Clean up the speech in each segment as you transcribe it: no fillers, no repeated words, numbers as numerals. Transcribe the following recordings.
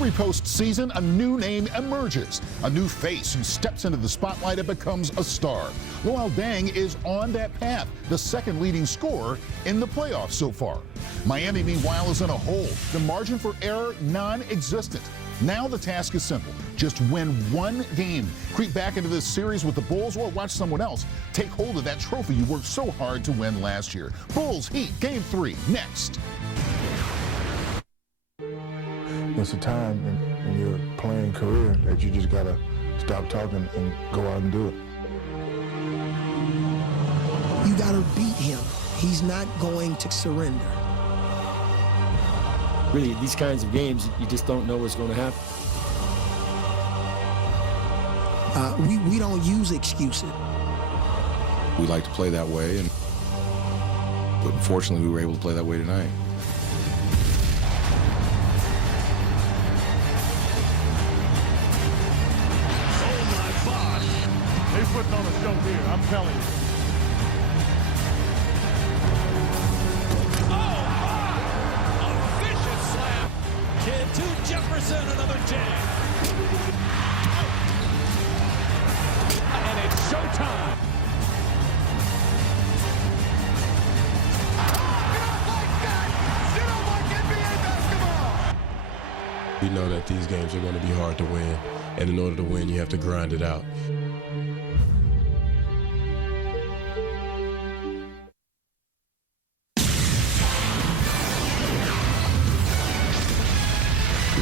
Every postseason, a new name emerges. A new face who steps into the spotlight and becomes a star. Luol Deng is on that path, the second leading scorer in the playoffs so far. Miami, meanwhile, is in a hole. The margin for error non-existent. Now the task is simple. Just win one game. Creep back into this series with the Bulls or watch someone else take hold of that trophy you worked so hard to win last year. Bulls Heat, Game 3, next. It's a time in your playing career that you just got to stop talking and go out and do it. You got to beat him. He's not going to surrender. Really, these kinds of games, you just don't know what's going to happen. We don't use excuses. We like to play that way, but unfortunately, we were able to play that way tonight. They're putting on a show here, I'm telling you. Oh, my! A vicious slam. Kid to Jefferson, another jam. And it's showtime. We know that these games are going to be hard to win, and in order to win, you have to grind it out.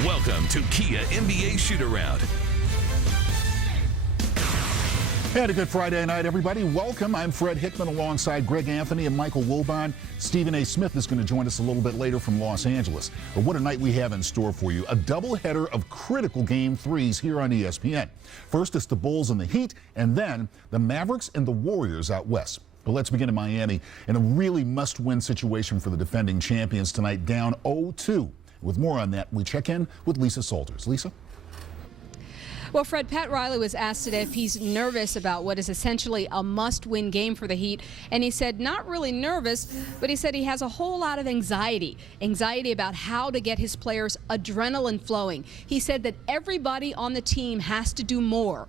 Welcome to Kia NBA Shoot-Around. And a good Friday night, everybody. Welcome. I'm Fred Hickman alongside Greg Anthony and Michael Wilbon. Stephen A. Smith is going to join us a little bit later from Los Angeles. But what a night we have in store for you. A doubleheader of critical Game 3s here on ESPN. First, it's the Bulls and the Heat, and then the Mavericks and the Warriors out west. But let's begin in Miami in a really must-win situation for the defending champions tonight, down 0-2. With more on that, we check in with Lisa Salters. Lisa? Well, Fred, Pat Riley was asked today if he's nervous about what is essentially a must-win game for the Heat, and he said not really nervous, but he said he has a whole lot of anxiety about how to get his players' adrenaline flowing. He said that everybody on the team has to do more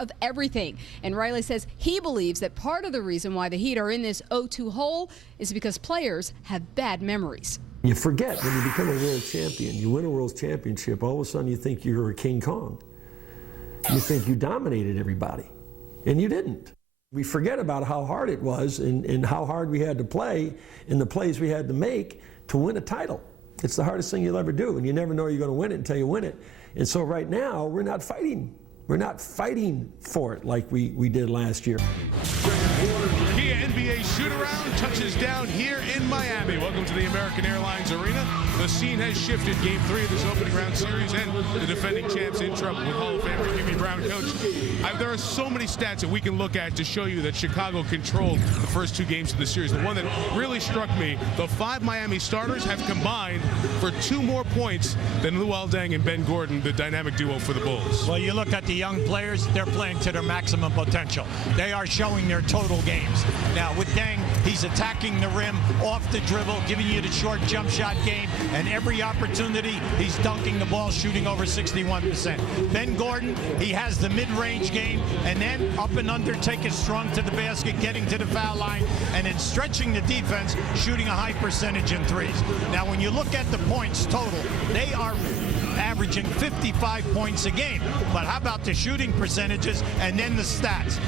of everything, and Riley says he believes that part of the reason why the Heat are in this 0-2 hole is because players have bad memories. You forget when you become a world champion, you win a world championship, all of a sudden you think you're a King Kong. You think you dominated everybody, and you didn't. We forget about how hard it was and how hard we had to play and the plays we had to make to win a title. It's the hardest thing you'll ever do, and you never know you're going to win it until you win it. And so right now, we're not fighting. We're not fighting for it like we did last year. Kia NBA Shoot-Around touches down here in Miami. Welcome to the American Airlines Arena. The scene has shifted. Game 3 of this opening round series, and the defending champs in trouble with Hall of Famer Jimmy Brown. Coach, there are so many stats that we can look at to show you that Chicago controlled the first 2 games of the series. The one that really struck me, the 5 Miami starters have combined for 2 more points than Luol Deng and Ben Gordon, the dynamic duo for the Bulls. Well, you look at the young players, they're playing to their maximum potential. They are showing their total games. Now, with Deng, he's attacking the rim off the dribble, giving you the short jump shot game, and every opportunity, he's dunking the ball, shooting over 61%. Ben Gordon, he has the mid-range game, and then up and under, taking strong to the basket, getting to the foul line, and then stretching the defense, shooting a high percentage in threes. Now, when you look at the points total, they are averaging 55 points a game. But how about the shooting percentages and then the stats?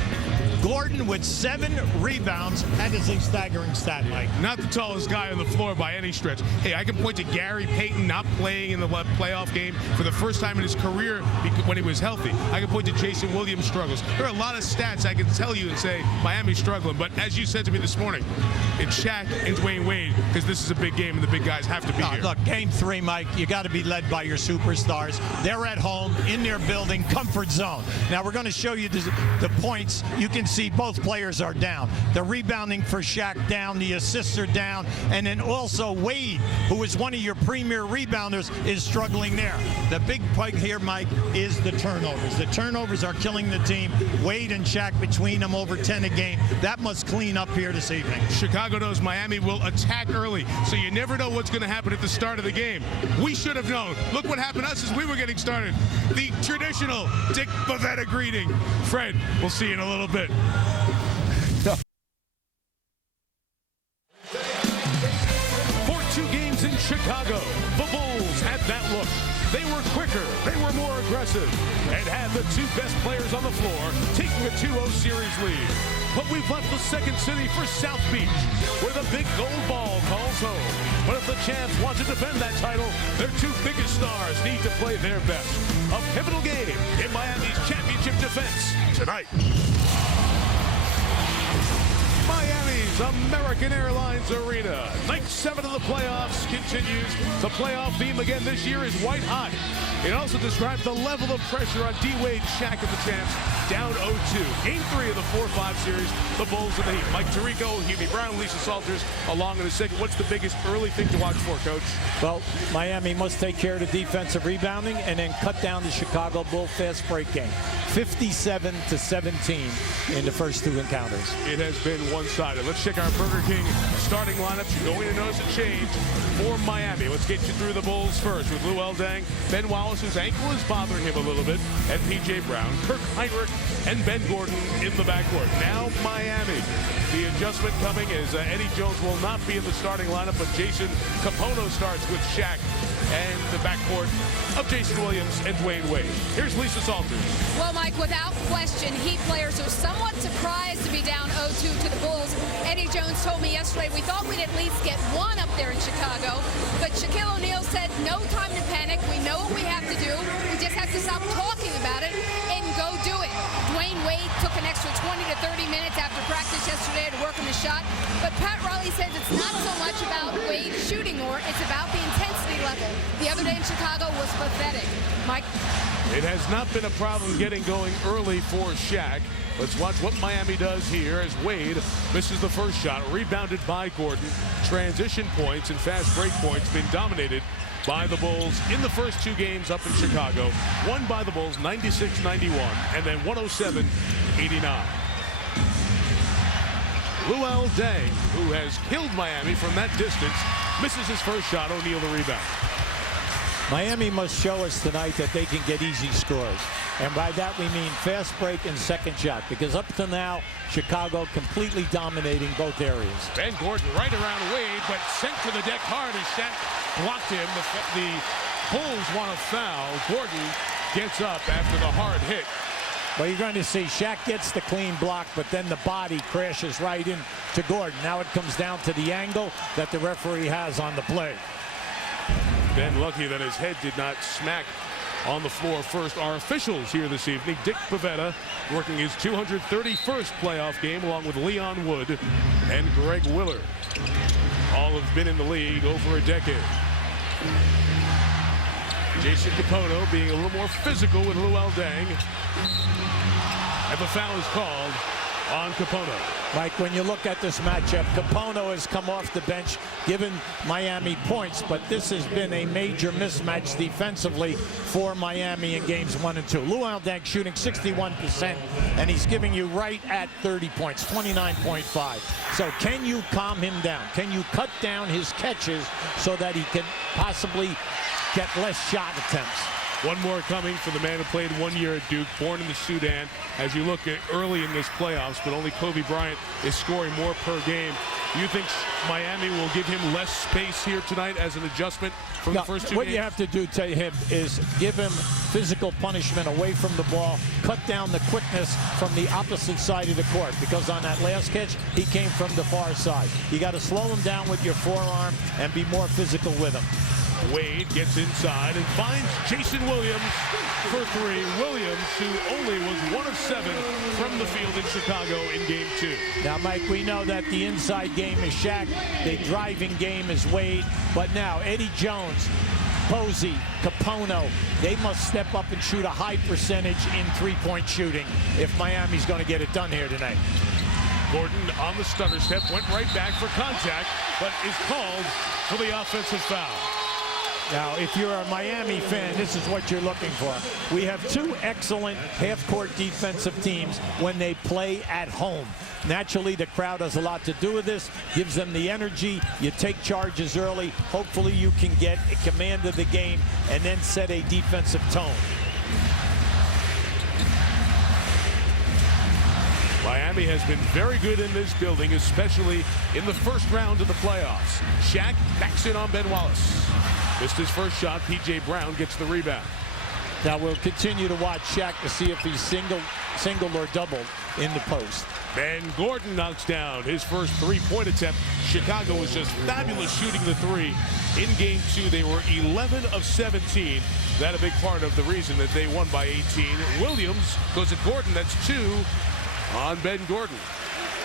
Gordon with 7 rebounds. That is a staggering stat, Mike. Not the tallest guy on the floor by any stretch. Hey, I can point to Gary Payton not playing in the playoff game for the first time in his career when he was healthy. I can point to Jason Williams' struggles. There are a lot of stats I can tell you and say Miami's struggling. But as you said to me this morning, it's Shaq and Dwayne Wade, because this is a big game and the big guys have to be here. Look, Game 3, Mike, you got to be led by your superstars. They're at home, in their building, comfort zone. Now, we're going to show you the points. You can see both players are down. The rebounding for Shaq down, the assists are down, and then also Wade, who is one of your premier rebounders, is struggling there. The big point here, Mike, is the turnovers. The turnovers are killing the team. Wade and Shaq between them over 10 a game. That must clean up here this evening. Chicago knows Miami will attack early, so you never know what's going to happen at the start of the game. We should have known. Look what happened to us as we were getting started. The traditional Dick Bavetta greeting. Fred, we'll see you in a little bit. For 2 games in Chicago, the Bulls had that look. They were quicker, they were more aggressive, and had the 2 best players on the floor taking a 2-0 series lead. But we've left the second city for South Beach, where the big gold ball calls home. But if the champs want to defend that title, their 2 biggest stars need to play their best. A pivotal game in Miami's championship defense tonight. Miami's American Airlines Arena. Night 7 of the playoffs continues. The playoff theme again this year is white hot. It also describes the level of pressure on D-Wade, Shaq, and the champs, down 0-2. Game 3 of the 4-5 series, the Bulls and the Heat. Mike Tirico, Hubie Brown, Lisa Salters along in a second. What's the biggest early thing to watch for, Coach? Well, Miami must take care of the defensive rebounding and then cut down the Chicago Bull fast break game. 57-17 in the first 2 encounters. It has been one-sided. Let's check our Burger King starting lineups. You're going to notice a change for Miami. Let's get you through the Bulls first with Lou Eldang, Ben Wallace, whose ankle is bothering him a little bit, and P.J. Brown, Kirk Heinrich, and Ben Gordon in the backcourt. Now Miami. The adjustment coming is Eddie Jones will not be in the starting lineup, but Jason Capono starts with Shaq and the backcourt of Jason Williams and Dwayne Wade. Here's Lisa Salters. Well, Mike, without question, Heat players are somewhat surprised to be down 0-2 to the Bulls. Eddie Jones told me yesterday we thought we'd at least get 1 up there in Chicago, but Shaquille O'Neal said no time to panic. We know what we have to do. We just have to stop talking about it and go do it. Dwayne Wade took an extra 20 to 30 minutes after practice yesterday to work on the shot, but Pat Riley says it's not so much about Wade shooting more, it's about the intensity level. The other day in Chicago was pathetic. Mike? It has not been a problem getting going early for Shaq. Let's watch what Miami does here as Wade misses the first shot, rebounded by Gordon. Transition points and fast break points been dominated by the Bulls in the first 2 games up in Chicago. Won by the Bulls 96-91 and then 107-89. Luol Deng, who has killed Miami from that distance, misses his first shot. O'Neal the rebound. Miami must show us tonight that they can get easy scores. And by that we mean fast break and second shot, because up to now, Chicago completely dominating both areas. Ben Gordon right around Wade, but sent to the deck hard as Shaq blocked him. The Bulls want to foul. Gordon gets up after the hard hit. Well, you're going to see Shaq gets the clean block, but then the body crashes right into Gordon. Now it comes down to the angle that the referee has on the play. Ben lucky that his head did not smack on the floor first. Our officials here this evening, Dick Bavetta working his 231st playoff game along with Leon Wood and Greg Willard. All have been in the league over a decade. Jason Capono being a little more physical with Luol Deng. And the foul is called on Capono. Mike, when you look at this matchup, Capono has come off the bench, given Miami points, but this has been a major mismatch defensively for Miami in games 1 and 2. Luol Deng shooting 61%, and he's giving you right at 30 points, 29.5. So can you calm him down? Can you cut down his catches so that he can possibly get less shot attempts? One more coming for the man who played 1 year at Duke, born in the Sudan. As you look at early in this playoffs, but only Kobe Bryant is scoring more per game. Do you think Miami will give him less space here tonight as an adjustment from the first 2 what games? You have to do to him is give him physical punishment away from the ball, cut down the quickness from the opposite side of the court, because on that last catch, he came from the far side. You got to slow him down with your forearm and be more physical with him. Wade gets inside and finds Jason Williams for 3. Williams, who only was 1 of 7 from the field in Chicago in game 2. Now, Mike, we know that the inside game is Shaq, the driving game is Wade, but now Eddie Jones Posey, Capono, they must step up and shoot a high percentage in three-point shooting if Miami's going to get it done here tonight. Gordon on the stutter step, went right back for contact, but is called for the offensive foul. Now, if you're a Miami fan, this is what you're looking for. We have two excellent half-court defensive teams when they play at home. Naturally, the crowd has a lot to do with this, gives them the energy. You take charges early. Hopefully, you can get a command of the game and then set a defensive tone. Miami has been very good in this building, especially in the first round of the playoffs. Shaq backs in on Ben Wallace. Missed his first shot. P.J. Brown gets the rebound. Now we'll continue to watch Shaq to see if he's single or doubled in the post. Ben Gordon knocks down his first three-point attempt. Chicago was just fabulous shooting the three. In game 2, they were 11 of 17. That a big part of the reason that they won by 18. Williams goes at Gordon. That's 2 on Ben Gordon.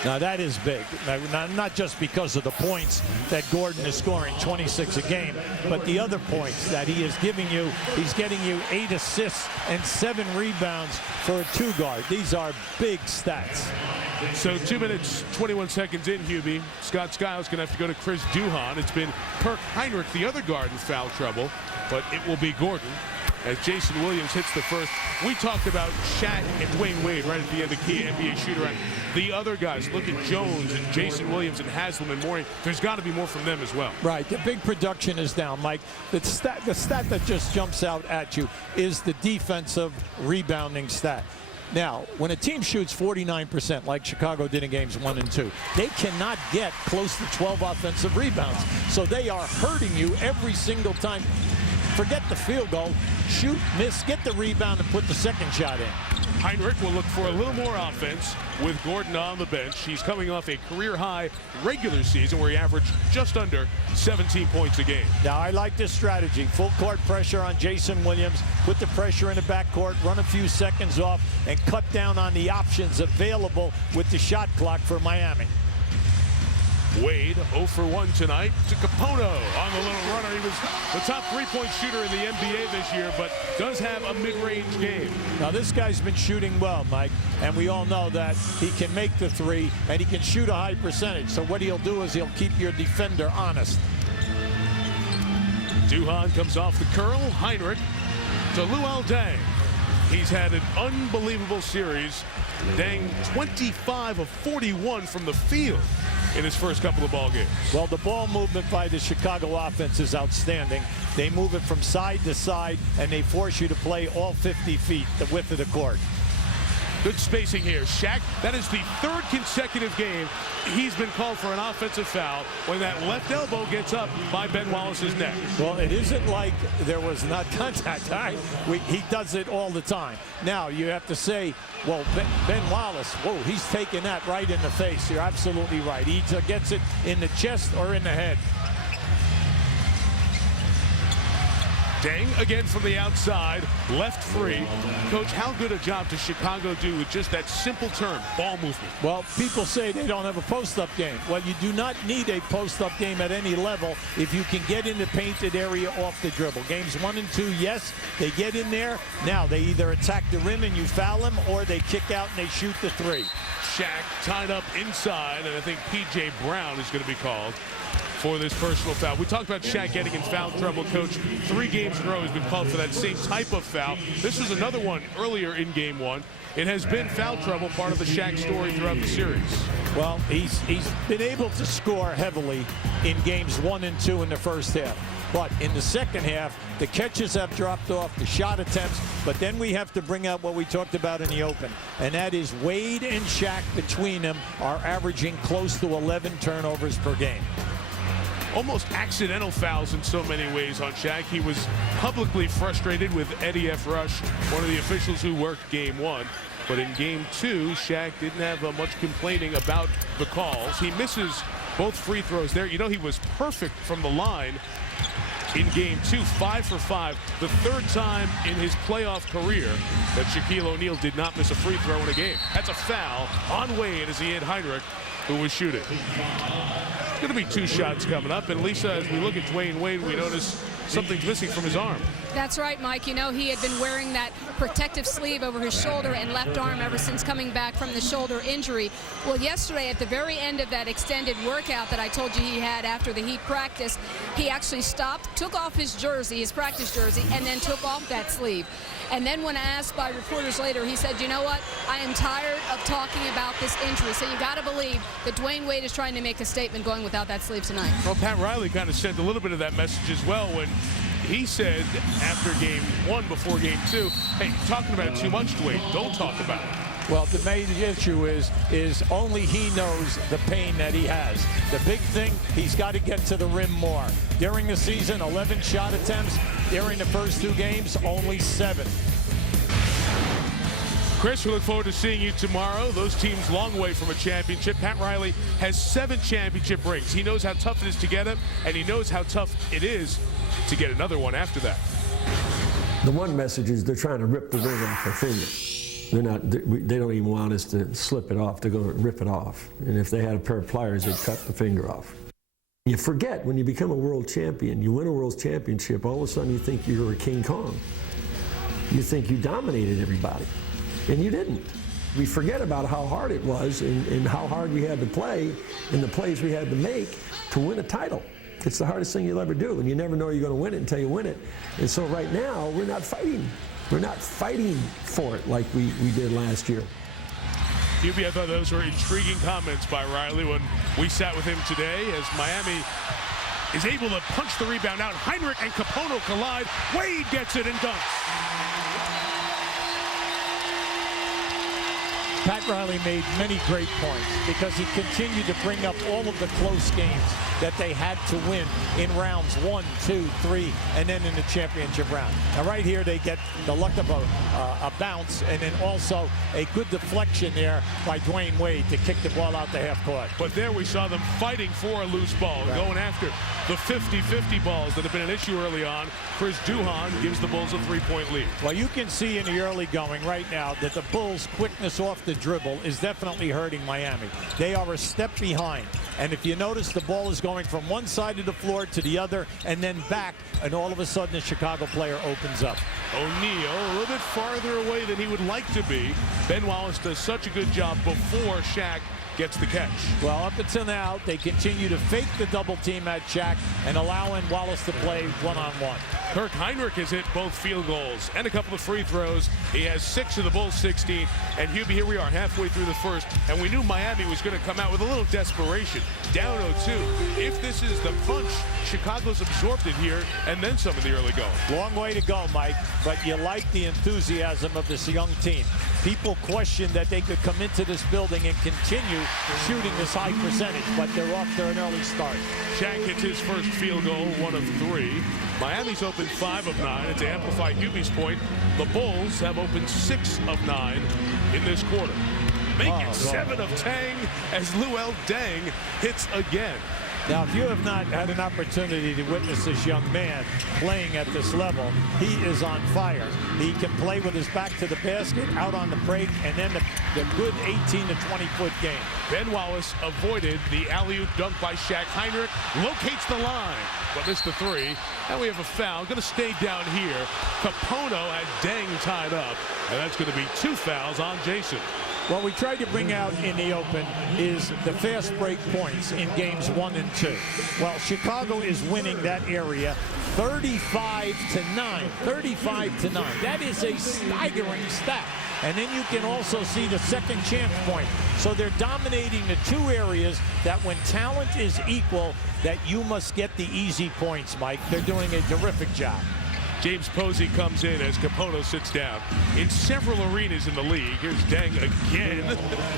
Now that is big, not just because of the points that Gordon is scoring, 26 a game, but the other points that he is giving you. He's getting you 8 assists and 7 rebounds for a 2 guard. These are big stats. So 2 minutes, 21 seconds in, Hubie. Scott Skiles going to have to go to Chris Duhon. It's been Kirk Heinrich, the other guard, in foul trouble, but it will be Gordon as Jason Williams hits the first. We talked about Shaq and Dwayne Wade right at the end of Kia NBA shoot-around. The other guys, look at Jones and Jason Williams and Haslam and Morey. There's got to be more from them as well. Right. The big production is down, Mike. The stat that just jumps out at you is the defensive rebounding stat. Now, when a team shoots 49%, like Chicago did in games 1 and 2, they cannot get close to 12 offensive rebounds. So they are hurting you every single time. Forget the field goal. Shoot, miss, get the rebound, and put the second shot in. Heinrich will look for a little more offense with Gordon on the bench. He's coming off a career-high regular season where he averaged just under 17 points a game. Now, I like this strategy. Full court pressure on Jason Williams. Put the pressure in the backcourt, run a few seconds off, and cut down on the options available with the shot clock for Miami. Wade 0 for 1 tonight to Capono on the little runner. He was the top three-point shooter in the NBA this year, but does have a mid-range game. Now this guy's been shooting well, Mike, and we all know that he can make the three and he can shoot a high percentage. So what he'll do is he'll keep your defender honest. Duhon comes off the curl. Heinrich to Luol Deng. He's had an unbelievable series. Deng 25 of 41 from the field in his first couple of ball games. Well, the ball movement by the Chicago offense is outstanding. They move it from side to side, and they force you to play all 50 feet, the width of the court. Good spacing here. Shaq, that is the 3rd consecutive game he's been called for an offensive foul when that left elbow gets up by Ben Wallace's neck. Well, it isn't like there was not contact. He does it all the time. Now, you have to say, well, Ben Wallace, whoa, he's taking that right in the face. You're absolutely right. He either gets it in the chest or in the head. Deng again from the outside, left free. Coach, how good a job does Chicago do with just that simple term, ball movement? Well, people say they don't have a post-up game. Well, you do not need a post-up game at any level if you can get in the painted area off the dribble. Games 1 and 2, yes, they get in there. Now they either attack the rim and you foul them, or they kick out and they shoot the 3. Shaq tied up inside, and I think P.J. Brown is going to be called for this personal foul. We talked about Shaq getting in foul trouble, Coach. 3 games in a row he's been called for that same type of foul. This was another one earlier in game 1. It has been foul trouble, part of the Shaq story throughout the series. Well, he's been able to score heavily in games 1 and 2 in the first half. But in the second half, the catches have dropped off, the shot attempts, but then we have to bring out what we talked about in the open, and that is Wade and Shaq between them are averaging close to 11 turnovers per game. Almost accidental fouls in so many ways on Shaq. He was publicly frustrated with Eddie F. Rush, one of the officials who worked game 1. But in game 2, Shaq didn't have much complaining about the calls. He misses both free throws there. You know, he was perfect from the line in game 2, 5 for 5. The 3rd time in his playoff career that Shaquille O'Neal did not miss a free throw in a game. That's a foul on Wade as he hit Heinrich, who was shooting. Going to be 2 shots coming up, and Lisa, as we look at Dwayne Wade, we notice something's missing from his arm. That's right, Mike. You know, he had been wearing that protective sleeve over his shoulder and left arm ever since coming back from the shoulder injury. Well, yesterday at the very end of that extended workout that I told you he had after the Heat practice, he actually stopped, took off his jersey, his practice jersey, and then took off that sleeve. And then when asked by reporters later, he said, you know what, I am tired of talking about this injury. So you got to believe that Dwayne Wade is trying to make a statement going without that sleeve tonight. Well, Pat Riley kind of sent a little bit of that message as well when he said after game 1 before game 2, hey, talking about it too much, Dwayne, don't talk about it. Well, the main issue is only he knows the pain that he has. The big thing, he's got to get to the rim more. During the season, 11 shot attempts. During the first 2 games, only 7. Chris, we look forward to seeing you tomorrow. Those teams long way from a championship. Pat Riley has 7 championship rings. He knows how tough it is to get them, and he knows how tough it is to get another one after that. The one message is they're trying to rip the ring off our finger. They don't even want us to slip it off, to go rip it off. And if they had a pair of pliers, they'd cut the finger off. You forget when you become a world champion, you win a world championship, all of a sudden you think you're a King Kong. You think you dominated everybody, and you didn't. We forget about how hard it was and how hard we had to play and the plays we had to make to win a title. It's the hardest thing you'll ever do, and you never know you're going to win it until you win it. And so right now, we're not fighting. We're not fighting for it like we did last year. Hubie, I thought those were intriguing comments by Riley when we sat with him today as Miami is able to punch the rebound out. Heinrich and Kapono collide. Wade gets it and dunks. Pat Riley made many great points because he continued to bring up all of the close games that they had to win in rounds 1, 2, 3, and then in the championship round. Now right here they get the luck of a bounce and then also a good deflection there by Dwayne Wade to kick the ball out to half court. But there we saw them fighting for a loose ball, going after the 50-50 balls that have been an issue early on. Chris Duhon gives the Bulls a 3-point lead. Well, you can see in the early going right now that the Bulls' quickness off the dribble is definitely hurting Miami. They are a step behind. And if you notice, the ball is going from one side of the floor to the other and then back, and all of a sudden the Chicago player opens up. O'Neal a little bit farther away than he would like to be. Ben Wallace does such a good job before Shaq gets the catch. Well, up until now, they continue to fake the double team at Shaq and allowing Wallace to play one-on-one. Kirk Heinrich has hit both field goals and a couple of free throws. He has 6 of the Bulls' 16. And Hubie, here we are halfway through the first, and we knew Miami was going to come out with a little desperation. Down 0-2. If this is the punch, Chicago's absorbed it here, and then some in the early going. Long way to go, Mike, but you like the enthusiasm of this young team. People question that they could come into this building and continue shooting this high percentage, but they're off to an early start. Shaq hits his first field goal, 1 of 3. Miami's opened 5 of 9. And to amplify Hubie's point, the Bulls have opened 6 of 9 in this quarter. Make it 7 of 10 as Luol Deng hits again. Now, if you have not had an opportunity to witness this young man playing at this level, he is on fire. He can play with his back to the basket, out on the break, and then the good 18 to 20-foot game. Ben Wallace avoided the alley-oop dunk by Shaq. Heinrich locates the line, but missed the 3. And we have a foul. Going to stay down here. Kapono had Deng tied up, and that's going to be 2 fouls on Jason. What we tried to bring out in the open is the fast break points in games 1 and 2. Well, Chicago is winning that area 35 to 9. 35 to 9. That is a staggering stat. And then you can also see the second chance point. So they're dominating the 2 areas that when talent is equal, that you must get the easy points, Mike. They're doing a terrific job. James Posey comes in as Kapono sits down. In several arenas in the league, here's Deng again.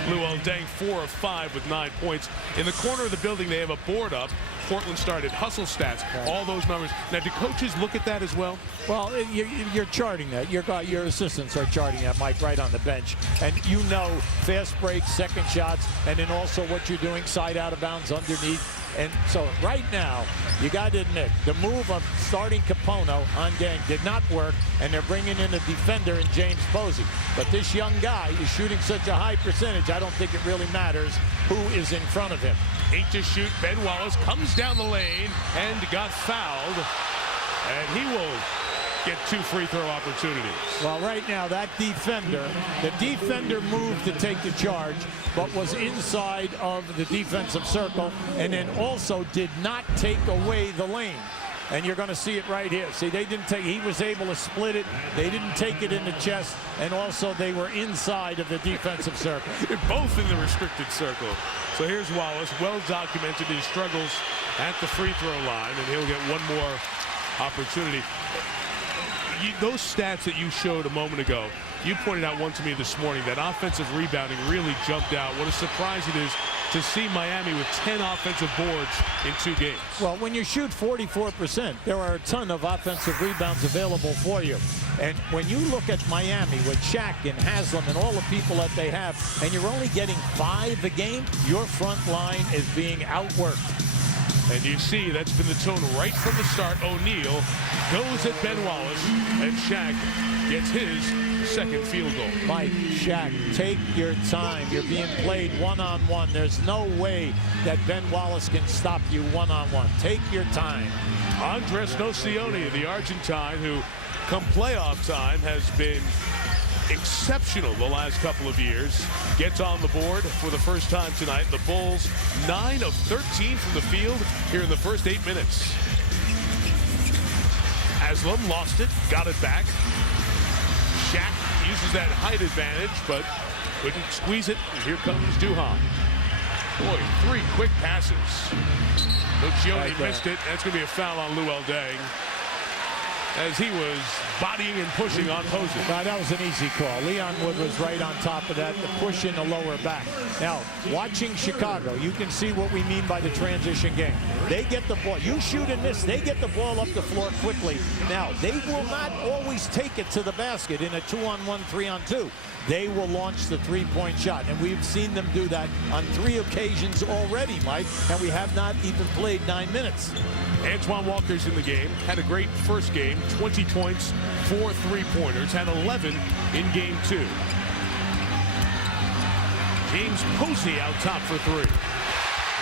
Luol Deng 4 of 5 with 9 points. In the corner of the building, they have a board up. Portland started hustle stats, all those numbers. Now, do coaches look at that as well? Well, you're charting that. Your assistants are charting that, Mike, right on the bench. And you know fast breaks, second shots, and then also what you're doing side out of bounds underneath. And so right now, you got to admit, the move of starting Kapono on Deng did not work, and they're bringing in a defender in James Posey. But this young guy is shooting such a high percentage, I don't think it really matters who is in front of him. 8 to shoot. Ben Wallace comes down the lane and got fouled. And he will get 2 free throw opportunities. Well, right now, that the defender moved to take the charge, but was inside of the defensive circle, and then also did not take away the lane. And you're going to see it right here. See, they didn't take, he was able to split it. They didn't take it in the chest, and also they were inside of the defensive circle. Both in the restricted circle. So here's Wallace, well documented his struggles at the free throw line, and he'll get one more opportunity. Those stats that you showed a moment ago, you pointed out one to me this morning, that offensive rebounding really jumped out. What a surprise it is to see Miami with 10 offensive boards in 2 games. Well, when you shoot 44%, there are a ton of offensive rebounds available for you. And when you look at Miami with Shaq and Haslam and all the people that they have, and you're only getting 5 a game, your front line is being outworked. And you see that's been the tone right from the start. O'Neal goes at Ben Wallace, and Shaq gets his second field goal. Mike, Shaq, take your time. You're being played one-on-one. There's no way that Ben Wallace can stop you one-on-one. Take your time. Andres Nocioni, the Argentine, who come playoff time has been exceptional the last couple of years, gets on the board for the first time tonight. The Bulls 9 of 13 from the field here in the first 8 minutes. Haslam lost it, got it back. Shaq uses that height advantage, but couldn't squeeze it. And here comes Duhan. Boy, 3 quick passes. Nocioni missed it. That's going to be a foul on Luol Deng, as he was bodying and pushing on Posey. Now, that was an easy call. Leon Wood was right on top of that, the push in the lower back. Now, watching Chicago, you can see what we mean by the transition game. They get the ball. You shoot and miss. They get the ball up the floor quickly. Now, they will not always take it to the basket in a 2-on-1, 3-on-2. They will launch the 3-point shot, and we've seen them do that on 3 occasions already, Mike, and we have not even played 9 minutes. Antoine Walker's in the game. Had a great first game, 20 points, 4 3-pointers, had 11 in game 2. James Posey out top for 3.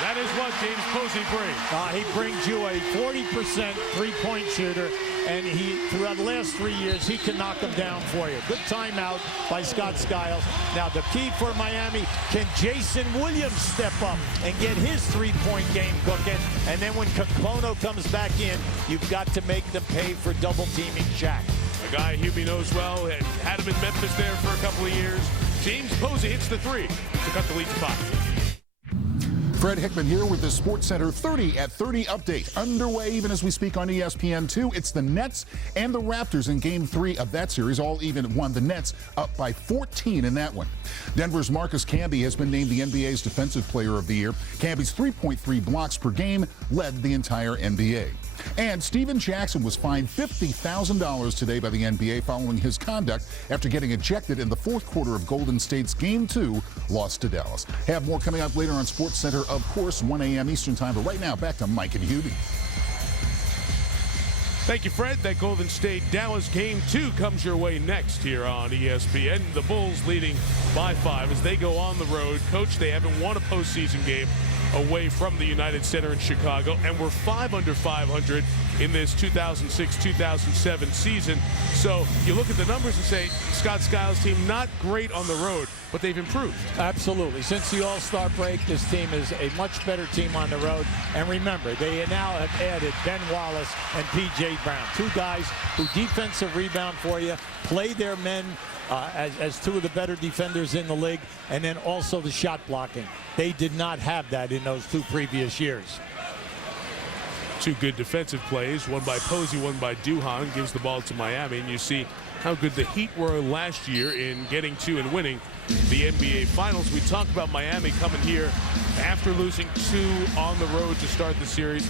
That is what James Posey brings. He brings you a 40% 3-point shooter, and throughout the last 3 years, he can knock them down for you. Good timeout by Scott Skiles. Now, the key for Miami, can Jason Williams step up and get his 3-point game cooking? And then when Bono comes back in, you've got to make them pay for double-teaming Shaq. A guy Hubie knows well, had him in Memphis there for a couple of years. James Posey hits the 3 to cut the lead to 5. Fred Hickman here with the SportsCenter 30 at 30 update. Underway even as we speak on ESPN2. It's the Nets and the Raptors in Game 3 of that series, all even at 1. The Nets up by 14 in that one. Denver's Marcus Camby has been named the NBA's Defensive Player of the Year. Camby's 3.3 blocks per game led the entire NBA. And Steven Jackson was fined $50,000 today by the NBA following his conduct after getting ejected in the 4th quarter of Golden State's Game 2 loss to Dallas. Have more coming up later on SportsCenter, of course, 1 a.m. Eastern Time. But right now, back to Mike and Hubie. Thank you, Fred. That Golden State-Dallas Game 2 comes your way next here on ESPN. The Bulls leading by 5 as they go on the road. Coach, they haven't won a postseason game away from the United Center in Chicago, and we're 5 under 500 in this 2006-2007 season. So you look at the numbers and say, Scott Skiles' team not great on the road, but they've improved. Absolutely. Since the All-Star break, this team is a much better team on the road. And remember, they now have added Ben Wallace and P.J. Brown, 2 guys who defensive rebound for you, play their men as 2 of the better defenders in the league, and then also the shot blocking. They did not have that in those 2 previous years. 2 good defensive plays, one by Posey, one by Duhan, gives the ball to Miami, and you see how good the Heat were last year in getting to and winning the NBA Finals. We talked about Miami coming here after losing 2 on the road to start the series.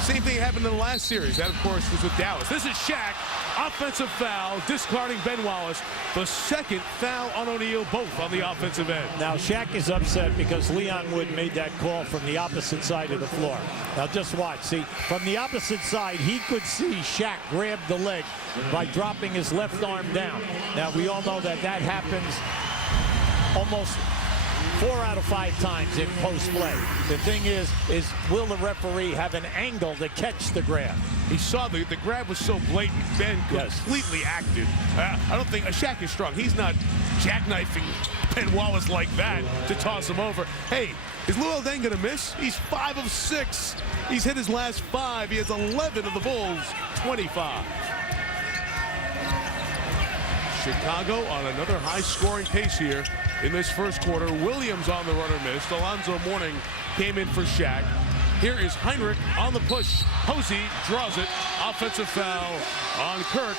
Same thing happened in the last series. That, of course, was with Dallas. This is Shaq. Offensive foul, discarding Ben Wallace. The 2nd foul on O'Neal, both on the offensive end. Now, Shaq is upset because Leon Wood made that call from the opposite side of the floor. Now, just watch. See, from the opposite side, he could see Shaq grab the leg by dropping his left arm down. Now, we all know that that happens almost 4 out of 5 times in post play. The thing is will the referee have an angle to catch the grab? He saw the grab was so blatant. Ben completely acted. I don't think Shaq is strong. He's not jackknifing Ben Wallace like that to toss him over. Hey, is Luol Deng going to miss? He's 5 of 6. He's hit his last 5. He has 11 of the Bulls' 25. Chicago on another high-scoring pace here in this first quarter. Williams on the runner missed. Alonzo Mourning came in for Shaq. Here is Heinrich on the push. Posey draws it. Offensive foul on Kirk,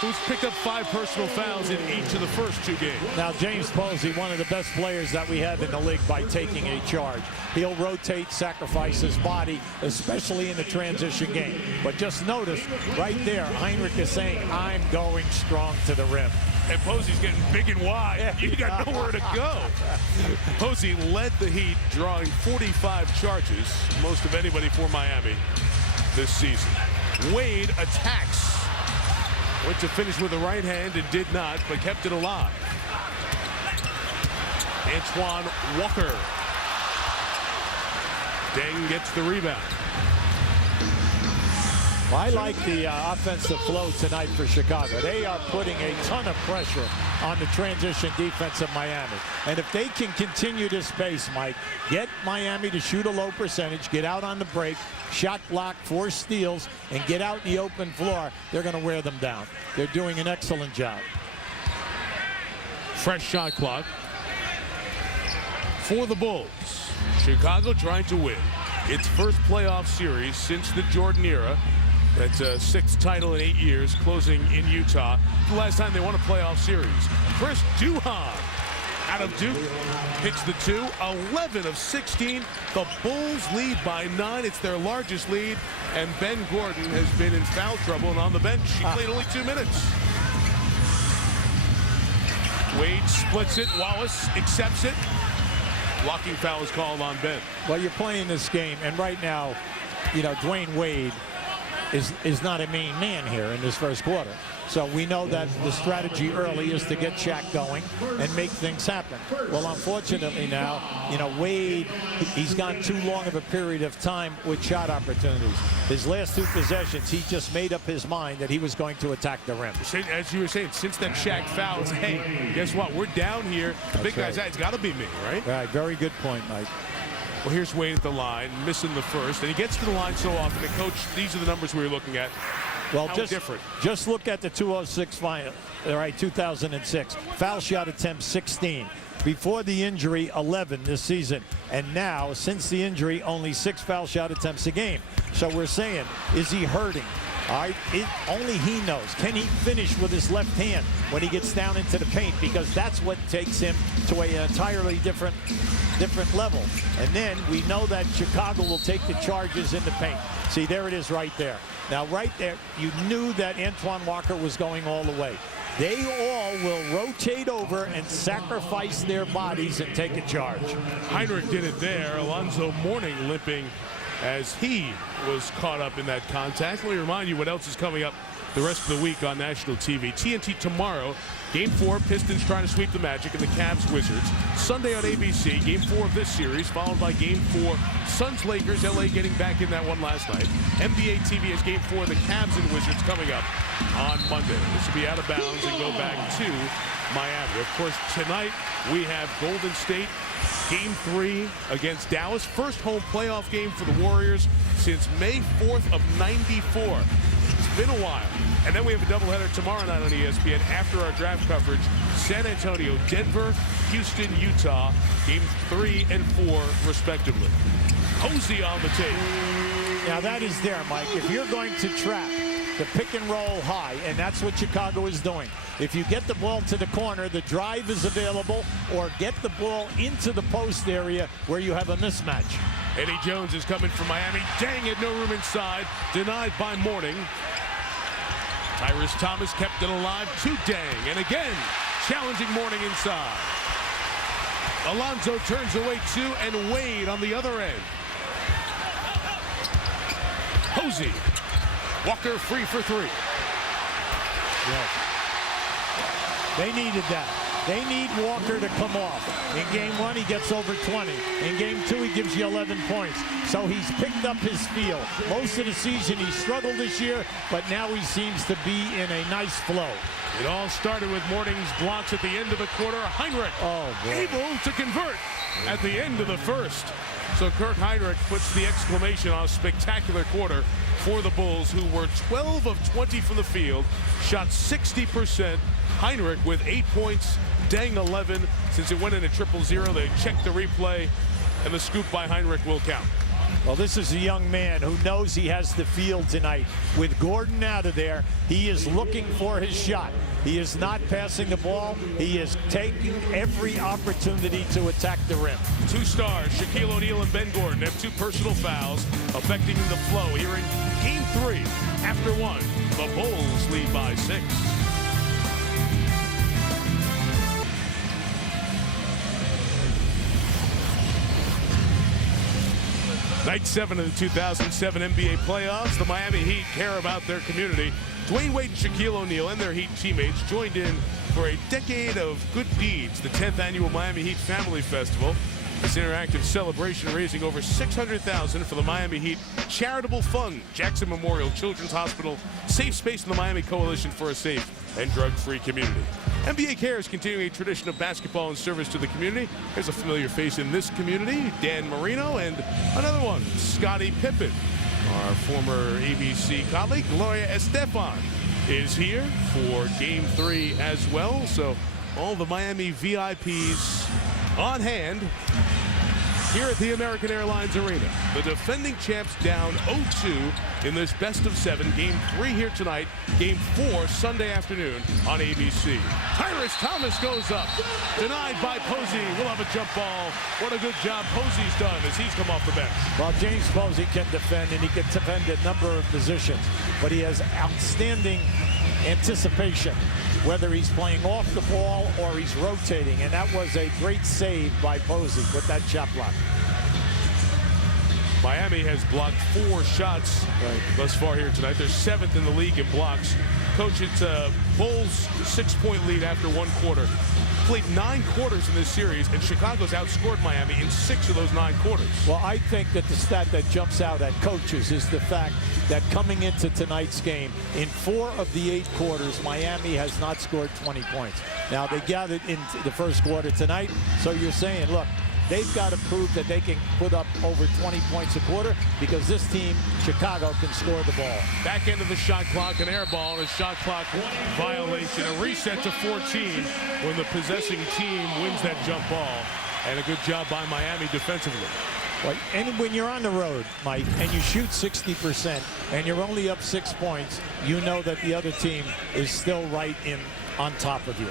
who's picked up 5 personal fouls in each of the first 2 games. Now, James Posey, one of the best players that we have in the league by taking a charge. He'll rotate, sacrifice his body, especially in the transition game. But just notice, right there, Heinrich is saying, I'm going strong to the rim. And Posey's getting big and wide. You got nowhere to go. Posey led the Heat, drawing 45 charges, most of anybody for Miami this season. Wade attacks. Went to finish with the right hand and did not, but kept it alive. Antoine Walker. Deng gets the rebound. I like the offensive flow tonight for Chicago. They are putting a ton of pressure on the transition defense of Miami. And if they can continue this pace, Mike, get Miami to shoot a low percentage, get out on the break, shot block, 4 steals, and get out in the open floor, they're going to wear them down. They're doing an excellent job. Fresh shot clock for the Bulls. Chicago trying to win its first playoff series since the Jordan era. That's a 6th title in 8 years, closing in Utah. The last time they won a playoff series. Chris Duhon out of Duke hits the 2. 11 of 16. The Bulls lead by 9. It's their largest lead. And Ben Gordon has been in foul trouble and on the bench. He played only 2 minutes. Wade splits it. Wallace accepts it. Blocking foul is called on Ben. Well, you're playing this game, and right now, you know, Dwayne Wade is not a main man here in this first quarter. So we know that the strategy early is to get Shaq going and make things happen. Well, unfortunately now, you know, Wade, he's gone too long of a period of time with shot opportunities. His last 2 possessions, he just made up his mind that he was going to attack the rim. As you were saying, since that Shaq foul, it's, hey, guess what? We're down here. The big guy's out. It's got to be me, right? Right, very good point, Mike. Well, here's Wade at the line, missing the first. And he gets to the line so often. And, Coach, these are the numbers we were looking at. Well, How different. Just look at the 206 final, all right, 2006. Foul shot attempts 16. Before the injury, 11 this season. And now, since the injury, only 6 foul shot attempts a game. So we're saying, is he hurting? All right, only he knows. Can he finish with his left hand when he gets down into the paint? Because that's what takes him to an entirely different level. And then we know that Chicago will take the charges in the paint. See, there it is right there. Now, right there, you knew that Antoine Walker was going all the way. They all will rotate over and sacrifice their bodies and take a charge. Heinrich did it there. Alonzo Mourning limping as he was caught up in that contact. Let me remind you what else is coming up the rest of the week on national TV. TNT tomorrow, Game 4, Pistons trying to sweep the Magic and the Cavs Wizards. Sunday on ABC, Game 4 of this series, followed by Game 4, Suns Lakers, LA getting back in that one last night. NBA TV has Game 4, the Cavs and Wizards coming up on Monday. This will be out of bounds and go back to Miami. Of course, tonight we have Golden State, Game 3 against Dallas. First home playoff game for the Warriors since May 4th of '94. It's been a while. And then we have a doubleheader tomorrow night on ESPN after our draft coverage. San Antonio, Denver, Houston, Utah. Games 3 and 4, respectively. Posey on the tape. Now that is there, Mike. If you're going to trap the pick and roll high, and that's what Chicago is doing. If you get the ball to the corner, the drive is available, or get the ball into the post area where you have a mismatch. Eddie Jones is coming from Miami. Dang it, no room inside. Denied by Mourning. Tyrese Thomas kept it alive to Deng. And again, challenging Mourning inside. Alonzo turns away 2, and Wade on the other end. Posey. Walker free for 3. Yeah. They needed that. They need Walker to come off. In game 1, he gets over 20. In game 2, he gives you 11 points. So he's picked up his feel. Most of the season, he struggled this year, but now he seems to be in a nice flow. It all started with Morning's blocks at the end of the quarter. Heinrich able to convert at the end of the first. So Kirk Heinrich puts the exclamation on a spectacular quarter for the Bulls, who were 12 of 20 from the field, shot 60%. Heinrich with 8 points, Deng 11. Since it went into 0-0, they checked the replay, and the scoop by Heinrich will count. Well, this is a young man who knows he has the field tonight. With Gordon out of there, he is looking for his shot. He is not passing the ball. He is taking every opportunity to attack the rim. 2 stars, Shaquille O'Neal and Ben Gordon, have 2 personal fouls affecting the flow here in game 3. After 1, the Bulls lead by 6. Night 7 of the 2007 NBA playoffs. The Miami Heat care about their community. Dwayne Wade and Shaquille O'Neal and their Heat teammates joined in for a decade of good deeds, the 10th annual Miami Heat Family Festival. This interactive celebration raising over $600,000 for the Miami Heat Charitable Fund, Jackson Memorial Children's Hospital, Safe Space, and the Miami Coalition for a Safe and Drug-Free Community. NBA Care is continuing a tradition of basketball and service to the community. There's a familiar face in this community, Dan Marino, and another one, Scottie Pippen. Our former ABC colleague, Gloria Estefan, is here for game 3 as well. So all the Miami VIPs on hand here at the American Airlines Arena. The defending champs down 0-2 in this best-of-7. Game 3 here tonight. Game 4 Sunday afternoon on ABC. Tyrus Thomas goes up. Denied by Posey. We'll have a jump ball. What a good job Posey's done as he's come off the bench. Well, James Posey can defend, and he can defend a number of positions. But he has outstanding anticipation, whether he's playing off the ball or he's rotating, and that was a great save by Posey with that shot block. Miami has blocked 4 shots thus far here tonight. They're 7th in the league in blocks. Coach, it's a Bulls 6-point lead after 1 quarter. Played 9 quarters in this series, and Chicago's outscored Miami in 6 of those 9 quarters. Well, I think that the stat that jumps out at coaches is the fact that coming into tonight's game, in 4 of the 8 quarters, Miami has not scored 20 points. Now, they got it in the first quarter tonight, so you're saying, look, they've got to prove that they can put up over 20 points a quarter, because this team, Chicago, can score the ball. Back end of the shot clock, an air ball, and a shot clock violation. A reset to 14 when the possessing team wins that jump ball. And a good job by Miami defensively. Well, and when you're on the road, Mike, and you shoot 60% and you're only up 6 points, you know that the other team is still right on top of you.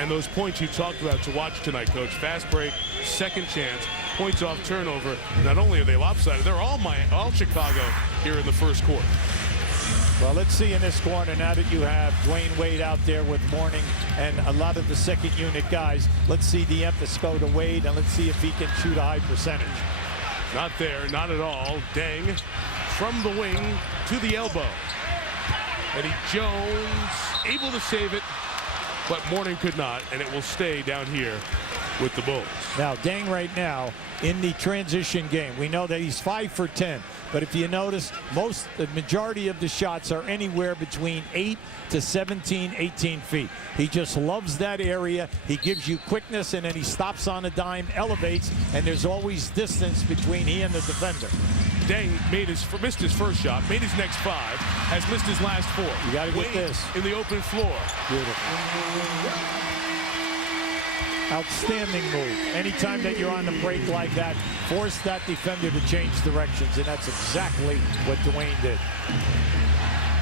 And those points you talked about to watch tonight, Coach. Fast break, second chance, points off turnover. Not only are they lopsided, they're all Chicago here in the first quarter. Well, let's see in this quarter, now that you have Dwayne Wade out there with Morning and a lot of the second unit guys, let's see the emphasis go to Wade, and let's see if he can shoot a high percentage. Not there, not at all. Deng from the wing to the elbow. Eddie Jones able to save it, but Morning could not, and it will stay down here with the Bulls. Now, Deng right now in the transition game, we know that he's 5 for 10. But if you notice, the majority of the shots are anywhere between 8 to 17, 18 feet. He just loves that area. He gives you quickness, and then he stops on a dime, elevates, and there's always distance between he and the defender. Deng missed his first shot, made his next 5, has missed his last 4. You got to get this in the open floor. Beautiful. Outstanding move. Anytime that you're on the break like that, force that defender to change directions, and that's exactly what Dwayne did.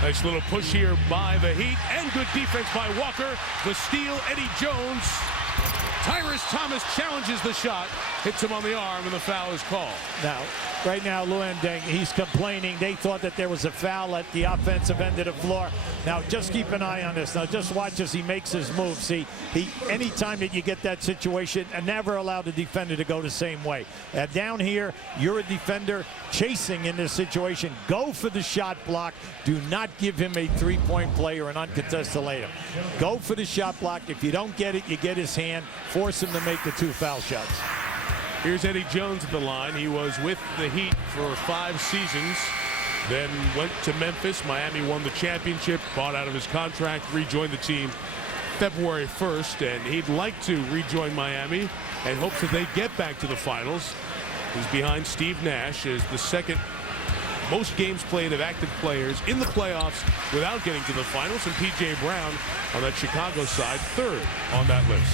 Nice little push here by the Heat, and good defense by Walker. The steal, Eddie Jones. Tyrus Thomas challenges the shot, hits him on the arm, and the foul is called. Now, right now, Luan Deng, he's complaining. They thought that there was a foul at the offensive end of the floor. Now, just keep an eye on this. Now, just watch as he makes his move. See, anytime that you get that situation, never allow the defender to go the same way. Down here, you're a defender chasing in this situation. Go for the shot block. Do not give him a three-point play or an uncontested layup. Go for the shot block. If you don't get it, you get his hand. Force him to make the 2 foul shots. Here's Eddie Jones at the line. He was with the Heat for 5 seasons, then went to Memphis. Miami won the championship, bought out of his contract, rejoined the team February 1st, and he'd like to rejoin Miami and hopes that they get back to the finals. He's behind Steve Nash as the second most games played of active players in the playoffs without getting to the finals, and P.J. Brown on that Chicago side, 3rd on that list.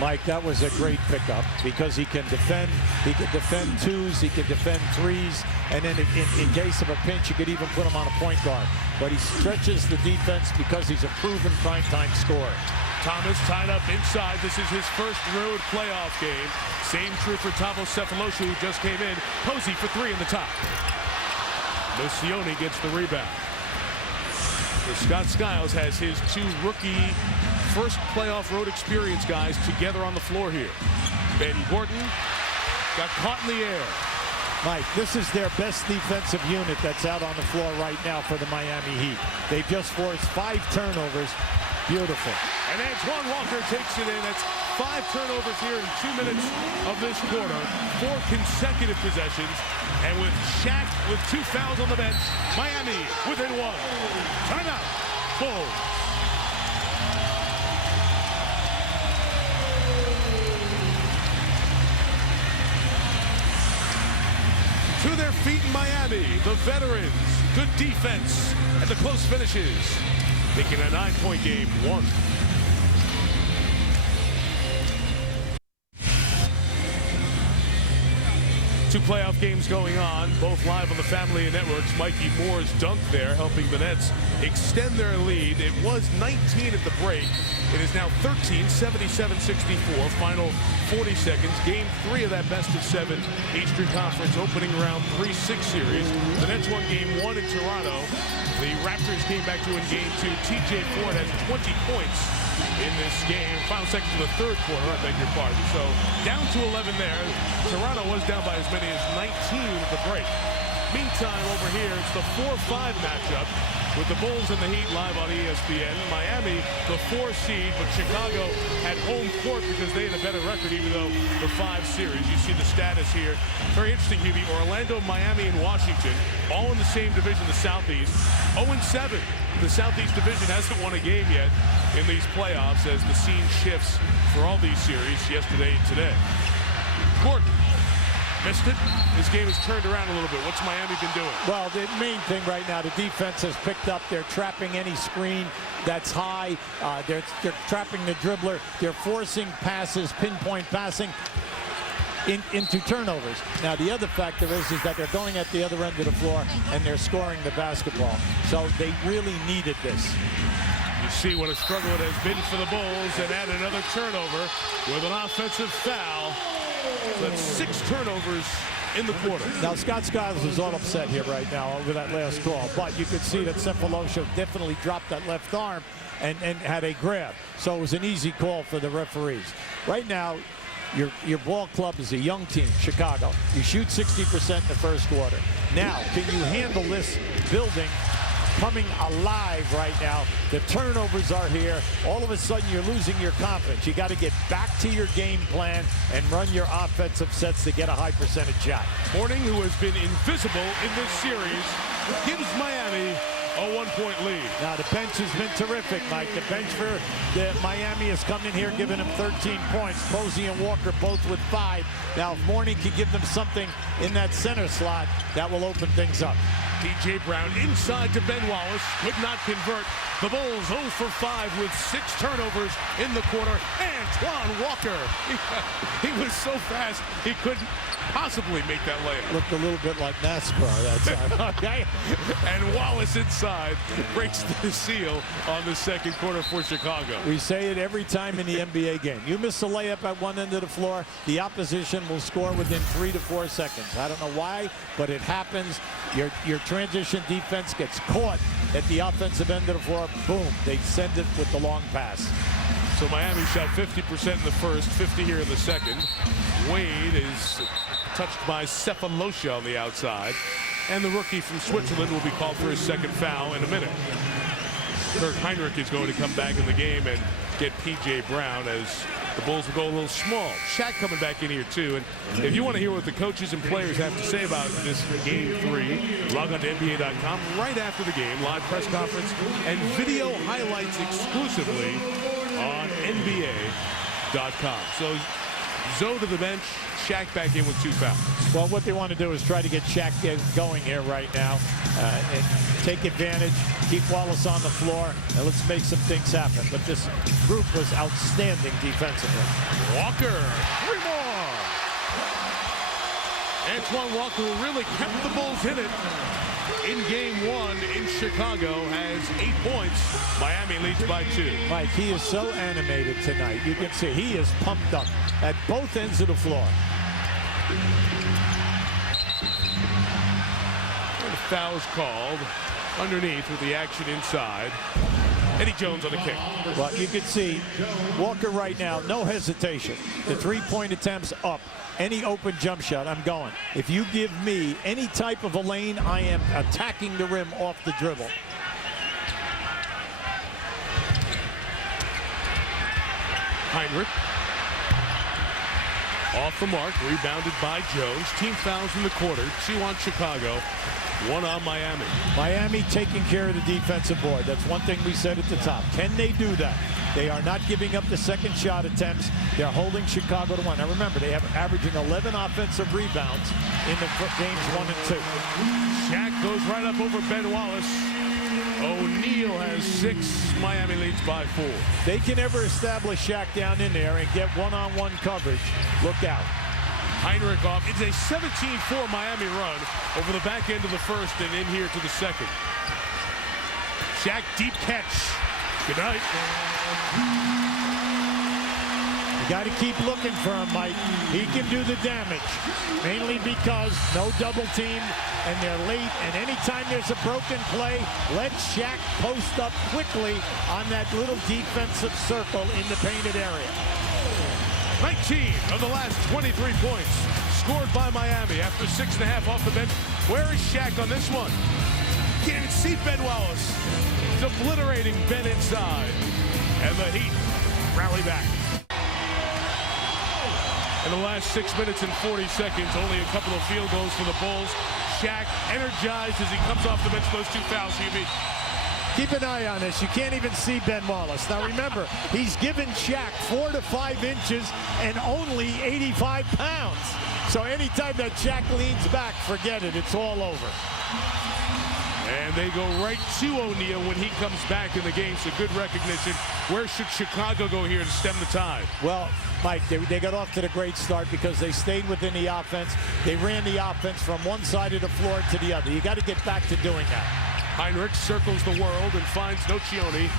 Mike, that was a great pickup because he can defend. He can defend 2s. He can defend 3s. And then in case of a pinch, you could even put him on a point guard. But he stretches the defense because he's a proven primetime scorer. Thomas tied up inside. This is his first road playoff game. Same true for Thabo Sefolosha, who just came in. Posey for 3 in the top. Nocioni gets the rebound. So Scott Skiles has his 2 rookie first playoff road experience guys together on the floor here. Ben Gordon got caught in the air. Mike, this is their best defensive unit that's out on the floor right now for the Miami Heat. They've just forced 5 turnovers. Beautiful. And Antoine Walker takes it in. That's 5 turnovers here in 2 minutes of this quarter. 4 consecutive possessions. And with Shaq with 2 fouls on the bench, Miami within 1. Timeout. Bulls. To their feet in Miami, the veterans, good defense, and the close finishes, making a 9-point game 1. Two playoff games going on, both live on the Family Networks. Mikey Moore's dunk there, helping the Nets extend their lead. It was 19 at the break. It is now 13, 77-64. Final 40 seconds. Game 3 of that best-of-7 Eastern Conference opening round 3-6 series. The Nets won game 1 in Toronto. The Raptors came back to win game 2. TJ Ford has 20 points in this game. Final seconds of the 3rd quarter, I beg your pardon. So down to 11 there. Toronto was down by as many as 19 at the break. Meantime, over here, it's the 4-5 matchup with the Bulls and the Heat live on ESPN. Miami, the 4 seed, but Chicago had home court because they had a better record, even though the 5 series. You see the status here. Very interesting, Hubie. Orlando, Miami, and Washington, all in the same division, the Southeast. 0-7. The Southeast Division hasn't won a game yet in these playoffs as the scene shifts for all these series yesterday and today. Gordon missed it. This game has turned around a little bit. What's Miami been doing? Well, the main thing right now, the defense has picked up. They're trapping any screen that's high. They're trapping the dribbler. They're forcing passes, pinpoint passing into turnovers. Now, the other factor is that they're going at the other end of the floor and they're scoring the basketball. So they really needed this. You see what a struggle it has been for the Bulls, and add another turnover with an offensive foul. So that's 6 turnovers in the quarter. Now, Scott Skiles is all upset here right now over that last call, but you could see that Sefolosha definitely dropped that left arm and had a grab. So it was an easy call for the referees. Right now, your ball club is a young team, Chicago. You shoot 60% in the first quarter. Now, can you handle this building coming alive right now? The turnovers are here. All of a sudden, you're losing your confidence. You got to get back to your game plan and run your offensive sets to get a high percentage shot. Morning, who has been invisible in this series, gives Miami a 1-point lead. Now, the bench has been terrific, Mike. The bench for Miami has come in here giving them 13 points. Posey and Walker both with 5. Now, if Mourning can give them something in that center slot, that will open things up. P.J. Brown inside to Ben Wallace, could not convert. The Bulls 0 for 5 with 6 turnovers in the quarter. Antoine Walker, he was so fast he couldn't possibly make that layup. Looked a little bit like NASCAR that time. Okay. And Wallace inside breaks the seal on the second quarter for Chicago. We say it every time in the NBA game. You miss a layup at one end of the floor, the opposition will score within 3 to 4 seconds. I don't know why, but it happens. Your transition defense gets caught at the offensive end of the floor. Boom, they send it with the long pass. So Miami shot 50% in the first, 50 here in the second. Wade is touched by Sefolosha on the outside. And the rookie from Switzerland will be called for his second foul in a minute. Kirk Hinrich is going to come back in the game and get P.J. Brown as the Bulls will go a little small. Shaq coming back in here too. And if you want to hear what the coaches and players have to say about this game 3, log on to NBA.com right after the game. Live press conference and video highlights exclusively on NBA.com. So Zoe to the bench, Shaq back in with 2 fouls. Well, what they want to do is try to get Shaq going here right now and take advantage, keep Wallace on the floor, and let's make some things happen. But this group was outstanding defensively. Walker, 3 more. Antoine Walker really kept the Bulls in it in game 1 in Chicago, has 8 points. Miami leads by 2. Mike, he is so animated tonight. You can see he is pumped up at both ends of the floor. And the foul is called underneath with the action inside. Eddie Jones on the kick. Well, you can see Walker right now, no hesitation. The 3-point attempts up. Any open jump shot, I'm going. If you give me any type of a lane, I am attacking the rim off the dribble. Hinrich. Off the mark, rebounded by Jones. Team fouls in the quarter, 2 on Chicago, 1 on Miami. Miami taking care of the defensive board. That's one thing we said at the top. Can they do that? They are not giving up the second shot attempts. They're holding Chicago to 1. Now remember, they have averaging 11 offensive rebounds in the games 1 and 2. Shaq goes right up over Ben Wallace. O'Neal has 6. Miami leads by 4. They can ever establish Shaq down in there and get one-on-one coverage. Look out. Hinrich off. It's a 17-4 Miami run over the back end of the first and in here to the second. Shaq deep catch. Good night. You got to keep looking for him, Mike. He can do the damage, mainly because no double team and they're late. And anytime there's a broken play, let Shaq post up quickly on that little defensive circle in the painted area. 19 of the last 23 points scored by Miami after 6.5 off the bench. Where is Shaq on this one? Can't even see Ben Wallace. He's obliterating Ben inside. And the Heat rally back. In the last 6 minutes and 40 seconds, only a couple of field goals for the Bulls. Shaq energized as he comes off the bench, those 2 fouls. Keep an eye on this. You can't even see Ben Wallace. Now remember, he's given Shaq 4 to 5 inches and only 85 pounds. So anytime that Shaq leans back, forget it. It's all over. And they go right to O'Neal when he comes back in the game. So good recognition. Where should Chicago go here to stem the tide? Well, Mike, they got off to the great start because they stayed within the offense. They ran the offense from one side of the floor to the other. You got to get back to doing that. Hinrich circles the world and finds Nocioni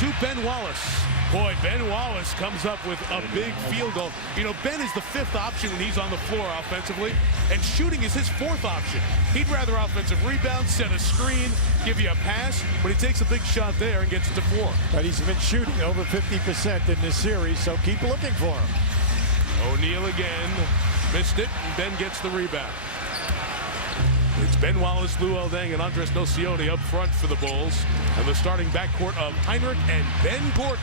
to Ben Wallace. Boy, Ben Wallace comes up with a big field goal. You know, Ben is the 5th option when he's on the floor offensively, and shooting is his 4th option. He'd rather offensive rebound, set a screen, give you a pass, but he takes a big shot there and gets it to 4. But he's been shooting over 50% in this series, so keep looking for him. O'Neal again, missed it, and Ben gets the rebound. It's Ben Wallace, Lou Elding, and Andres Nocioni up front for the Bulls. And the starting backcourt of Hinrich and Ben Gordon.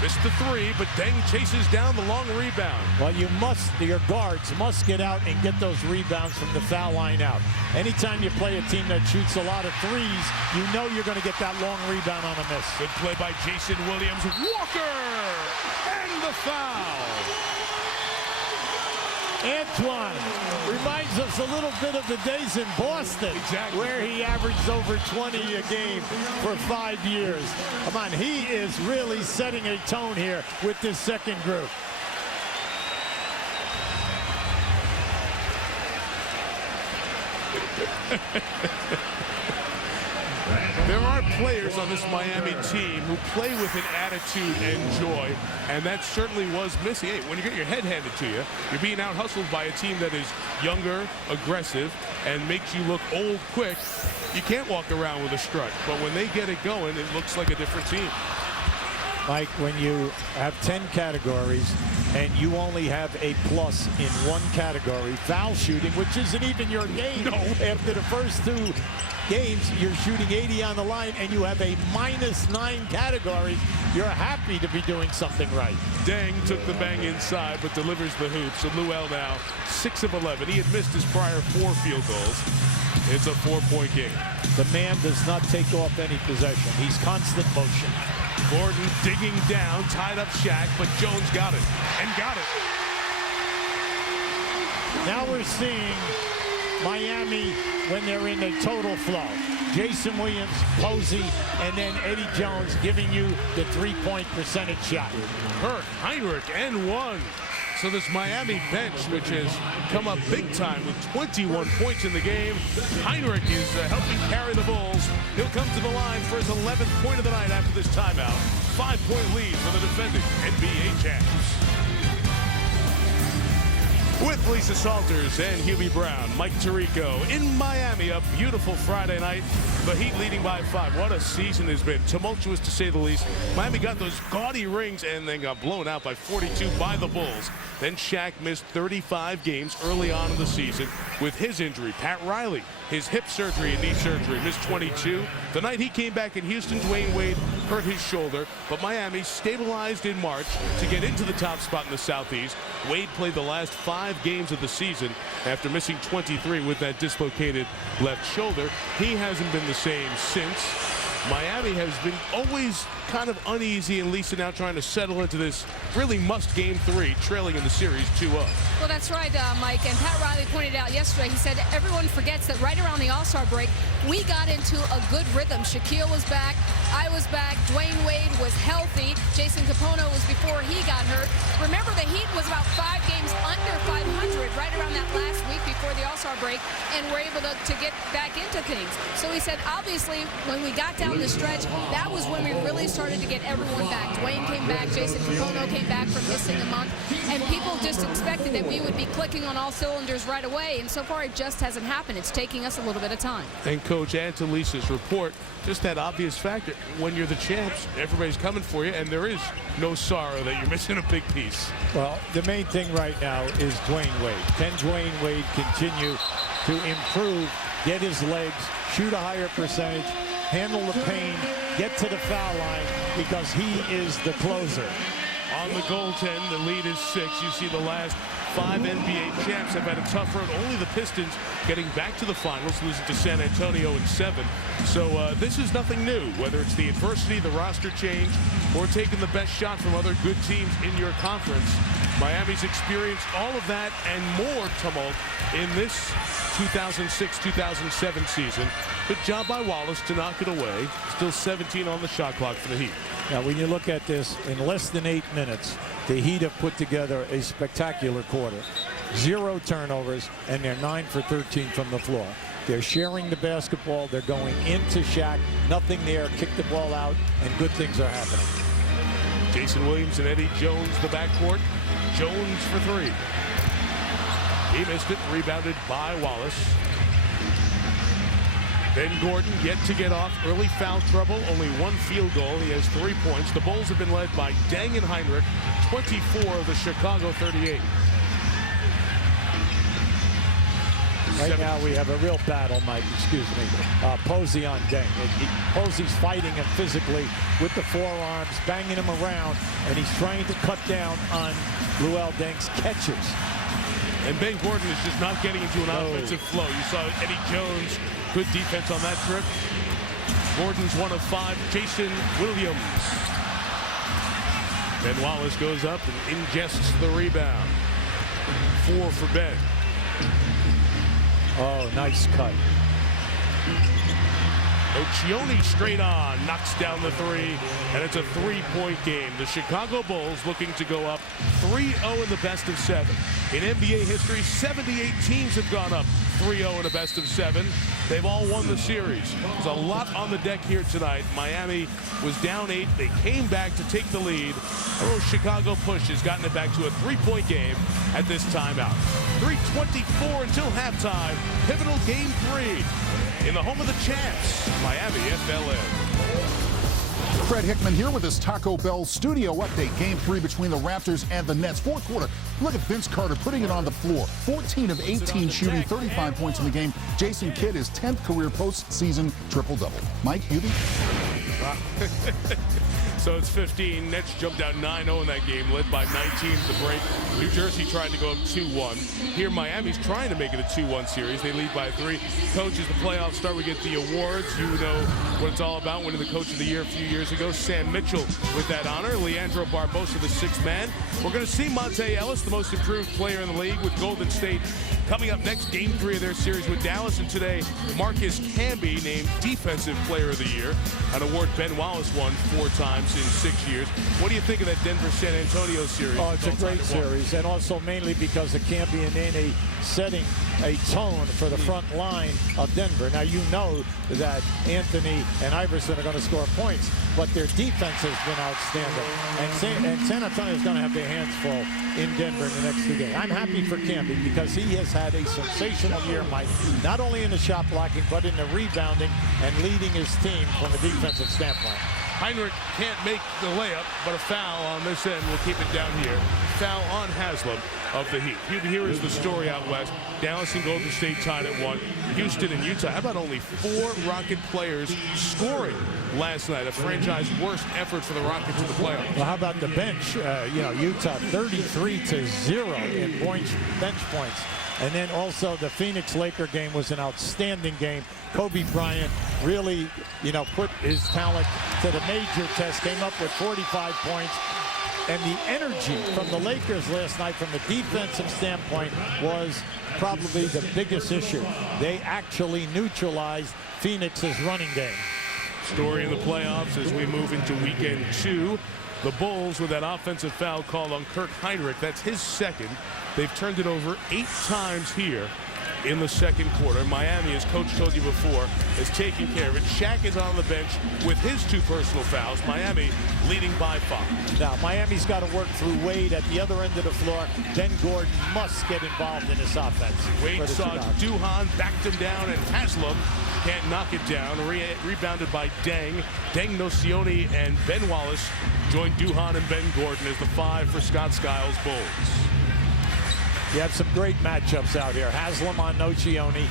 Missed the 3, but Deng chases down the long rebound. Well, your guards must get out and get those rebounds from the foul line out. Anytime you play a team that shoots a lot of threes, you know you're going to get that long rebound on a miss. Good play by Jason Williams. Walker! And the foul! Antoine reminds us a little bit of the days in Boston, where he averaged over 20 a game for 5 years. Come on, he is really setting a tone here with this second group. There are players on this Miami team who play with an attitude and joy, and that certainly was missing. Hey, when you get your head handed to you, you're being out-hustled by a team that is younger, aggressive, and makes you look old quick. You can't walk around with a strut, but when they get it going, it looks like a different team. Mike, when you have 10 categories and you only have a plus in one category, foul shooting, which isn't even your game. After the first 2 games, you're shooting 80 on the line and you have a -9 categories, you're happy to be doing something right. Deng took the bang inside but delivers the hoops. And Luell now 6 of 11. He had missed his prior 4 field goals. It's a 4-point game. The man does not take off any possession. He's constant motion. Gordon digging down, tied up Shaq, but Jones got it, and got it. Now we're seeing Miami when they're in the total flow. Jason Williams, Posey, and then Eddie Jones giving you the 3-point percentage shot. Hurt, Heinrich, and 1. So this Miami bench, which has come up big time with 21 points in the game. Heinrich is helping carry the Bulls. He'll come to the line for his 11th point of the night after this timeout. 5-point lead for the defending NBA champs. With Lisa Salters and Hubie Brown, Mike Tirico in Miami, a beautiful Friday night. The Heat leading by 5. What a season has been. Tumultuous to say the least. Miami got those gaudy rings and then got blown out by 42 by the Bulls. Then Shaq missed 35 games early on in the season with his injury. Pat Riley, his hip surgery and knee surgery, missed 22. The night he came back in Houston, Dwayne Wade hurt his shoulder, but Miami stabilized in March to get into the top spot in the Southeast. Wade played the last 5 games of the season after missing 23 with that dislocated left shoulder. He hasn't been the same since. Miami has been always kind of uneasy, and Lisa now trying to settle into this really must game 3, trailing in the series 2-0. Well, that's right, Mike. And Pat Riley pointed out yesterday, he said everyone forgets that right around the All-Star break, we got into a good rhythm. Shaquille was back. I was back. Dwayne Wade was healthy. Jason Capono was before he got hurt. Remember, the Heat was about 5 games under 500 right around that last week before the All-Star break, and were able to get back into things. So he said, obviously, when we got down the stretch, that was when we really started to get everyone back. Dwayne came back. Jason Capono came back from missing a month. And people just expected that we would be clicking on all cylinders right away. And so far, it just hasn't happened. It's taking us a little bit of time. And, Coach, add to Lisa's report, just that obvious factor. When you're the champs, everybody's coming for you, and there is no sorrow that you're missing a big piece. Well, the main thing right now is Dwayne Wade. Can Dwayne Wade continue to improve, get his legs, shoot a higher percentage, handle the pain, get to the foul line, because he is the closer. On the goaltend, the lead is 6. You see the last 5 NBA champs have had a tough road. Only the Pistons getting back to the finals, losing to San Antonio in 7. So this is nothing new, whether it's the adversity, the roster change, or taking the best shot from other good teams in your conference. Miami's experienced all of that and more tumult in this 2006-2007 season. Good job by Wallace to knock it away. Still 17 on the shot clock for the Heat. Now, when you look at this, in less than 8 minutes, the Heat have put together a spectacular quarter. 0 turnovers, and they're 9 for 13 from the floor. They're sharing the basketball. They're going into Shaq. Nothing there. Kick the ball out, and good things are happening. Jason Williams and Eddie Jones, the backcourt. Jones for 3. He missed it, rebounded by Wallace. Ben Gordon yet to get off. Early foul trouble, only 1 field goal. He has 3 points. The Bulls have been led by Deng and Heinrich, 24 of the Chicago 38. Right now we have a real battle, Mike, excuse me. Posey on Deng. Posey's fighting him physically with the forearms, banging him around, and he's trying to cut down on Luol Deng's catches. And Ben Gordon is just not getting into an offensive flow. You saw Eddie Jones, good defense on that trip. Gordon's 1 of 5. Jason Williams. Ben Wallace goes up and ingests the rebound. 4 for Ben. Oh, nice cut. Nocioni straight on, knocks down the three, and it's a three-point game. The Chicago Bulls looking to go up 3-0 in the best of 7. In NBA history, 78 teams have gone up 3-0 in a best of 7. They've all won the series. There's a lot on the deck here tonight. Miami was down 8. They came back to take the lead. A little Chicago push has gotten it back to a three-point game at this timeout. 3:24 until halftime. Pivotal game 3 in the home of the champs, Miami FLN. Fred Hickman here with his Taco Bell studio update. Game 3 between the Raptors and the Nets. Fourth quarter. Look at Vince Carter putting it on the floor. 14 of 18 shooting, 35 points in the game. Jason Kidd, his 10th career postseason triple-double. Mike, Hubie? So it's 15. Nets jumped out 9-0 in that game, led by 19 at the break. New Jersey tried to go up 2-1. Here, Miami's trying to make it a 2-1 series. They lead by 3. Coach, as the playoffs start, we get the awards. You know what it's all about, winning the Coach of the Year a few years ago. Sam Mitchell with that honor. Leandro Barbosa, the 6th man. We're going to see Monte Ellis, the most improved player in the league, with Golden State coming up next, game 3 of their series with Dallas. And today, Marcus Camby named Defensive Player of the Year, an award Ben Wallace won 4 times in 6 years. What do you think of that Denver-San Antonio series? Oh, it's a great series, and also mainly because of Camby and Nene setting a tone for the front line of Denver. Now, you know that Anthony and Iverson are going to score points, but their defense has been outstanding. And San Antonio is going to have their hands full in Denver in the next 2 games. I'm happy for Camby because he has had a sensational year, Mike, not only in the shot blocking, but in the rebounding and leading his team from a defensive standpoint. Heinrich can't make the layup, but a foul on this end will keep it down here. Foul on Haslam of the Heat. Here is the story out west. Dallas and Golden State tied at 1. Houston and Utah. How about only 4 Rocket players scoring last night? A franchise worst effort for the Rockets in the playoffs. Well, how about the bench? Utah 33-0 in bench points. And then also the Phoenix-Laker game was an outstanding game. Kobe Bryant really, put his talent to the major test, came up with 45 points. And the energy from the Lakers last night from a defensive standpoint was probably the biggest issue. They actually neutralized Phoenix's running game. Story in the playoffs as we move into weekend 2. The Bulls with that offensive foul called on Kirk Heinrich. That's his 2nd. They've turned it over 8 times here in the 2nd quarter. Miami, as Coach told you before, is taking care of it. Shaq is on the bench with his 2 personal fouls. Miami leading by 5. Now, Miami's got to work through Wade at the other end of the floor. Ben Gordon must get involved in this offense. Wade saw Duhan, backed him down, and Haslam can't knock it down. Rebounded by Deng. Deng, Nocioni, and Ben Wallace join Duhan and Ben Gordon as the 5 for Scott Skiles' Bulls. You have some great matchups out here. Haslam on Nocioni,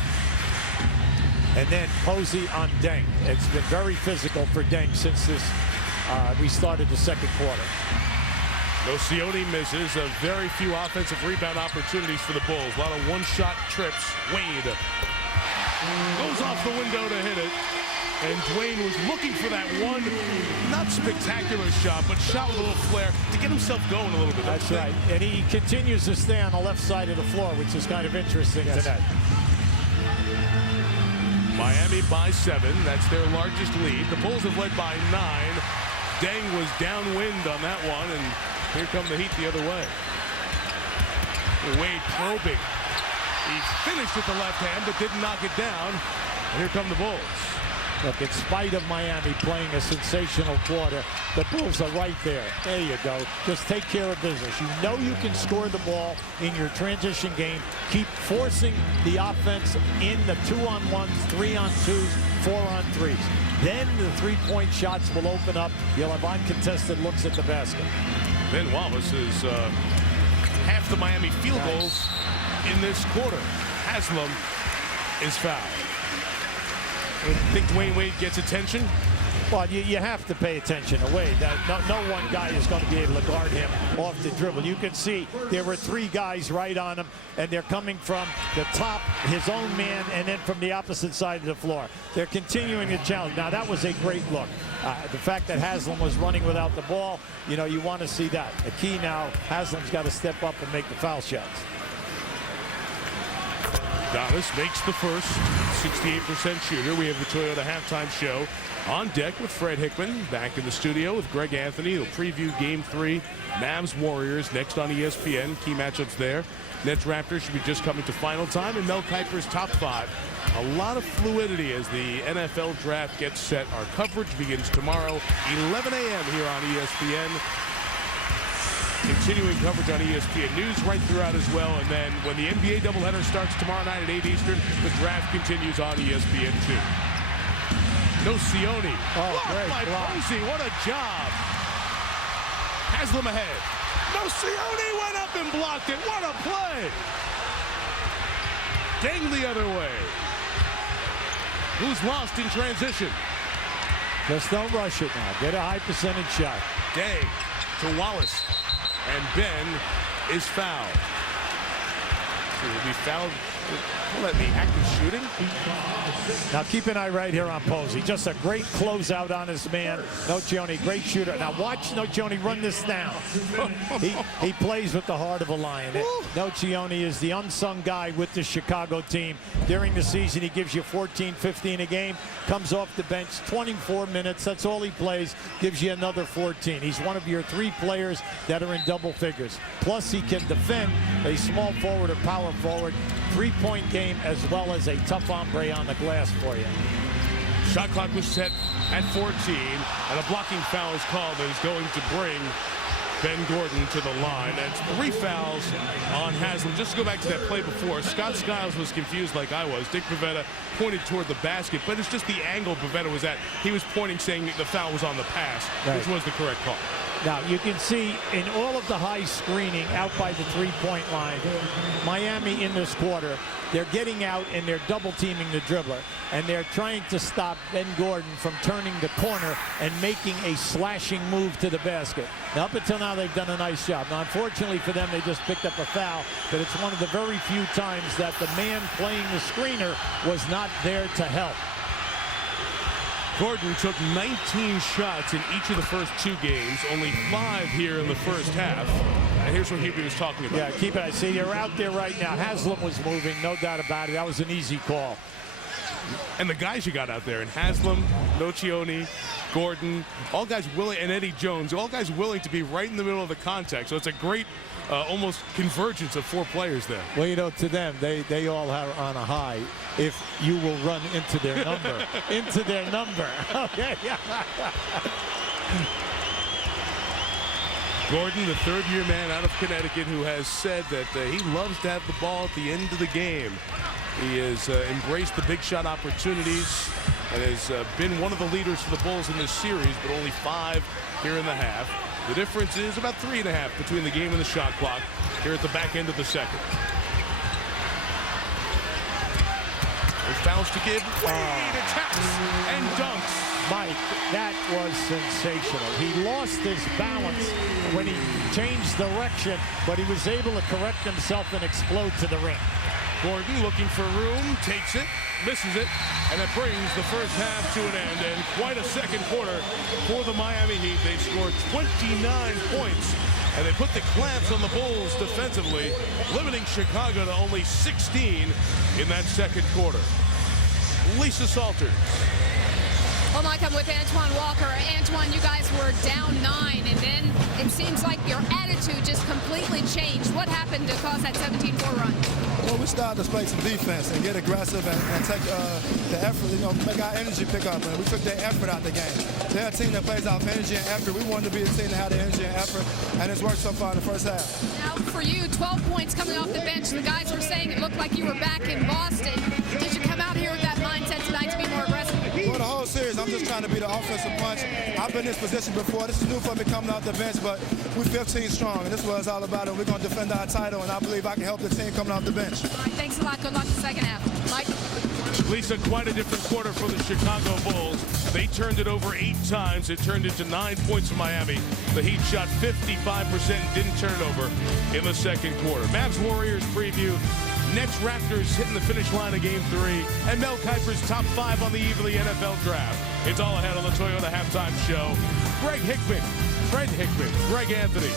and then Posey on Deng. It's been very physical for Deng since we started the 2nd quarter. Nocioni misses. A very few offensive rebound opportunities for the Bulls. A lot of one-shot trips. Wade goes off the window to hit it. And Dwayne was looking for that one, not spectacular shot, but shot with a little flair to get himself going a little bit. That's right. And he continues to stay on the left side of the floor, which is kind of interesting tonight. Miami by 7. That's their largest lead. The Bulls have led by 9. Deng was downwind on that one, and here come the Heat the other way. Wade probing. He finished with the left hand, but didn't knock it down. And here come the Bulls. Look, in spite of Miami playing a sensational quarter, the Bulls are right there. There you go. Just take care of business. You know you can score the ball in your transition game. Keep forcing the offense in the 2-on-1s, 3-on-2s, 4-on-3s. Then the 3-point shots will open up. You'll have uncontested looks at the basket. Ben Wallace is half the Miami field goals in this quarter. Haslam is fouled. Think Dwayne Wade gets attention? Well, you have to pay attention to Wade. No one guy is going to be able to guard him off the dribble. You can see there were 3 guys right on him, and they're coming from the top, his own man, and then from the opposite side of the floor. They're continuing to challenge. Now, that was a great look. The fact that Haslam was running without the ball, you want to see that. The key now, Haslam's got to step up and make the foul shots. Udonis makes the first, 68% shooter. We have the Toyota halftime show on deck with Fred Hickman, back in the studio with Greg Anthony. He'll preview Game 3, Mavs Warriors, next on ESPN. Key matchups there. Nets Raptors should be just coming to final time, and Mel Kiper's top 5. A lot of fluidity as the NFL draft gets set. Our coverage begins tomorrow, 11 a.m. here on ESPN. Continuing coverage on ESPN News right throughout as well. And then when the NBA doubleheader starts tomorrow night at 8 Eastern, the draft continues on ESPN 2. Nocioni. Blocked by Posey. What a job. Haslam ahead. Nocioni went up and blocked it. What a play. Deng the other way. Who's lost in transition? Just don't rush it now. Get a high percentage shot. Deng to Wallace. And Ben is fouled. So he'll be fouled. Let me active shooting. Now keep an eye right here on Posey. Just a great closeout on his man. Nocioni, great shooter. Now watch Nocioni run this down. He plays with the heart of a lion. Nocioni is the unsung guy with the Chicago team. During the season, he gives you 14, 15 a game. Comes off the bench, 24 minutes. That's all he plays. Gives you another 14. He's one of your 3 players that are in double figures. Plus, he can defend a small forward or power forward. 3-point game as well as a tough hombre on the glass for you. Shot clock was set at 14, and a blocking foul is called that is going to bring Ben Gordon to the line. That's 3 fouls on Haslam. Just to go back to that play before, Scott Skiles was confused like I was. Dick Bavetta pointed toward the basket, but it's just the angle Bavetta was at. He was pointing, saying the foul was on the pass, which was the correct call. Now, you can see in all of the high screening out by the 3-point line, Miami in this quarter, they're getting out and they're double teaming the dribbler. And they're trying to stop Ben Gordon from turning the corner and making a slashing move to the basket. Now, up until now, they've done a nice job. Now, unfortunately for them, they just picked up a foul, but it's one of the very few times that the man playing the screener was not there to help. Gordon took 19 shots in each of the first 2 games, only 5 here in the first half. And here's what Hubie was talking about. Yeah, keep it. I see you're out there right now. Haslam was moving, no doubt about it. That was an easy call. And the guys you got out there, and Haslam, Nocioni, Gordon, all guys willing, and Eddie Jones, all guys willing to be right in the middle of the contact. So it's a great almost convergence of 4 players there. Well, you know, to them, they all are on a high if you will run into their number. Into their number. Okay. Gordon, the 3rd-year man out of Connecticut, who has said that he loves to have the ball at the end of the game. He has embraced the big shot opportunities and has been one of the leaders for the Bulls in this series, but only 5 here in the half. The difference is about 3.5 between the game and the shot clock here at the back end of the second. There's fouls to give. Wade attacks and dunks. Mike, that was sensational. He lost his balance when he changed direction, but he was able to correct himself and explode to the rim. Gordon looking for room, takes it, misses it, and it brings the first half to an end. And quite a second quarter for the Miami Heat. They scored 29 points, and they put the clamps on the Bulls defensively, limiting Chicago to only 16 in that second quarter. Lisa Salters. Well, Mike, I'm with Antoine Walker. Antoine, you guys were down 9, and then it seems like your attitude just completely changed. What happened to cause that 17-4 run? Well, we started to play some defense and get aggressive and take the effort, make our energy pick up. And we took that effort out the game. They're a team that plays off energy and effort. We wanted to be a team that had the energy and effort, and it's worked so far in the first half. Now, for you, 12 points coming off the bench. The guys were saying it looked like you were back in Boston. Did you come out here with that mindset tonight to be more aggressive? Well, the whole series, I'm just trying to be the offensive punch. I've been in this position before. This is new for me coming off the bench, but we're 15 strong, and this is what it's all about, and we're going to defend our title, and I believe I can help the team coming off the bench. All right, thanks a lot. Good luck in the second half. Mike? Lisa, quite a different quarter for the Chicago Bulls. They turned it over 8 times. It turned into 9 points for Miami. The Heat shot 55% and didn't turn it over in the second quarter. Mavs Warriors preview. Nets Raptors hitting the finish line of Game 3. And Mel Kiper's top 5 on the eve of the NFL Draft. It's all ahead on the Toyota Halftime Show. Greg Hickman, Fred Hickman, Greg Anthony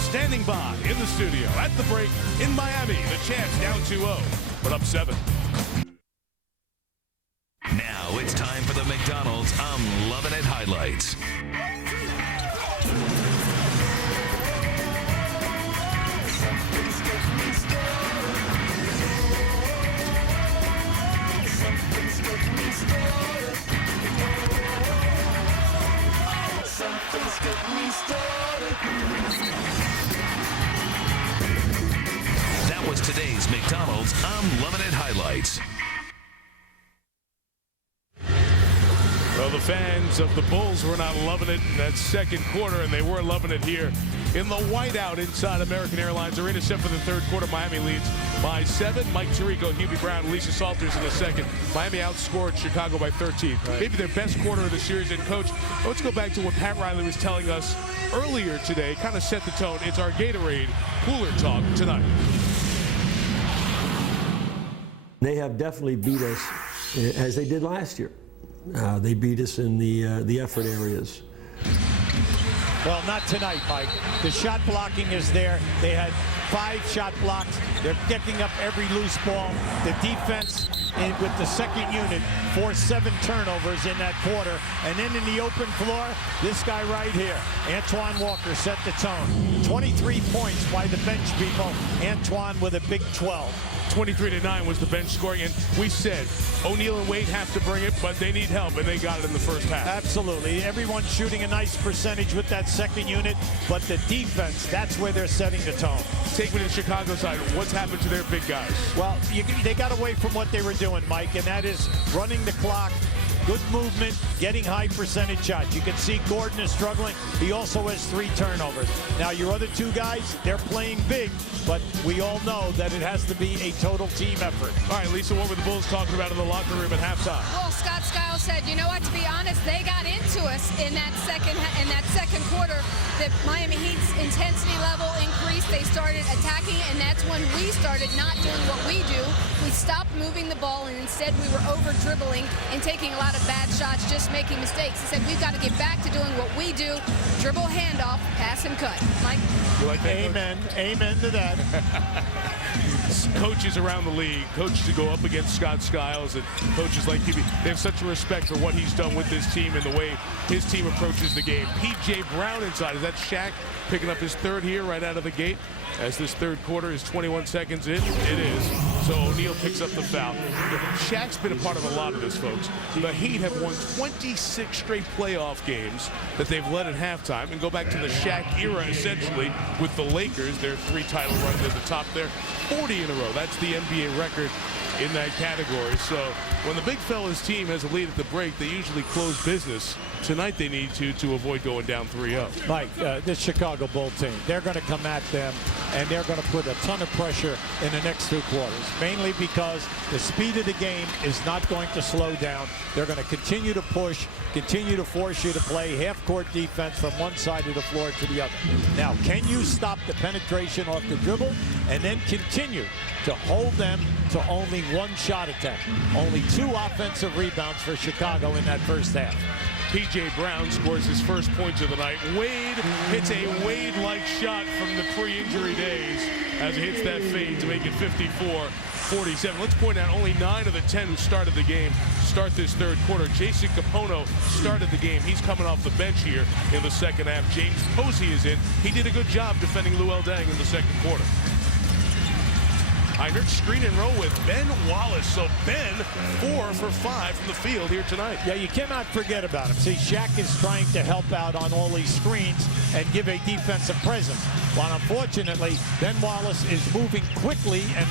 standing by in the studio at the break in Miami. The Champs down 2-0. but up 7. Now it's time for the McDonald's I'm Loving It highlights. That was today's McDonald's I'm Loving It highlights. Well, the fans of the Bulls were not loving it in that second quarter, and they were loving it here in the whiteout inside American Airlines Arena. Set for the third quarter, Miami leads by 7. Mike Tirico, Hubie Brown, Lisa Salters in the second. Miami outscored Chicago by 13. Right. Maybe their best quarter of the series. And, Coach, let's go back to what Pat Riley was telling us earlier today. Kind of set the tone. It's our Gatorade cooler talk tonight. They have definitely beat us as they did last year. They beat us in the effort areas. Well, not tonight, Mike. The shot blocking is there. They had 5 shot blocks. They're picking up every loose ball. The defense with the second unit forced 7 turnovers in that quarter. And then in the open floor, this guy right here, Antoine Walker, set the tone. 23 points by the bench people. Antoine with a big 12. 23-9 was the bench scoring, and we said O'Neal and Wade have to bring it, but they need help, and they got it in the first half. Absolutely. Everyone's shooting a nice percentage with that second unit, but the defense, that's where they're setting the tone. Take me to the Chicago side. What's happened to their big guys? Well, they got away from what they were doing, Mike, and that is running the clock, good movement, getting high percentage shots. You can see Gordon is struggling. He also has 3 turnovers. Now, your other 2 guys, they're playing big, but we all know that it has to be a total team effort. All right, Lisa, what were the Bulls talking about in the locker room at halftime? Well, Scott Skiles said, you know what, to be honest, they got into us in that second quarter. The Miami Heat's intensity level increased. They started attacking, and that's when we started not doing what we do. We stopped moving the ball, and instead we were over-dribbling and taking a lot of bad shots, just making mistakes. He said, we've got to get back to doing what we do, dribble, handoff, pass, and cut. Mike? You like that, Amen. Coach? Amen to that. Coaches around the league, coaches who go up against Scott Skiles, and coaches like Hubie, they have such a respect for what he's done with this team and the way his team approaches the game. P.J. Brown inside. Is that Shaq picking up his 3rd here right out of the gate? As this third quarter is 21 seconds in, it is. So O'Neal picks up the foul. Shaq's been a part of a lot of this, folks. The Heat have won 26 straight playoff games that they've led at halftime, and go back to the Shaq era, essentially, with the Lakers, their 3 title runs at the top there. 40 in a row. That's the NBA record in that category. So when the big fella's team has a lead at the break, they usually close business. Tonight they need to avoid going down 3-0. Mike, this Chicago Bull team, they're going to come at them, and they're going to put a ton of pressure in the next 2 quarters, mainly because the speed of the game is not going to slow down. They're going to continue to push, continue to force you to play half-court defense from one side of the floor to the other. Now, can you stop the penetration off the dribble and then continue to hold them to only 1 shot attempt? Only 2 offensive rebounds for Chicago in that first half. P.J. Brown scores his first points of the night. Wade hits a Wade-like shot from the pre-injury days as he hits that fade to make it 54-47. Let's point out only 9 of the 10 who started the game start this third quarter. Jason Capono started the game. He's coming off the bench here in the second half. James Posey is in. He did a good job defending Luol Deng in the second quarter. Heinrich screen and roll with Ben Wallace. So Ben 4 for 5 from the field here tonight. Yeah, you cannot forget about him. See, Shaq is trying to help out on all these screens and give a defensive presence. While unfortunately, Ben Wallace is moving quickly and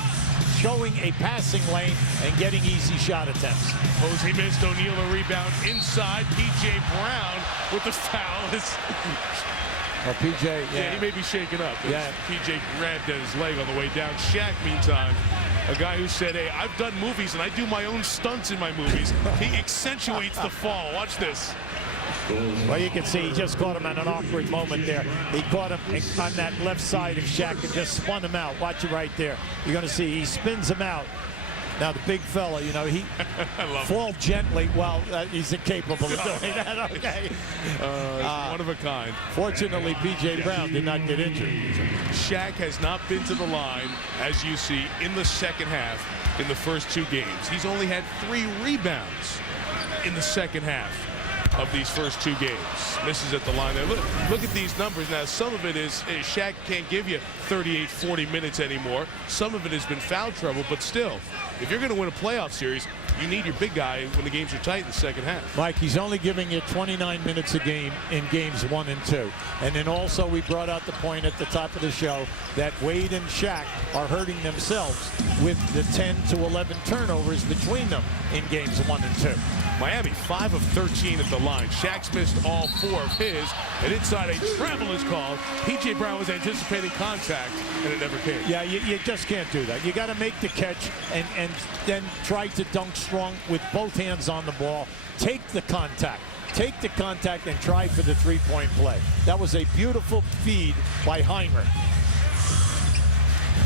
showing a passing lane and getting easy shot attempts. Posey missed. O'Neal a rebound inside. P.J. Brown with the foul. Well, PJ, yeah, he may be shaken up. Yeah. PJ grabbed at his leg on the way down. Shaq, meantime, a guy who said, hey, I've done movies and I do my own stunts in my movies. He accentuates the fall. Watch this. Well, you can see he just caught him at an awkward moment there. He caught him on that left side of Shaq and just spun him out. Watch it right there. You're going to see he spins him out. Now, the big fella, you know, he fall gently. Well, he's incapable of doing that, okay? One of a kind. Fortunately, P.J. Brown did not get injured. Shaq has not been to the line, as you see, in the second half in the first 2 games. He's only had 3 rebounds in the second half of these first 2 games. Misses at the line there. Look at these numbers. Now, some of it is Shaq can't give you 38, 40 minutes anymore. Some of it has been foul trouble, but still, if you're going to win a playoff series, you need your big guy when the games are tight in the second half. Mike, he's only giving you 29 minutes a game in games 1 and 2. And then also we brought out the point at the top of the show that Wade and Shaq are hurting themselves with the 10 to 11 turnovers between them in games 1 and 2. Miami 5 of 13 at the line. Shaq's missed all 4 of his, and inside a travel is called. P.J. Brown was anticipating contact, and it never came. Yeah, you just can't do that. You got to make the catch and then try to dunk strong with both hands on the ball. Take the contact. Take the contact and try for the three-point play. That was a beautiful feed by Heinrich.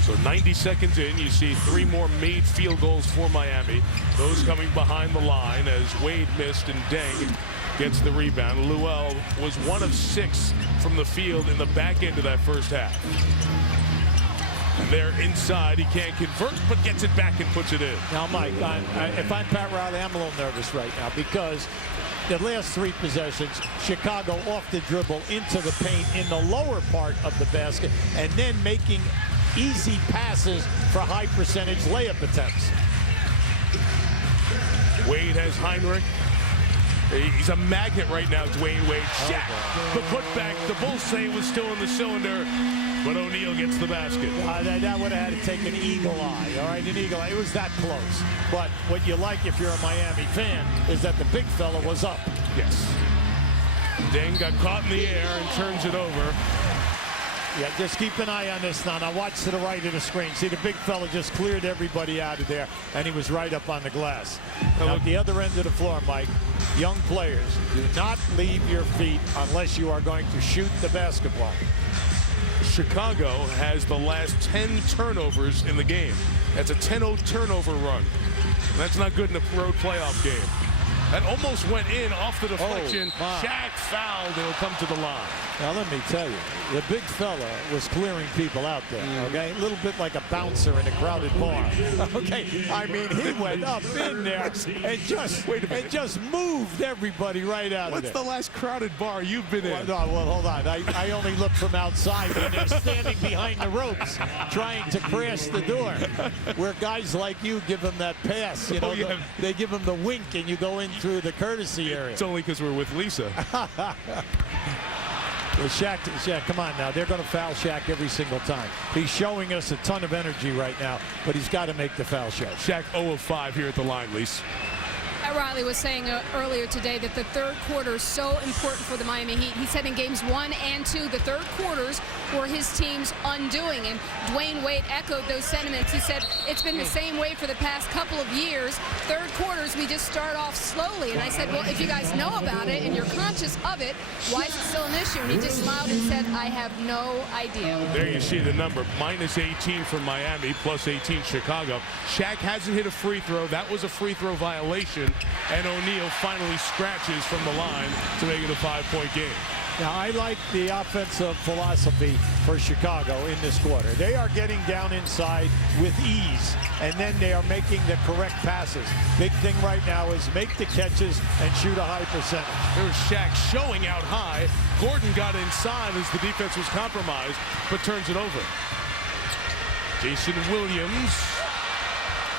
So 90 seconds in, you see 3 more made field goals for Miami. Those coming behind the line as Wade missed and Deng gets the rebound. Luell was 1 of 6 from the field in the back end of that first half. And there inside, he can't convert, but gets it back and puts it in. Now, Mike, if I'm Pat Riley, I'm a little nervous right now because the last 3 possessions, Chicago off the dribble into the paint in the lower part of the basket and then making easy passes for high percentage layup attempts. Wade has Heinrich. He's a magnet right now, Dwayne Wade. Shaq, the putback. The Bulls say was still in the cylinder, but O'Neal gets the basket. That would have had to take an eagle eye, all right, an eagle eye. It was that close. But what you like if you're a Miami fan is that the big fella was up. Yes. Deng got caught in the air and turns it over. Yeah, just keep an eye on this now. Now watch to the right of the screen. See, the big fella just cleared everybody out of there, and he was right up on the glass. Now, at the other end of the floor, Mike, young players, do not leave your feet unless you are going to shoot the basketball. Chicago has the last 10 turnovers in the game. That's a 10-0 turnover run. That's not good in a road playoff game. That almost went in off the deflection. Shaq fouled. It'll come to the line. Now, let me tell you, the big fella was clearing people out there, okay? A little bit like a bouncer in a crowded bar, okay? I mean, he went up in there and just moved everybody right out of there. What's the last crowded bar you've been in? Well, hold on. I only look from outside when they're standing behind the ropes trying to crash the door, where guys like you give them that pass, you know, they give them the wink and you go in through the courtesy area. It's only because we're with Lisa. Well, Shaq, come on now. They're going to foul Shaq every single time. He's showing us a ton of energy right now, but he's got to make the foul shot. Shaq 0 of 5 here at the line, Lisa. Pat Riley was saying earlier today that the third quarter is so important for the Miami Heat. He said in games 1 and 2, the third quarters were his team's undoing. And Dwayne Wade echoed those sentiments. He said it's been the same way for the past couple of years. Third quarters, we just start off slowly. And I said, well, if you guys know about it and you're conscious of it, why is it still an issue? And he just smiled and said, I have no idea. There you see the number, minus 18 for Miami, plus 18 Chicago. Shaq hasn't hit a free throw. That was a free throw violation. And O'Neal finally scratches from the line to make it a 5-point game. Now, I like the offensive philosophy for Chicago in this quarter. They are getting down inside with ease, and then they are making the correct passes. Big thing right now is make the catches and shoot a high percentage. There's Shaq showing out high. Gordon got inside as the defense was compromised, but turns it over. Jason Williams.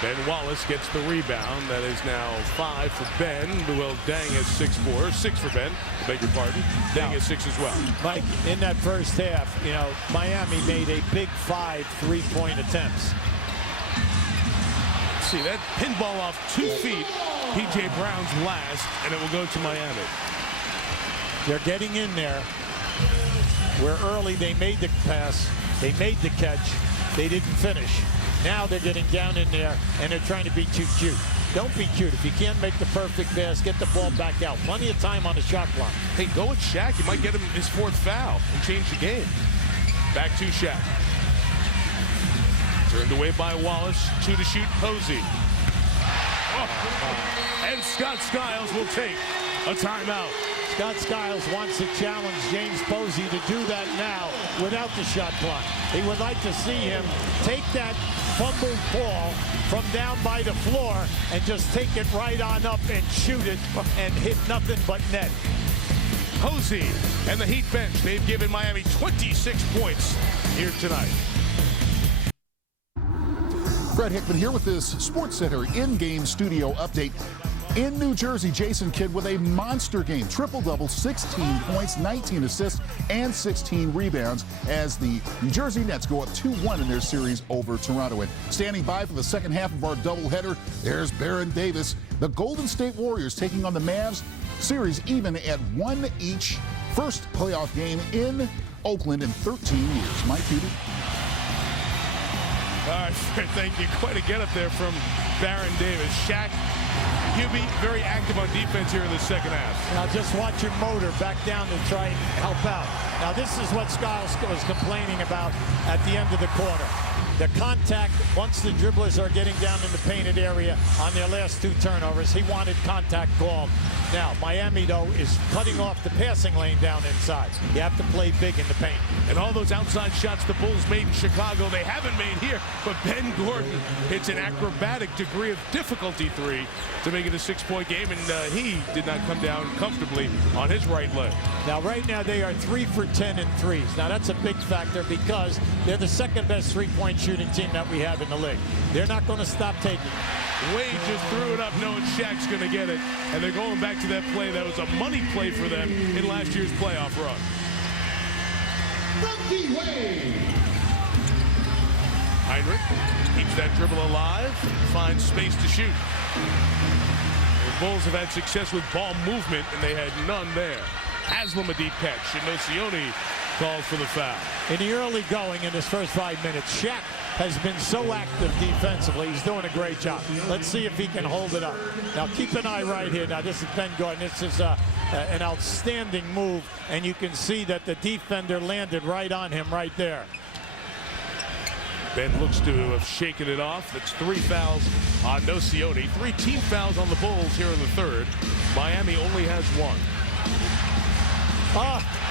Ben Wallace gets the rebound. That is now 5 for Ben. Luol Deng has 6 for Ben. Beg your pardon. Deng has 6 as well. Mike, in that first half, you know, Miami made a big 5 3-point attempts. See that pinball off 2 feet. P.J. Brown's last, and it will go to Miami. They're getting in there where early they made the pass, they made the catch, they didn't finish. Now they're getting down in there, and they're trying to be too cute. Don't be cute. If you can't make the perfect pass, get the ball back out. Plenty of time on the shot clock. Hey, go with Shaq. You might get him his 4th foul and change the game. Back to Shaq. Turned away by Wallace. 2 to shoot. Posey. And Scott Skiles will take a timeout. Scott Skiles wants to challenge James Posey to do that now without the shot clock. He would like to see him take that fumbled ball from down by the floor and just take it right on up and shoot it and hit nothing but net. Posey and the Heat bench, they've given Miami 26 points here tonight. Fred Hickman here with this SportsCenter in-game studio update. In New Jersey, Jason Kidd with a monster game. Triple-double, 16 points, 19 assists, and 16 rebounds as the New Jersey Nets go up 2-1 in their series over Toronto. And standing by for the second half of our doubleheader, there's Baron Davis. The Golden State Warriors taking on the Mavs. Series even at 1 each. First playoff game in Oakland in 13 years. Mike Hubie. All right, Fred, thank you. Quite a get up there from Baron Davis. Shaq, Hubie, very active on defense here in the second half. Now just watch your motor back down to try and help out. Now this is what Skiles was complaining about at the end of the quarter. The contact, once the dribblers are getting down in the painted area on their last 2 turnovers, he wanted contact called. Now, Miami, though, is cutting off the passing lane down inside. You have to play big in the paint. And all those outside shots the Bulls made in Chicago, they haven't made here. But Ben Gordon hits an acrobatic degree of difficulty 3 to make it a 6-point game, and he did not come down comfortably on his right leg. Now, right now, they are 3 for 10 in threes. Now, that's a big factor because they're the second best three-point shooting team that we have in the league. They're not going to stop taking it. Wade just threw it up knowing Shaq's going to get it. And they're going back to that play that was a money play for them in last year's playoff run. Frankie Wade. Heinrich keeps that dribble alive, finds space to shoot. The Bulls have had success with ball movement, and they had none there. Haslam a deep catch, and Nocioni calls for the foul. In the early going in his first 5 minutes, Shaq has been so active defensively. He's doing a great job. Let's see if he can hold it up. Now keep an eye right here. Now this is Ben Gordon. This is an outstanding move, and you can see that the defender landed right on him right there. Ben looks to have shaken it off. That's 3 fouls on Nocioni. 3 team fouls on the Bulls here in the third. Miami only has 1.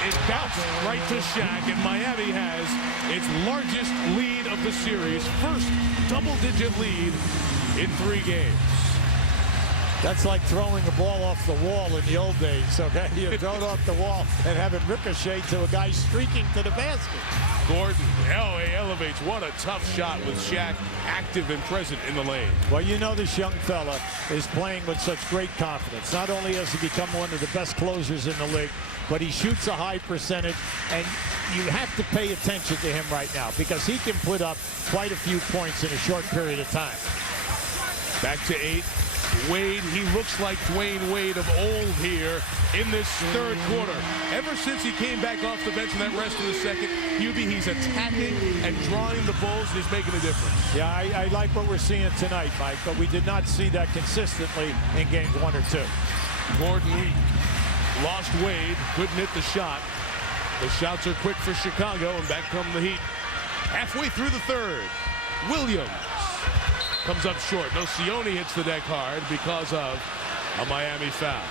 It bounced right to Shaq, and Miami has its largest lead of the series. First double-digit lead in 3 games. That's like throwing a ball off the wall in the old days, okay? You throw it off the wall and have it ricochet to a guy streaking to the basket. Gordon, he elevates. What a tough shot with Shaq active and present in the lane. Well, you know this young fella is playing with such great confidence. Not only has he become one of the best closers in the league, but he shoots a high percentage, and you have to pay attention to him right now because he can put up quite a few points in a short period of time. Back to 8. Wade, he looks like Dwayne Wade of old here in this third quarter. Ever since he came back off the bench in that rest of the second, Hubie, he's attacking and drawing the Bulls, and he's making a difference. Yeah, I like what we're seeing tonight, Mike, but we did not see that consistently in games 1 or 2. Gordon lost Wade, couldn't hit the shot. The shots are quick for Chicago, and back come the Heat. Halfway through the third, Williams comes up short. Nocioni hits the deck hard because of a Miami foul.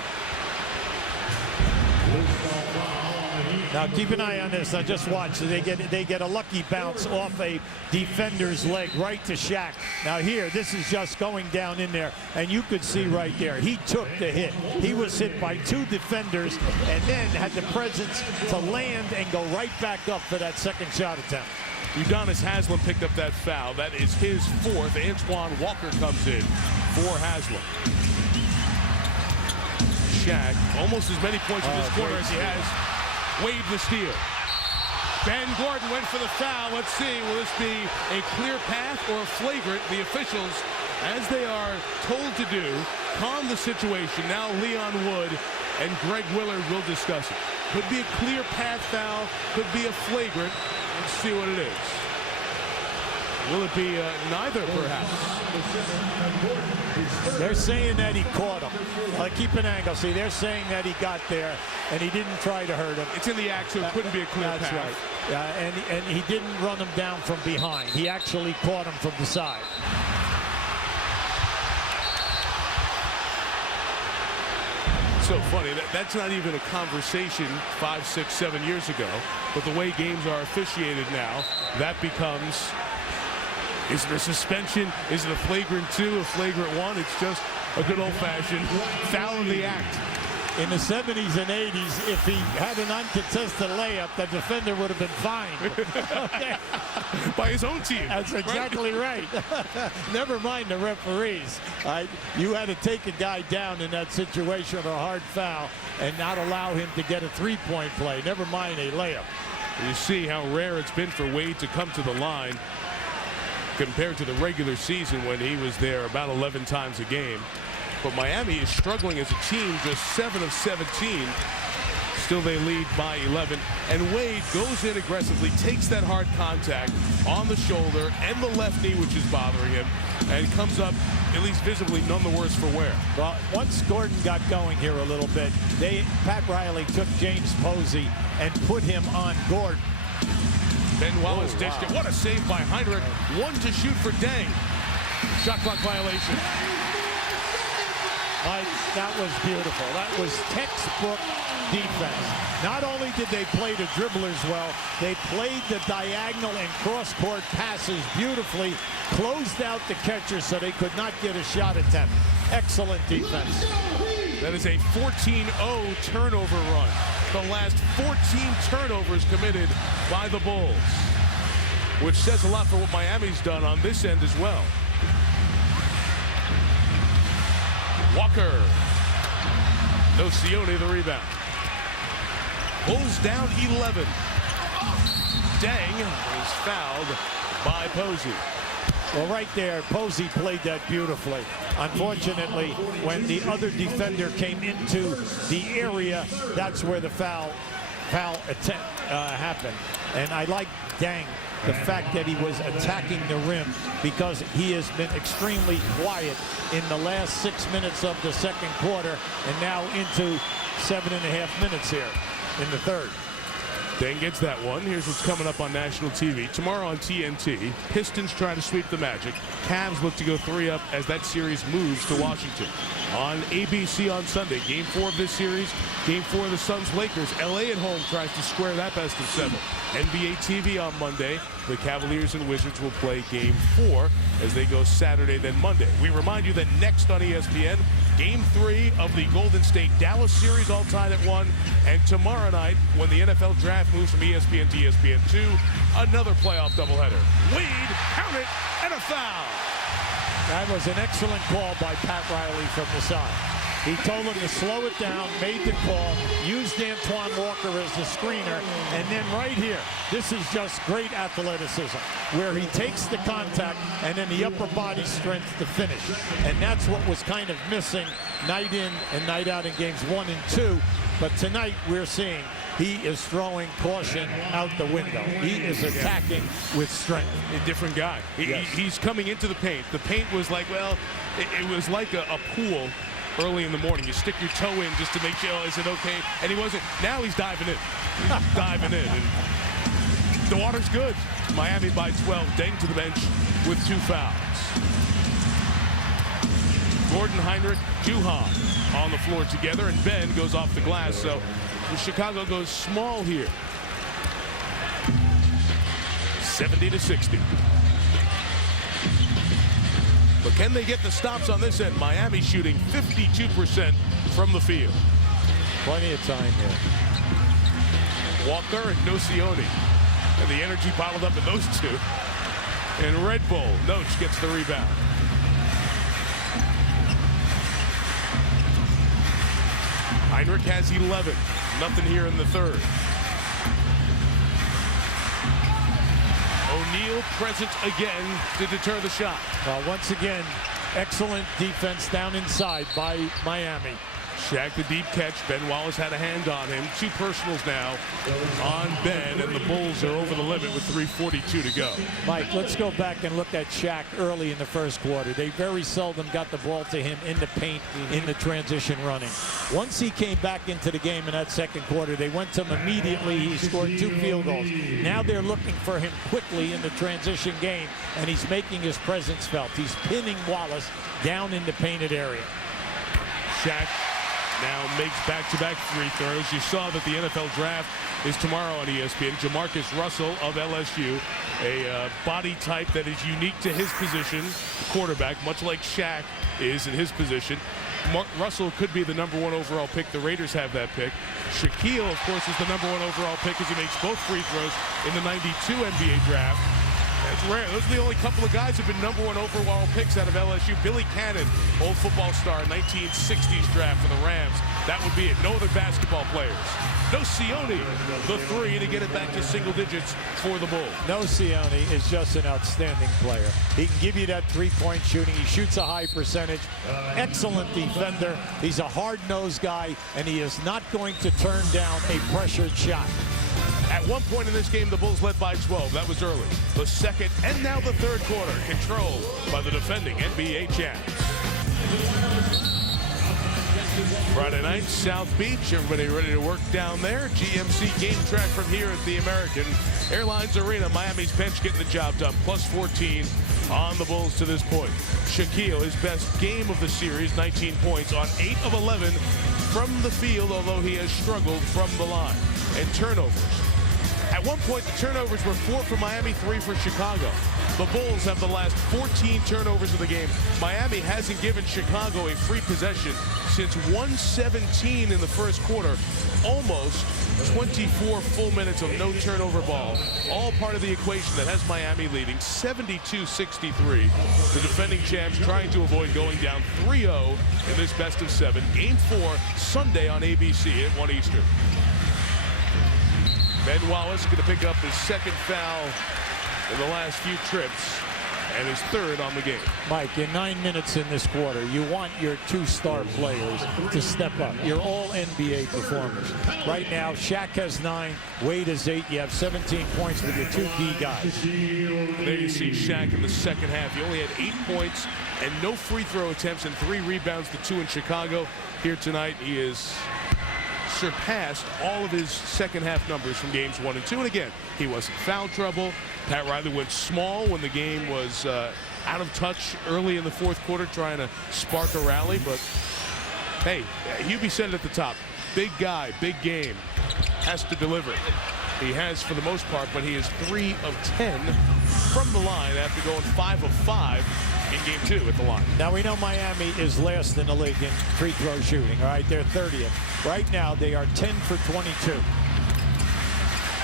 Now keep an eye on this. Now just watch. They get a lucky bounce off a defender's leg right to Shaq. Now here, this is just going down in there, and you could see right there, he took the hit. He was hit by 2 defenders and then had the presence to land and go right back up for that second shot attempt. Udonis Haslam picked up that foul. That is his 4th. Antoine Walker comes in for Haslam. Shaq, almost as many points in this quarter as he has Wade the steal. Ben Gordon went for the foul. Let's see, will this be a clear path or a flagrant? The officials, as they are told to do, calm the situation. Now Leon Wood and Greg Willard will discuss it. Could be a clear path foul, could be a flagrant. Let's see what it is. Will it be neither, perhaps? They're saying that he caught him. Keep an angle. See, they're saying that he got there and he didn't try to hurt him. It's in the act, so it couldn't be a clear path. That's right. And he didn't run him down from behind. He actually caught him from the side. so funny. That's not even a conversation 5, 6, 7 years ago. But the way games are officiated now, that becomes, is it a suspension? Is it a flagrant 2, a flagrant 1? It's just a good old-fashioned foul in the act. In the 70s and 80s, if he had an uncontested layup, the defender would have been fined. Okay. By his own team. That's exactly right. Never mind the referees. You had to take a guy down in that situation, a hard foul, and not allow him to get a three-point play. Never mind a layup. You see how rare it's been for Wade to come to the line compared to the regular season when he was there about 11 times a game. But Miami is struggling as a team, just 7 of 17. Still they lead by 11. And Wade goes in aggressively, takes that hard contact on the shoulder and the left knee, which is bothering him, and comes up, at least visibly, none the worse for wear. Well, once Gordon got going here a little bit, Pat Riley took James Posey and put him on Gordon. Ben Wallace dished it. What a save by Heinrich. 1 to shoot for Deng. Shot clock violation. That was beautiful. That was textbook defense. Not only did they play the dribblers well, they played the diagonal and cross-court passes beautifully, closed out the catcher so they could not get a shot attempt. Excellent defense. That is a 14-0 turnover run. The last 14 turnovers committed by the Bulls, which says a lot for what Miami's done on this end as well. Walker. Nocioni the rebound. Bulls down 11. Deng is fouled by Posey. Well, right there, Posey played that beautifully. Unfortunately, when the other defender came into the area, that's where the foul attempt happened. And I like Deng, the fact that he was attacking the rim, because he has been extremely quiet in the last 6 minutes of the second quarter and now into 7.5 minutes here in the third. Deng gets that one. Here's what's coming up on national TV. Tomorrow on TNT, Pistons try to sweep the Magic. Cavs look to go 3 up as that series moves to Washington. On ABC on Sunday, Game 4 of this series, Game 4 of the Suns-Lakers. LA at home tries to square that best of 7. NBA TV on Monday. The Cavaliers and Wizards will play Game 4 as they go Saturday, then Monday. We remind you that next on ESPN, Game 3 of the Golden State-Dallas series, all tied at 1. And tomorrow night, when the NFL draft moves from ESPN to ESPN2, another playoff doubleheader. Wade, count it, and a foul. That was an excellent call by Pat Riley from the side. He told him to slow it down, made the call, used Antoine Walker as the screener, and then right here, this is just great athleticism, where he takes the contact and then the upper body strength to finish. And that's what was kind of missing night in and night out in games 1 and 2. But tonight we're seeing he is throwing caution out the window. He is attacking with strength. A different guy. He's coming into the paint. The paint was like, well, it was like a pool early in the morning. You stick your toe in just to make sure, is it okay? And he wasn't. Now he's diving in. He's diving in. And the water's good. Miami by 12. Deng to the bench with 2 fouls. Gordon, Heinrich, Juhan on the floor together, and Ben goes off the glass. So Chicago goes small here. 70-60. But can they get the stops on this end? Miami shooting 52% from the field. Plenty of time here. Walker and Nocioni. And the energy piled up in those two. And Red Bull, Noach gets the rebound. Heinrich has 11. Nothing here in the third. O'Neal present again to deter the shot. Well, once again, excellent defense down inside by Miami. Shaq the deep catch. Ben Wallace had a hand on him. 2 personals now on Ben, and the Bulls are over the limit with 3:42 to go. Mike, let's go back and look at Shaq early in the first quarter. They very seldom got the ball to him in the paint in the transition running. Once he came back into the game in that second quarter, they went to him immediately. He scored 2 field goals. Now they're looking for him quickly in the transition game, and he's making his presence felt. He's pinning Wallace down in the painted area. Shaq now makes back-to-back free throws. You saw that the NFL draft is tomorrow on ESPN. Jamarcus Russell of LSU, a body type that is unique to his position, quarterback, much like Shaq is in his position. Russell could be the #1 overall pick. The Raiders have that pick. Shaquille, of course, is the #1 overall pick as he makes both free throws in the '92 NBA draft. That's rare. Those are the only couple of guys who have been #1 overall picks out of LSU. Billy Cannon, old football star, 1960s draft for the Rams. That would be it. No other basketball players. Nocioni, the 3 to get it back to single digits for the Bulls. Nocioni is just an outstanding player. He can give you that three-point shooting. He shoots a high percentage. Excellent defender. He's a hard-nosed guy, and he is not going to turn down a pressured shot. At one point in this game, the Bulls led by 12. That was early. The second and now the third quarter, controlled by the defending NBA champs. Friday night, South Beach. Everybody ready to work down there. GMC Game Track from here at the American Airlines Arena. Miami's bench getting the job done. Plus 14 on the Bulls to this point. Shaquille, his best game of the series, 19 points on 8 of 11 from the field, although he has struggled from the line. And turnovers. At one point, the turnovers were 4 for Miami, 3 for Chicago. The Bulls have the last 14 turnovers of the game. Miami hasn't given Chicago a free possession since 1:17 in the first quarter. Almost 24 full minutes of no turnover ball. All part of the equation that has Miami leading 72-63. The defending champs trying to avoid going down 3-0 in this best of 7. Game 4 Sunday on ABC at 1 Eastern. Ben Wallace going to pick up his second foul in the last few trips and his third on the game. Mike, in 9 minutes in this quarter, you want your 2 star players to step up. You're all NBA performers. Right now, Shaq has 9, Wade has 8. You have 17 points with your 2 key guys. And there you see Shaq in the second half. He only had 8 points and no free throw attempts and 3 rebounds, the 2 in Chicago. Here tonight, he is surpassed all of his second half numbers from games 1 and 2. And again, he wasn't foul trouble. Pat Riley went small when the game was out of touch early in the fourth quarter, trying to spark a rally. But hey, Hubie said it at the top, big guy, big game, has to deliver. He has for the most part, but he is 3 of 10 from the line after going 5 of 5 in game 2 at the line. Now we know Miami is last in the league in free throw shooting. All right, they're 30th. Right now they are 10 for 22.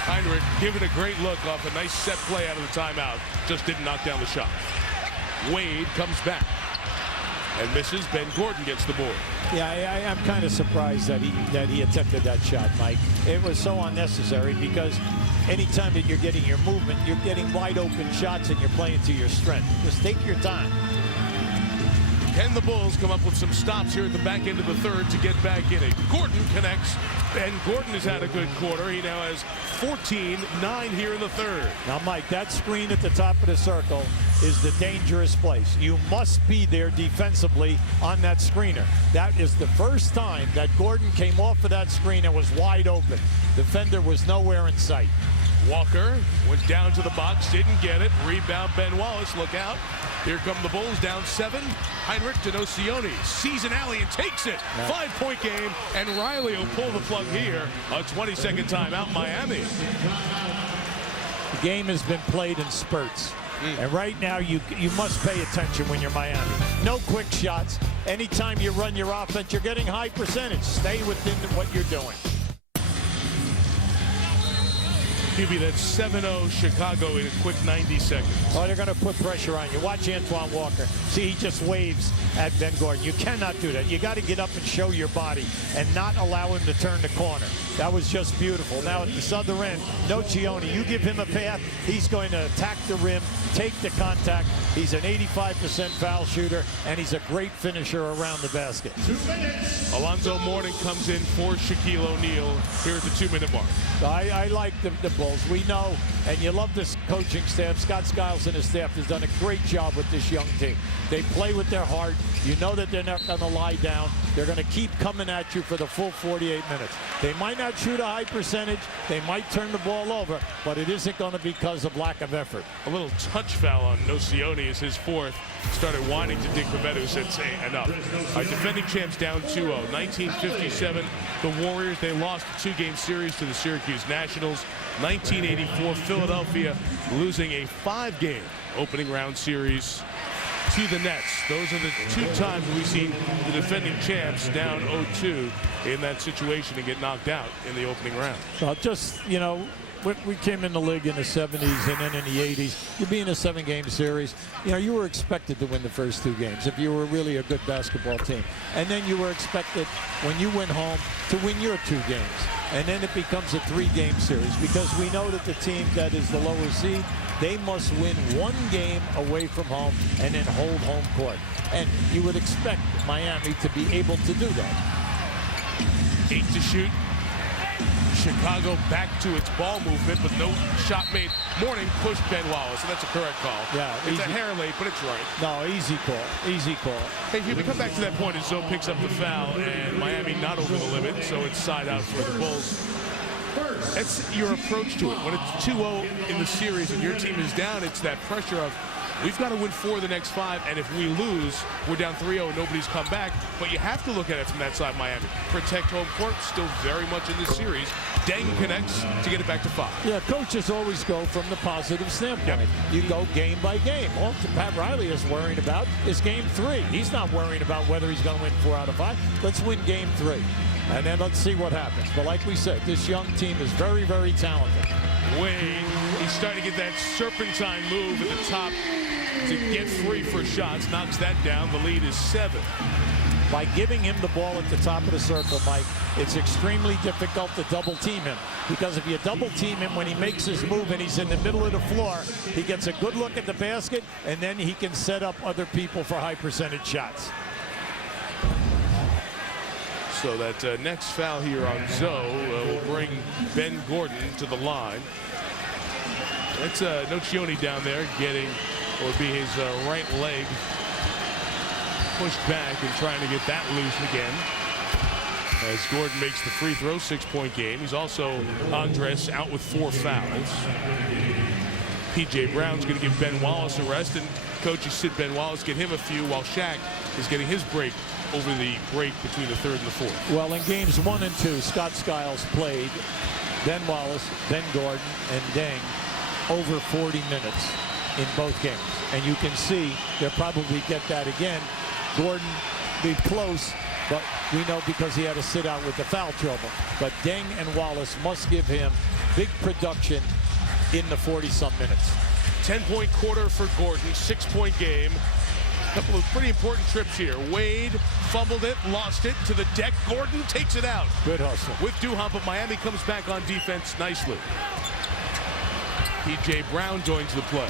Heinrich giving a great look off a nice set play out of the timeout. Just didn't knock down the shot. Wade comes back and misses. Ben Gordon gets the board. Yeah, I'm kind of surprised that he attempted that shot, Mike. It was so unnecessary because anytime that you're getting your movement, you're getting wide open shots and you're playing to your strength. Just take your time. Can the Bulls come up with some stops here at the back end of the third to get back in it? Gordon connects, and Gordon has had a good quarter. He now has 14, 9 here in the third. Now, Mike, that screen at the top of the circle is the dangerous place. You must be there defensively on that screener. That is the first time that Gordon came off of that screen and was wide open. Defender was nowhere in sight. Walker went down to the box, didn't get it. Rebound, Ben Wallace, look out. Here come the Bulls, down 7. Heinrich to Nocioni, sees an alley and takes it. 5-point game, and Riley will pull the plug here. A 20-second timeout, Miami. The game has been played in spurts. And right now, you must pay attention when you're Miami. No quick shots. Anytime you run your offense, you're getting high percentage. Stay within what you're doing. Hubie, that's 7-0 Chicago in a quick 90 seconds. Oh, they're going to put pressure on you. Watch Antoine Walker. See, he just waves at Ben Gordon. You cannot do that. You got to get up and show your body and not allow him to turn the corner. That was just beautiful. Now at this other end, Nocioni, you give him a path, he's going to attack the rim, take the contact. He's an 85% foul shooter, and he's a great finisher around the basket. 2 minutes. Alonzo Mourning comes in for Shaquille O'Neal here at the 2-minute mark. I like the Bulls. We know, and you love this coaching staff. Scott Skiles and his staff has done a great job with this young team. They play with their heart. You know that they're not going to lie down. They're going to keep coming at you for the full 48 minutes. They might not shoot a high percentage. They might turn the ball over, but it isn't going to be because of lack of effort. A little touch foul on Nocioni is his fourth. Started whining to Dick Bavetta, who said, say enough. All right, defending champs down 2-0. 1957, the Warriors, they lost a 2-game series to the Syracuse Nationals. 1984, Philadelphia losing a 5-game opening round series to the Nets. Those are the 2 times we've seen the defending champs down 0-2 in that situation and get knocked out in the opening round. Well, just, you know, we came in the league in the 70s and then in the 80s. You'd be in a 7-game series. You know, you were expected to win the first 2 games if you were really a good basketball team. And then you were expected, when you went home, to win your 2 games. And then it becomes a 3-game series because we know that the team that is the lower seed, they must win 1 game away from home and then hold home court. And you would expect Miami to be able to do that. 8 to shoot. Chicago back to its ball movement, but no shot made. Morning pushed Ben Wallace, and that's a correct call. Yeah, it's a hair late, but it's right. No, easy call. Easy call. Hey, here we come back to that point as Zoe picks up the foul, and Miami not over the limit, so it's side out for the Bulls. That's your approach to it. When it's 2-0 in the series and your team is down, it's that pressure of, we've got to win 4 of the next 5, and if we lose, we're down 3-0 and nobody's come back. But you have to look at it from that side, Miami. Protect home court, still very much in this series. Deng connects to get it back to 5. Yeah, coaches always go from the positive standpoint. Yep. You go game by game. All Pat Riley is worrying about is game 3. He's not worrying about whether he's going to win 4 out of 5. Let's win game 3. And then let's see what happens. But like we said, this young team is very, very talented. Wade, he's starting to get that serpentine move at the top to get free for shots. Knocks that down. The lead is 7. By giving him the ball at the top of the circle, Mike, it's extremely difficult to double team him. Because if you double team him when he makes his move and he's in the middle of the floor, he gets a good look at the basket, and then he can set up other people for high percentage shots. So that next foul here on Zoe will bring Ben Gordon to the line. That's Nocioni down there getting, or be his right leg pushed back and trying to get that loose again. As Gordon makes the free throw, 6-point game. He's also, Andres, out with 4 fouls. P.J. Brown's going to give Ben Wallace a rest, and coaches sit Ben Wallace, get him a few, while Shaq is getting his break over the break between the 3rd and the 4th. Well, in games 1 and 2, Scott Skiles played Ben Wallace, Ben Gordon, and Deng over 40 minutes in both games. And you can see they'll probably get that again. Gordon be close, but we know because he had to sit out with the foul trouble. But Deng and Wallace must give him big production in the 40-some minutes. 10-point quarter for Gordon, 6-point game. A couple of pretty important trips here. Wade fumbled it, lost it to the deck. Gordon takes it out. Good hustle. With Duhon, but Miami comes back on defense nicely. P.J. Brown joins the play.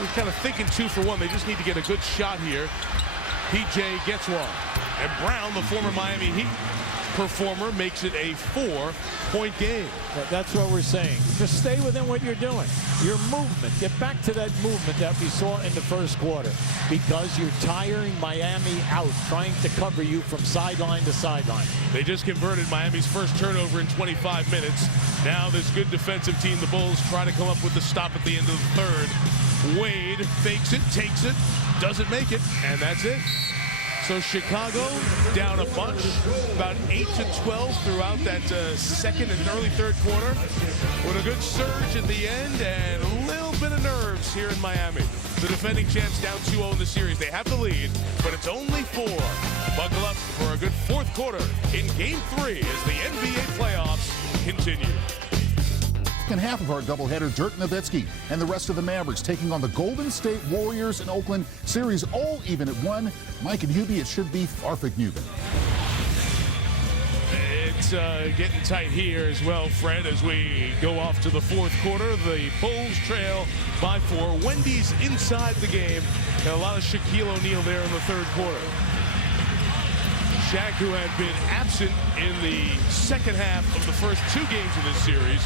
He's kind of thinking 2 for 1. They just need to get a good shot here. P.J. gets one. And Brown, the former Miami Heat performer, makes it a 4-point game. That's what we're saying. Just stay within what you're doing. Your movement. Get back to that movement that we saw in the first quarter, because you're tiring Miami out, trying to cover you from sideline to sideline. They just converted Miami's first turnover in 25 minutes. Now this good defensive team, the Bulls, try to come up with the stop at the end of the 3rd. Wade fakes it, takes it, doesn't make it, and that's it. So Chicago down a bunch, about 8 to 12 throughout that 2nd and early 3rd quarter, with a good surge at the end and a little bit of nerves here in Miami. The defending champs down 2-0 in the series. They have the lead, but it's only 4. Buckle up for a good 4th quarter in Game 3 as the NBA playoffs continue. Second half of our doubleheader, Dirk Nowitzki and the rest of the Mavericks taking on the Golden State Warriors in Oakland. Series all even at 1. Mike and Hubie, it should be Arthur Newman. It's getting tight here as well, Fred, as we go off to the 4th quarter. The Bulls trail by 4. Wendy's inside the game. And a lot of Shaquille O'Neal there in the 3rd quarter. Shaq, who had been absent in the second half of the first 2 games of this series,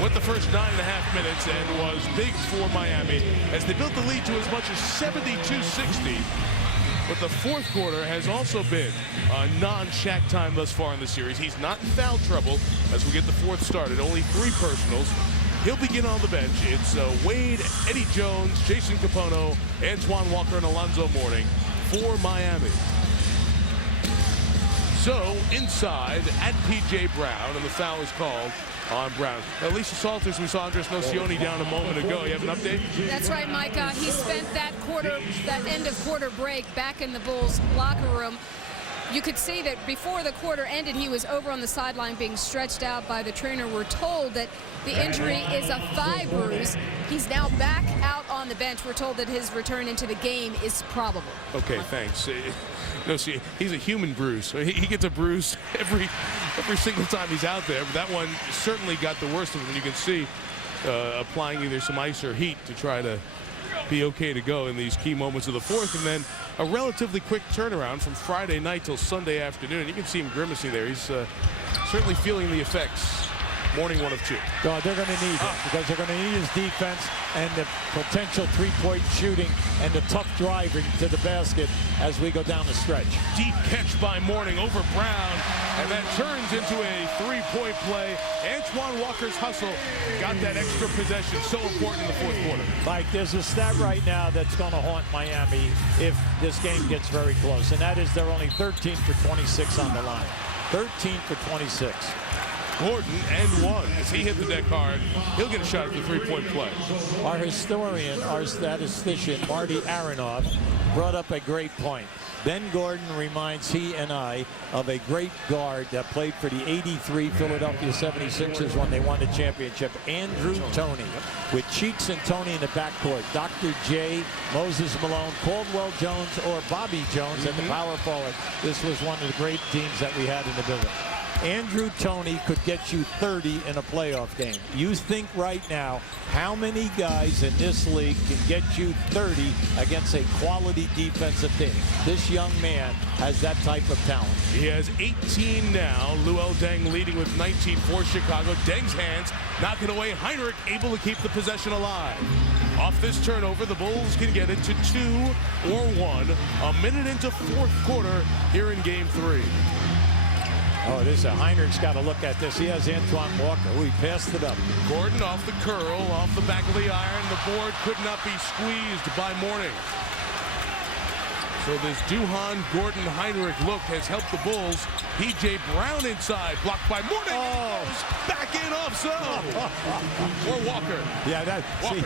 went the first 9.5 minutes and was big for Miami as they built the lead to as much as 72-60. But the fourth quarter has also been non-Shaq time thus far in the series. He's not in foul trouble as we get the fourth started. Only 3 personals. He'll begin on the bench. It's Wade, Eddie Jones, Jason Capono, Antoine Walker, and Alonzo Mourning for Miami. So inside at P.J. Brown, and the foul is called on Brown. Lisa Salters, we saw Andres Nocioni down a moment ago. You have an update? That's right, Mike. He spent that end of quarter break back in the Bulls locker room. You could see that before the quarter ended, he was over on the sideline being stretched out by the trainer. We're told that the injury is a thigh bruise. He's now back out on the bench. We're told that his return into the game is probable. Okay, thanks. No, see, he's a human bruise. So he gets a bruise every single time he's out there. But that one certainly got the worst of him. And you can see applying either some ice or heat to try to be okay to go in these key moments of the fourth. And then a relatively quick turnaround from Friday night till Sunday afternoon. You can see him grimacing there. He's certainly feeling the effects. Mourning 1 of 2. No, they're going to need it because they're going to need his defense and the potential three-point shooting and the tough driving to the basket as we go down the stretch. Deep catch by Mourning over Brown, and that turns into a 3-point play. Antoine Walker's hustle got that extra possession, so important in the fourth quarter. Mike, there's a stat right now that's going to haunt Miami if this game gets very close, and that is they're only 13 for 26 on the line. 13 for 26. Gordon and 1 as he hit the deck hard. He'll get a shot at the 3-point play. Our historian, our statistician, Marty Aronoff, brought up a great point. Ben Gordon reminds he and I of a great guard that played for the '83 Philadelphia 76ers when they won the championship, Andrew Toney, with Cheeks and Toney in the backcourt. Dr. J, Moses Malone, Caldwell Jones, or Bobby Jones at the power forward. This was one of the great teams that we had in the building. Andrew Toney could get you 30 in a playoff game. You think right now how many guys in this league can get you 30 against a quality defensive team? This young man has that type of talent. He has 18 now. Luol Deng leading with 19 for Chicago. Deng's hands knocking away Heinrich, able to keep the possession alive. Off this turnover, the Bulls can get it to 2 or 1. A minute into fourth quarter here in game 3. Oh, it is. Heinrich's got to look at this. He has Antoine Walker. He passed it up. Gordon off the curl, off the back of the iron. The board could not be squeezed by Mourning. So this Duhan Gordon-Heinrich look has helped the Bulls. P.J. Brown inside, blocked by Mourning. Oh, back in off zone. Or Walker. Yeah, Walker.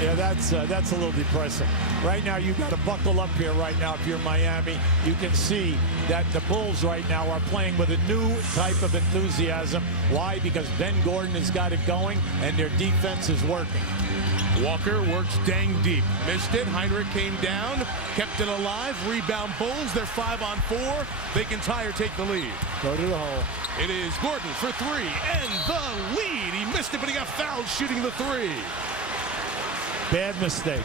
Yeah, that's a little depressing. Right now, you got to buckle up here right now if you're Miami. You can see that the Bulls right now are playing with a new type of enthusiasm. Why? Because Ben Gordon has got it going, and their defense is working. Walker works Deng deep. Missed it. Heinrich came down, kept it alive. Rebound Bulls. They're 5 on 4. They can tie or take the lead. Go to the hole. It is Gordon for 3 and the lead. He missed it, but he got fouled shooting the 3. Bad mistake.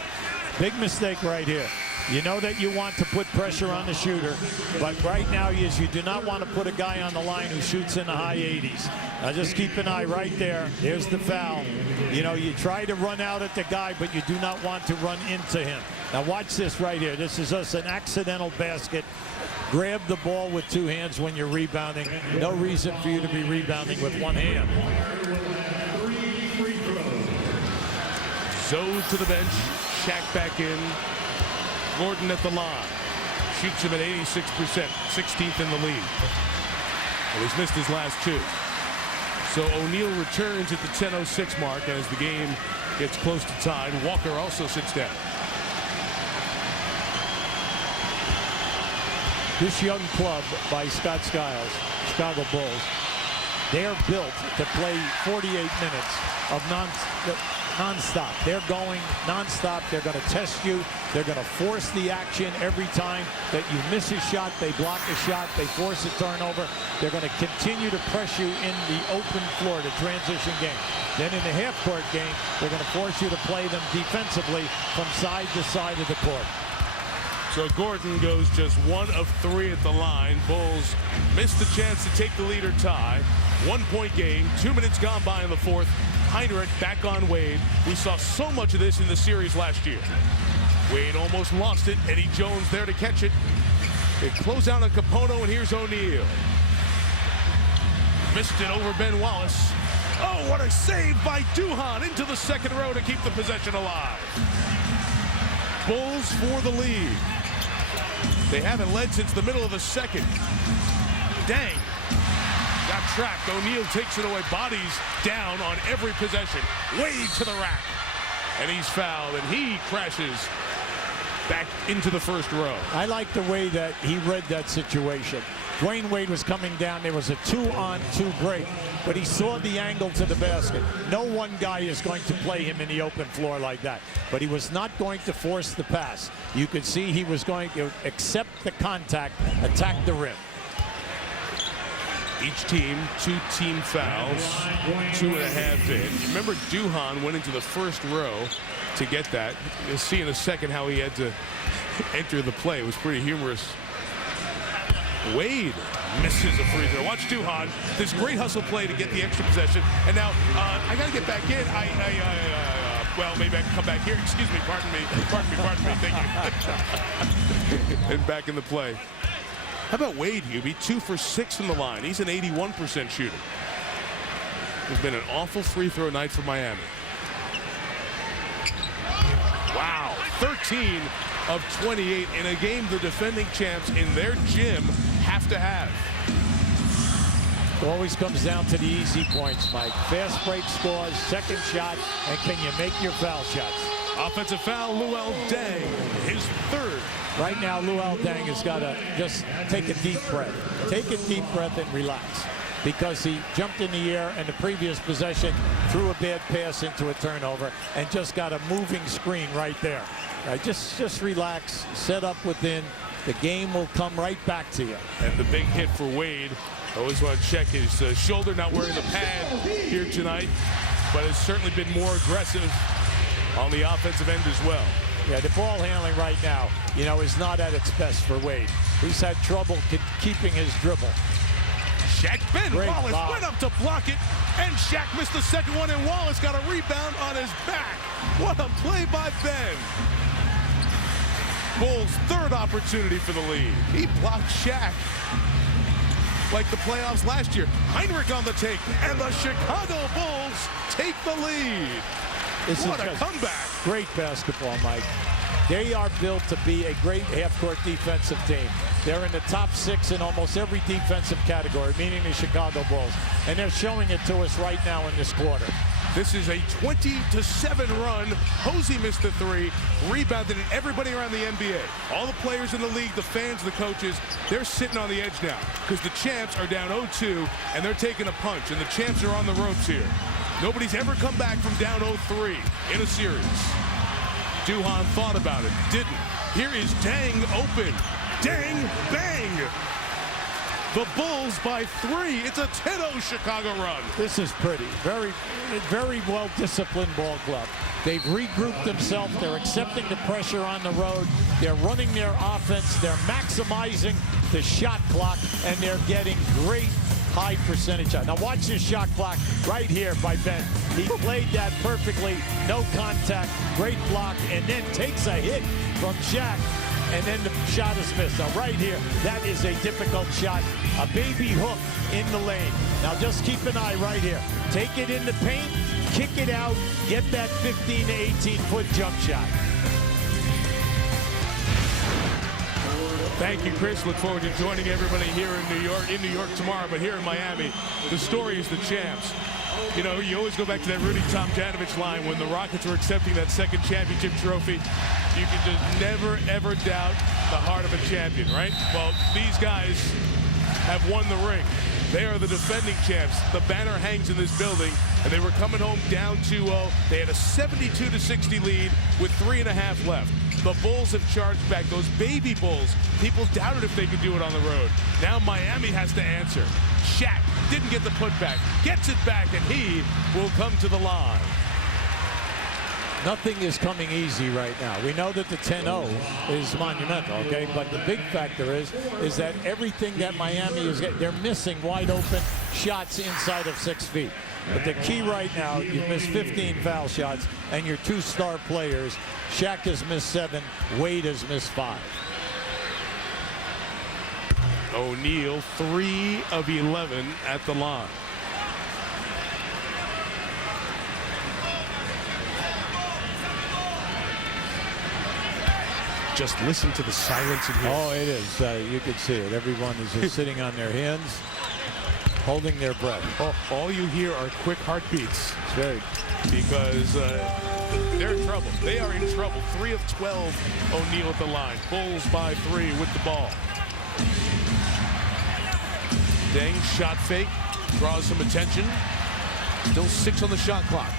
Big mistake right here. You know that you want to put pressure on the shooter, but right now you do not want to put a guy on the line who shoots in the high 80s. Now just keep an eye right there. There's the foul. You know, you try to run out at the guy, but you do not want to run into him. Now watch this right here. This is just an accidental basket. Grab the ball with 2 hands when you're rebounding. No reason for you to be rebounding with 1 hand. So to the bench. Shaq back in. Gordon at the line. Shoots him at 86%. 16th in the league. Well, he's missed his last 2. So O'Neal returns at the 10:06 mark as the game gets close to tied. Walker also sits down. This young club by Scott Skiles, Chicago Bulls, they are built to play 48 minutes of non-stop. They're going non-stop. They're going to test you. They're going to force the action every time that you miss a shot. They block a shot. They force a turnover. They're going to continue to press you in the open floor, the transition game. Then in the half-court game, they're going to force you to play them defensively from side to side of the court. So Gordon goes just 1 of 3 at the line. Bulls missed the chance to take the lead or tie. 1-point game, 2 minutes gone by in the fourth. Hinrich back on Wade. We saw so much of this in the series last year. Wade almost lost it. Eddie Jones there to catch it. They close out on Capono, and here's O'Neal. Missed it over Ben Wallace. Oh, what a save by Duhan into the second row to keep the possession alive. Bulls for the lead. They haven't led since the middle of the second. Dang. Got tracked. O'Neal takes it away. Bodies down on every possession. Wade to the rack. And he's fouled, and he crashes back into the first row. I like the way that he read that situation. Dwayne Wade was coming down. There was a 2-on-2 break, but he saw the angle to the basket. No one guy is going to play him in the open floor like that, but he was not going to force the pass. You could see he was going to accept the contact, attack the rim. Each team, 2 team fouls, 2.5 in. Remember, Duhan went into the first row to get that. You'll see in a second how he had to enter the play. It was pretty humorous. Wade misses a free throw. Watch Duhan. This great hustle play to get the extra possession. And now I got to get back in. Well, maybe I can come back here. Excuse me. Pardon me. Thank you. And back in the play. How about Wade, Hubie? 2 for 6 from the line. He's an 81% shooter. It's been an awful free throw night for Miami. Wow. 13 of 28 in a game the defending champs in their gym have to have. It always comes down to the easy points, Mike. Fast break scores, second shot, and can you make your foul shots? Offensive foul, Luol Deng, his 3rd. Right now, Luol Deng has got to just take a deep breath. Take a deep breath and relax, because he jumped in the air and the previous possession threw a bad pass into a turnover and just got a moving screen right there. Just relax, set up within. The game will come right back to you. And the big hit for Wade. Always want to check his shoulder, not wearing the pad here tonight, but has certainly been more aggressive on the offensive end as well. Yeah, the ball handling right now, is not at its best for Wade. He's had trouble keeping his dribble. Shaq Ben Wallace went up to block it, and Shaq missed the second one, and Wallace got a rebound on his back. What a play by Ben. Bulls' 3rd opportunity for the lead. He blocked Shaq like the playoffs last year. Hinrich on the take, and the Chicago Bulls take the lead. What a comeback. Great basketball, Mike. They are built to be a great half-court defensive team. They're in the top 6 in almost every defensive category, meaning the Chicago Bulls. And they're showing it to us right now in this quarter. This is a 20-7 run. Hosey missed the 3, rebounded it. Everybody around the NBA, all the players in the league, the fans, the coaches, they're sitting on the edge now because the champs are down 0-2 and they're taking a punch, and the champs are on the ropes here. Nobody's ever come back from down 0-3 in a series. Duhan thought about it, didn't. Here is Deng open. Deng, bang! The Bulls by 3. It's a 10-0 Chicago run. This is pretty. Very, very well-disciplined ball club. They've regrouped themselves. They're accepting the pressure on the road. They're running their offense. They're maximizing the shot clock, and they're getting great high percentage shot. Now watch this shot clock right here by Ben. He played that perfectly. No contact. Great block, and then takes a hit from Shaq. And then the shot is missed. Now right here, that is a difficult shot. A baby hook in the lane. Now just keep an eye right here. Take it in the paint, kick it out, get that 15 to 18-foot jump shot. Thank you, Chris. Look forward to joining everybody here in New York tomorrow, but here in Miami, the story is the champs. You know, you always go back to that Rudy Tomjanovich line when the Rockets were accepting that second championship trophy. You can just never, ever doubt the heart of a champion, right? Well, these guys have won the ring. They are the defending champs. The banner hangs in this building, and they were coming home down 2-0. They had a 72-60 lead with 3.5 left. The Bulls have charged back. Those baby Bulls, people doubted if they could do it on the road. Now Miami has to answer. Shaq didn't get the putback, gets it back, and he will come to the line. Nothing is coming easy right now. We know that the 10-0 is monumental, okay? But the big factor is that everything that Miami is getting, they're missing wide open shots inside of 6 feet. But the key right now, you've missed 15 foul shots, and your 2 star players, Shaq has missed 7, Wade has missed 5. O'Neal, 3 of 11 at the line. Just listen to the silence in here. Oh, it is. You can see it. Everyone is just sitting on their hands, holding their breath. All you hear are quick heartbeats. Because they're in trouble. They are in trouble. 3 of 12, O'Neal at the line. Bulls by 3 with the ball. Deng shot fake, draws some attention. Still 6 on the shot clock.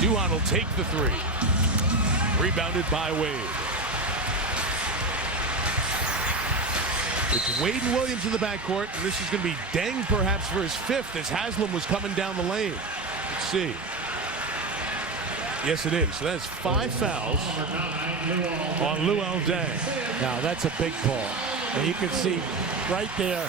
Duhon will take the 3. Rebounded by Wade. It's Wade and Williams in the backcourt, and this is going to be Deng perhaps for his 5th as Haslam was coming down the lane. Let's see. Yes, it is. So that's 5 fouls on Luol Deng. Now, that's a big call. And you can see right there,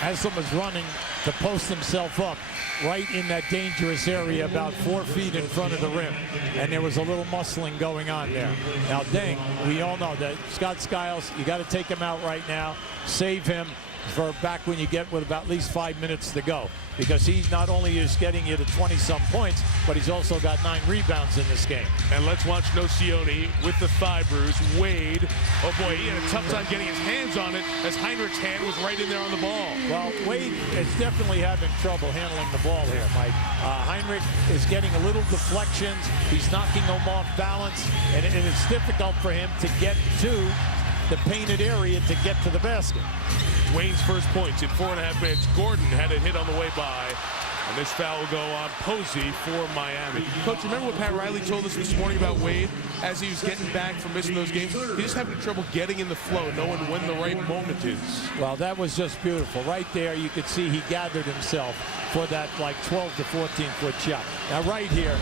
Haslam is running to post himself up right in that dangerous area about 4 feet in front of the rim. And there was a little muscling going on there. Now, Deng, we all know that Scott Skiles, you got to take him out right now, save him for back when you get with about at least 5 minutes to go. Because he not only is getting you to 20-some points, but he's also got 9 rebounds in this game. And let's watch Nocioni with the thigh bruise. Wade, oh boy, he had a tough time getting his hands on it as Heinrich's hand was right in there on the ball. Well, Wade is definitely having trouble handling the ball here, Mike. Heinrich is getting a little deflections. He's knocking him off balance, and it's difficult for him to get to the painted area to get to the basket. Wayne's first points in 4.5 minutes. Gordon had a hit on the way by. And this foul will go on Posey for Miami. Coach, remember what Pat Riley told us this morning about Wade as he was getting back from missing those games? He's just having trouble getting in the flow, knowing when the right moment is. Well, that was just beautiful. Right there, you could see he gathered himself for that like 12 to 14-foot shot. Now, right here,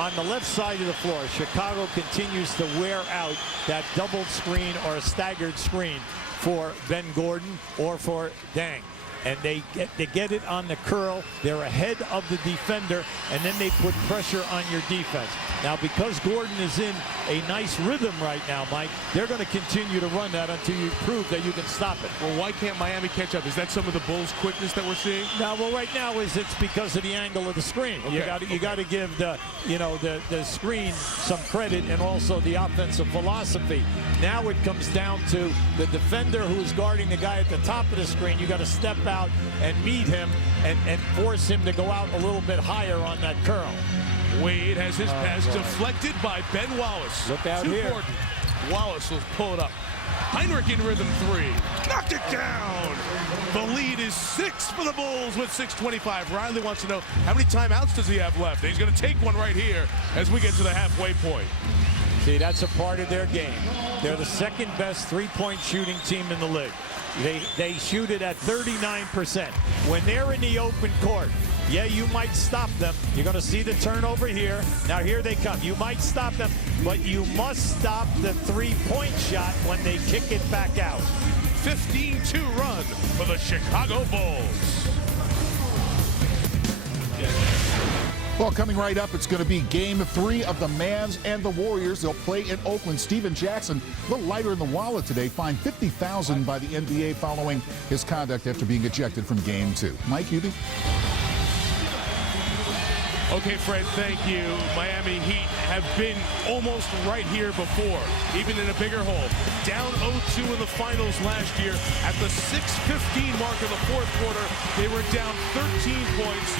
on the left side of the floor, Chicago continues to wear out that doubled screen or a staggered screen for Ben Gordon or for Deng. And they get it on the curl. They're ahead of the defender, and then they put pressure on your defense. Now, because Gordon is in a nice rhythm right now, Mike, they're going to continue to run that until you prove that you can stop it. Well, why can't Miami catch up? Is that some of the Bulls' quickness that we're seeing? Now, well, right now it's because of the angle of the screen. Okay. You got to give the screen some credit and also the offensive philosophy. Now it comes down to the defender who is guarding the guy at the top of the screen. You got to step out and meet him and force him to go out a little bit higher on that curl. Wade has his pass deflected by Ben Wallace. Look out here. Gordon. Wallace will pull it up. Heinrich in rhythm 3. Knocked it down. The lead is 6 for the Bulls with 6:25. Riley wants to know how many timeouts does he have left. He's going to take one right here as we get to the halfway point. See, that's a part of their game. They're the second best three-point shooting team in the league. They shoot it at 39%. When they're in the open court, yeah, you might stop them. You're going to see the turnover here. Now here they come. You might stop them, but you must stop the three-point shot when they kick it back out. 15-2 run for the Chicago Bulls. Well, coming right up, it's going to be Game 3 of the Mavs and the Warriors. They'll play in Oakland. Steven Jackson, a little lighter in the wallet today, fined $50,000 by the NBA following his conduct after being ejected from Game 2. Mike Hubie? Okay, Fred, thank you. Miami Heat have been almost right here before, even in a bigger hole. Down 0-2 in the finals last year. At the 6:15 mark of the fourth quarter, they were down 13 points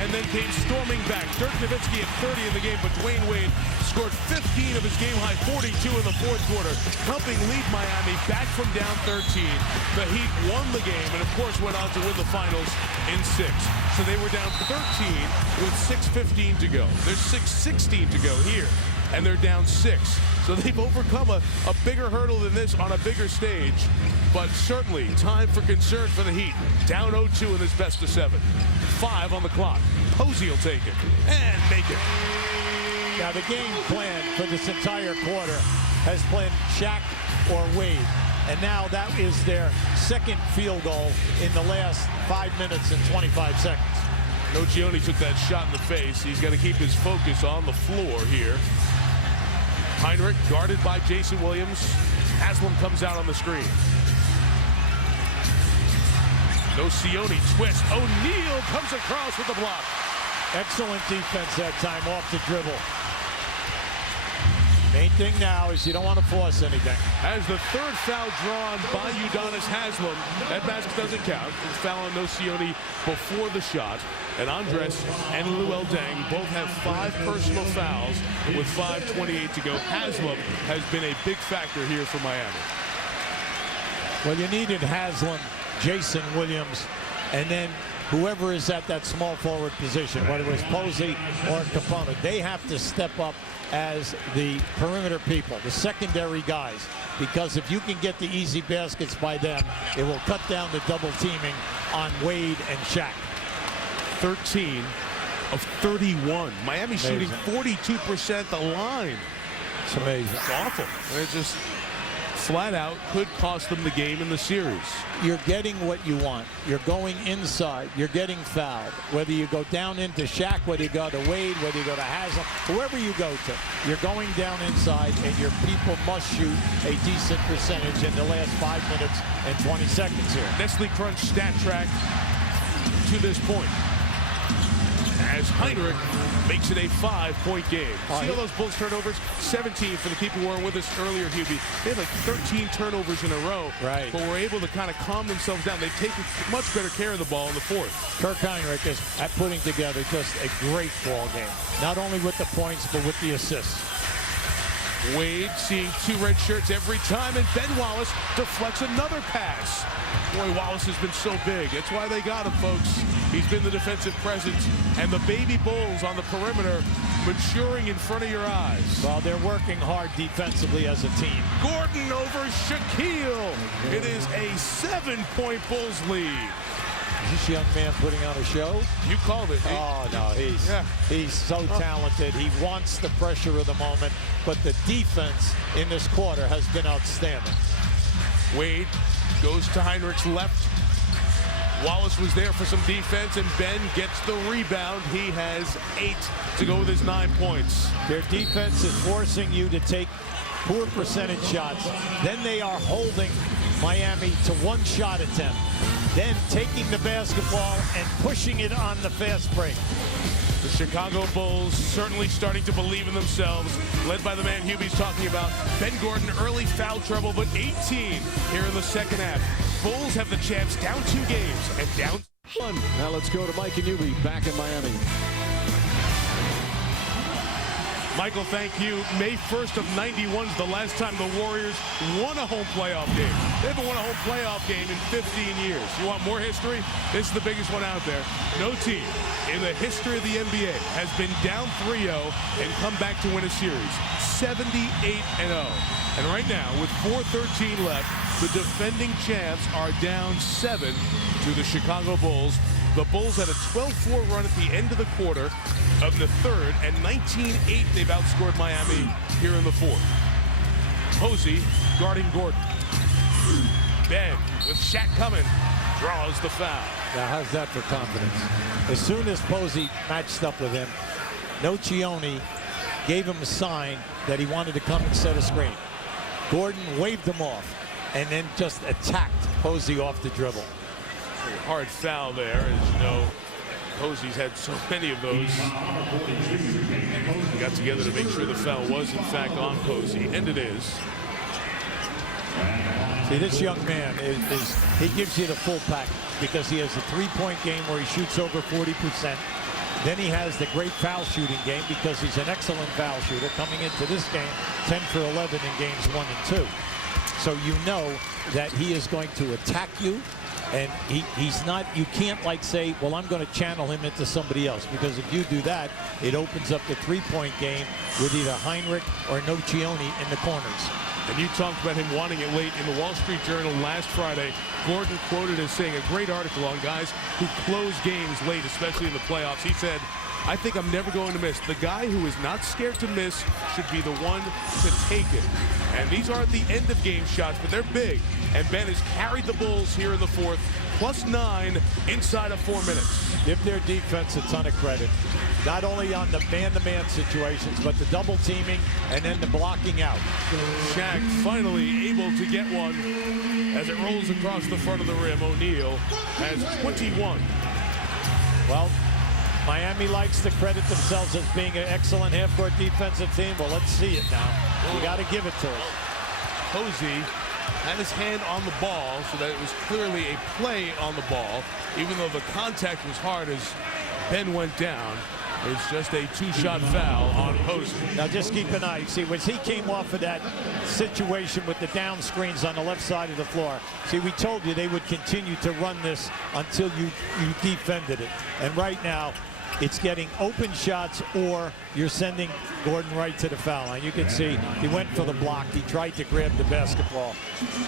and then came storming back. Dirk Nowitzki at 30 in the game, but Dwayne Wade scored 15 of his game-high 42 in the fourth quarter, helping lead Miami back from down 13. The Heat won the game and, of course, went on to win the finals in 6. So they were down 13 with 6:15 to go. There's 6:16 to go here, and they're down 6. So they've overcome a bigger hurdle than this on a bigger stage. But certainly time for concern for the Heat. Down 0-2 in this best of 7. 5 on the clock. Posey will take it and make it. Now, the game plan for this entire quarter has been Shaq or Wade. And now that is their second field goal in the last 5 minutes and 25 seconds. Nocioni took that shot in the face. He's got to keep his focus on the floor here. Heinrich guarded by Jason Williams. Haslam comes out on the screen. Nocioni twist. O'Neal comes across with the block. Excellent defense that time off the dribble. Main thing now is you don't want to force anything. As the third foul drawn by Udonis Haslam, that basket doesn't count. It's foul on Nocioni before the shot. And Andres and Luol Deng both have 5 personal fouls with 5:28 to go. Haslam has been a big factor here for Miami. Well, you needed Haslam, Jason Williams, and then whoever is at that small forward position, whether it was Posey or Capona, they have to step up as the perimeter people, the secondary guys, because if you can get the easy baskets by them, it will cut down the double teaming on Wade and Shaq. 13 of 31. Miami shooting 42% the line. It's amazing. It's awful. It's just flat out could cost them the game in the series. You're getting what you want. You're going inside. You're getting fouled. Whether you go down into Shaq, whether you go to Wade, whether you go to Haslam, whoever you go to, you're going down inside, and your people must shoot a decent percentage in the last 5 minutes and 20 seconds here. Nestle Crunch stat track to this point, as Heinrich makes it a 5-point game. See all those Bulls turnovers? 17 for the people who weren't with us earlier, Hubie. They have like 13 turnovers in a row, right? But were able to kind of calm themselves down. They've taken much better care of the ball in the fourth. Kirk Heinrich is putting together just a great ball game, not only with the points, but with the assists. Wade seeing 2 red shirts every time, and Ben Wallace deflects another pass. Boy, Wallace has been so big. That's why they got him, folks. He's been the defensive presence, and the baby Bulls on the perimeter maturing in front of your eyes. Well, they're working hard defensively as a team. Gordon over Shaquille. It is a 7-point Bulls lead. Is this young man putting on a show? You called it. Oh, no, he's so talented. He wants the pressure of the moment, but the defense in this quarter has been outstanding. Wade goes to Heinrich's left. Wallace was there for some defense, and Ben gets the rebound. He has 8 to go with his 9 points. Their defense is forcing you to take poor percentage shots. Then they are holding Miami to 1 shot attempt. Then taking the basketball and pushing it on the fast break. The Chicago Bulls certainly starting to believe in themselves, led by the man Hubie's talking about. Ben Gordon, early foul trouble, but 18 here in the second half. Bulls have the chance down 2 games and down 1. Now let's go to Mike and Hubie back in Miami. Michael, thank you. May 1st of 91 is the last time the Warriors won a home playoff game. They haven't won a home playoff game in 15 years. You want more history? This is the biggest one out there. No team in the history of the NBA has been down 3-0 and come back to win a series. 78-0. And right now, with 4:13 left, the defending champs are down 7 to the Chicago Bulls. The Bulls had a 12-4 run at the end of the quarter of the third, and 19-8 they've outscored Miami here in the fourth. Posey guarding Gordon. Ben, with Shaq coming, draws the foul. Now, how's that for confidence? As soon as Posey matched up with him, Nocioni gave him a sign that he wanted to come and set a screen. Gordon waved him off and then just attacked Posey off the dribble. Hard foul there, as you know. Posey's had so many of those. Got together to make sure the foul was, in fact, on Posey, and it is. See, this young man, he gives you the full package because he has a 3-point game where he shoots over 40%. Then he has the great foul shooting game because he's an excellent foul shooter coming into this game, 10 for 11 in games 1 and 2. So you know that he is going to attack you. And he's not, you can't like say, well, I'm going to channel him into somebody else, because if you do that, it opens up the 3-point game with either Heinrich or Nocioni in the corners. And you talked about him wanting it late. In the Wall Street Journal last Friday, Gordon quoted as saying, a great article on guys who close games late, especially in the playoffs. He said, I think I'm never going to miss. The guy who is not scared to miss should be the one to take it. And these aren't the end of game shots, but they're big. And Ben has carried the Bulls here in the fourth, +9 inside of 4 minutes. Give their defense a ton of credit, not only on the man-to-man situations, but the double teaming and then the blocking out. Shaq finally able to get one as it rolls across the front of the rim. O'Neal has 21. Well, Miami likes to credit themselves as being an excellent half-court defensive team. Well, let's see it now. You got to give it to us. Posey had his hand on the ball, so that it was clearly a play on the ball, even though the contact was hard as Ben went down. It's just a 2-shot foul on Posey. Now just keep an eye. See, when he came off of that situation with the down screens on the left side of the floor, see, we told you they would continue to run this until you defended it. And right now, it's getting open shots, or you're sending Gordon right to the foul line. You can see he went for the block. He tried to grab the basketball.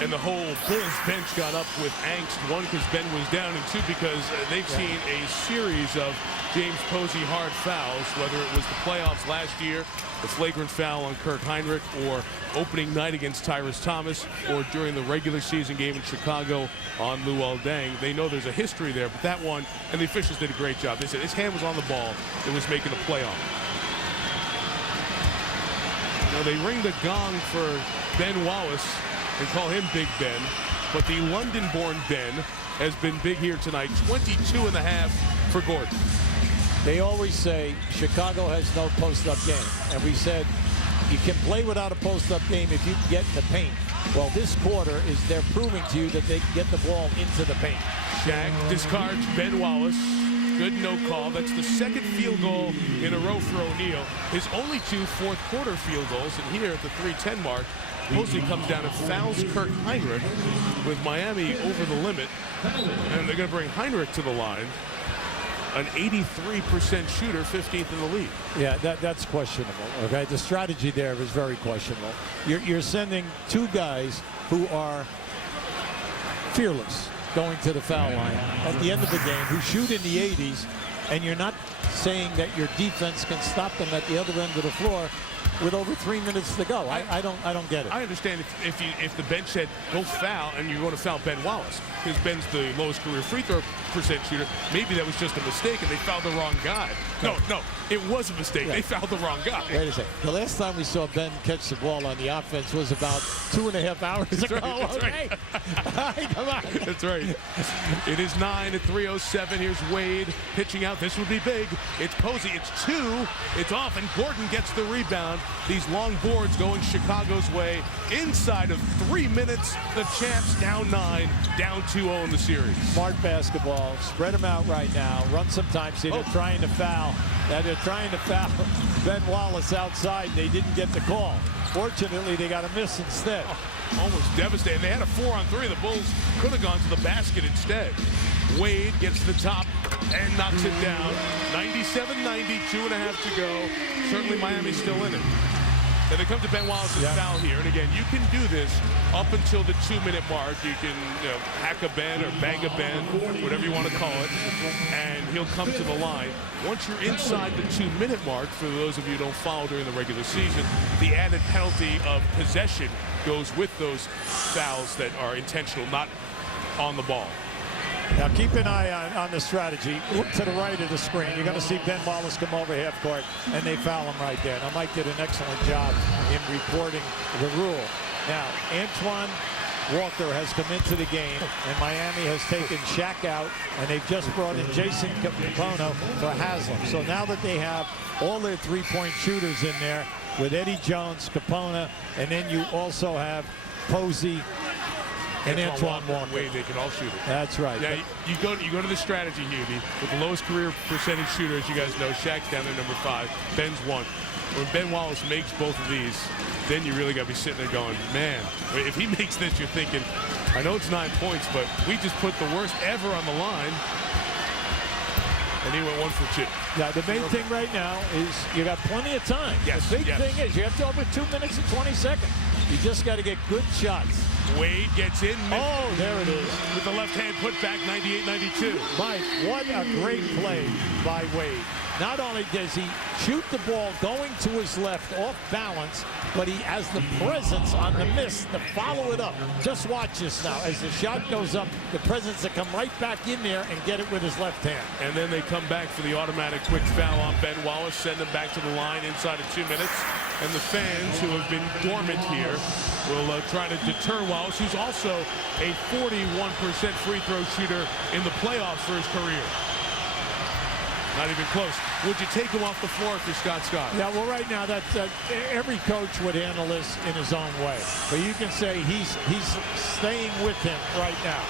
And the whole Bulls bench got up with angst. One, because Ben was down, and two, because they've seen a series of James Posey hard fouls, whether it was the playoffs last year, the flagrant foul on Kirk Hinrich, or opening night against Tyrus Thomas, or during the regular season game in Chicago on Luol Deng. They know there's a history there, but that one, and the officials did a great job. They said his hand was on the ball. It was making a play on. Now they ring the gong for Ben Wallace and call him Big Ben, but the London-born Ben has been big here tonight. 22.5 for Gordon. They always say Chicago has no post-up game. And we said you can play without a post-up game if you can get in the paint. Well, this quarter is they're proving to you that they can get the ball into the paint. Shaq discards Ben Wallace. Good no call. That's the second field goal in a row for O'Neal. His only 2 fourth-quarter field goals. And here at the 3:10 mark, Posey comes down and fouls Kirk Hinrich with Miami over the limit. And they're going to bring Hinrich to the line. An 83% shooter, 15th in the league. Yeah, that's questionable. Okay, the strategy there is very questionable. You're sending 2 guys who are fearless going to the foul line at the end of the game, who shoot in the 80s, and you're not saying that your defense can stop them at the other end of the floor with over 3 minutes to go. I don't get it. I understand if the bench said go foul and you're going to foul Ben Wallace, because Ben's the lowest career free throw percent shooter. Maybe that was just a mistake and they fouled the wrong guy. No, it was a mistake. Yeah. They fouled the wrong guy. Wait a second. The last time we saw Ben catch the ball on the offense was about 2.5 hours ago. That's right. Come on. That's right. It is 9 at 3:07. Here's Wade pitching out. This would be big. It's Posey. It's 2. It's off, and Gordon gets the rebound. These long boards going Chicago's way. Inside of 3 minutes, the champs down 9, down 2-0 in the series. Smart basketball. Spread them out right now. Run some time. See, they're trying to foul. They're trying to foul Ben Wallace outside. They didn't get the call. Fortunately, they got a miss instead. Almost devastating. They had a 4-on-3. The Bulls could have gone to the basket instead. Wade gets the top and knocks it down. 97-90, 2.5 to go. Certainly Miami's still in it. And they come to Ben Wallace's foul here. And again, you can do this up until the 2-minute mark. You can hack a Ben or bang a Ben, whatever you want to call it, and he'll come to the line. Once you're inside the 2-minute mark, for those of you who don't follow during the regular season, the added penalty of possession goes with those fouls that are intentional, not on the ball. Now keep an eye on the strategy. Look to the right of the screen. You're going to see Ben Wallace come over half court, and they foul him right there. Now Mike did an excellent job in reporting the rule. Now Antoine Walker has come into the game, and Miami has taken Shaq out, and they've just brought in Jason Capone for Haslam. So now that they have all their three-point shooters in there with Eddie Jones, Capone, and then you also have Posey and Antoine Walker. Way they can all shoot it. That's right. Yeah, you go to the strategy, Hubie, with the lowest career percentage shooter, as you guys know. Shaq's down there, number 5. Ben's 1. When Ben Wallace makes both of these, then you really got to be sitting there going, man, if he makes this, you're thinking, I know it's 9 points, but we just put the worst ever on the line. And he went 1 for 2. Yeah, the main thing right now is you got plenty of time. Yes, the big thing is you have to over 2 minutes and 20 seconds. You just got to get good shots. Wade gets in. Oh, there it is. With the left hand put back, 98-92. Mike, what a great play by Wade. not only does he shoot the ball going to his left off balance, but he has the presence on the miss to follow it up. Just watch this now. As the shot goes up, the presence to come right back in there and get it with his left hand. And then they come back for the automatic quick foul on Ben Wallace, send him back to the line inside of 2 minutes. And the fans who have been dormant here will try to deter Wallace, who's also a 41% free throw shooter in the playoffs for his career. Not even close. Would you take him off the floor if you're Scott Scott? Yeah, well, right now, that's every coach would handle this in his own way. But you can say he's staying with him right now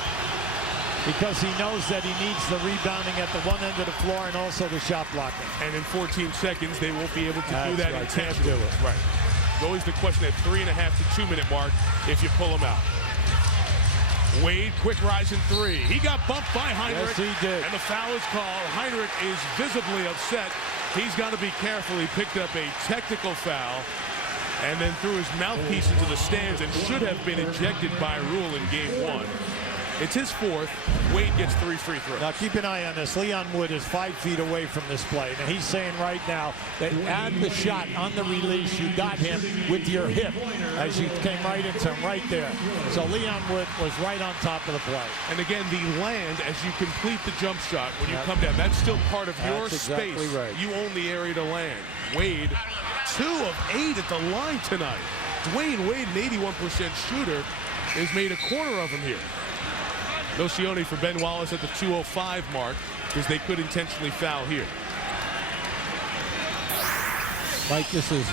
because he knows that he needs the rebounding at the one end of the floor and also the shot blocking. And in 14 seconds, they won't be able to do that right. intentionally. Can't do it. Right. It's always the question at 3.5 to 2 minute mark if you pull him out. Wade, quick rise in 3. He got bumped by Hinrich. Yes, he did. And the foul is called. Hinrich is visibly upset. He's got to be careful. He picked up a technical foul and then threw his mouthpiece into the stands and should have been ejected by rule in game 1. It's his 4th. Wade gets 3 free throws. Now keep an eye on this. Leon Wood is 5 feet away from this play. And he's saying right now that add the shot on the release. You got him with your hip as you came right into him right there. So Leon Wood was right on top of the play. And again, the land as you complete the jump shot when you come down, that's still part of your exactly space. Right. You own the area to land. Wade, 2 of 8 at the line tonight. Dwayne Wade, an 81% shooter, has made a corner of him here. Nocioni for Ben Wallace at the 2:05 mark because they could intentionally foul here. Mike, this is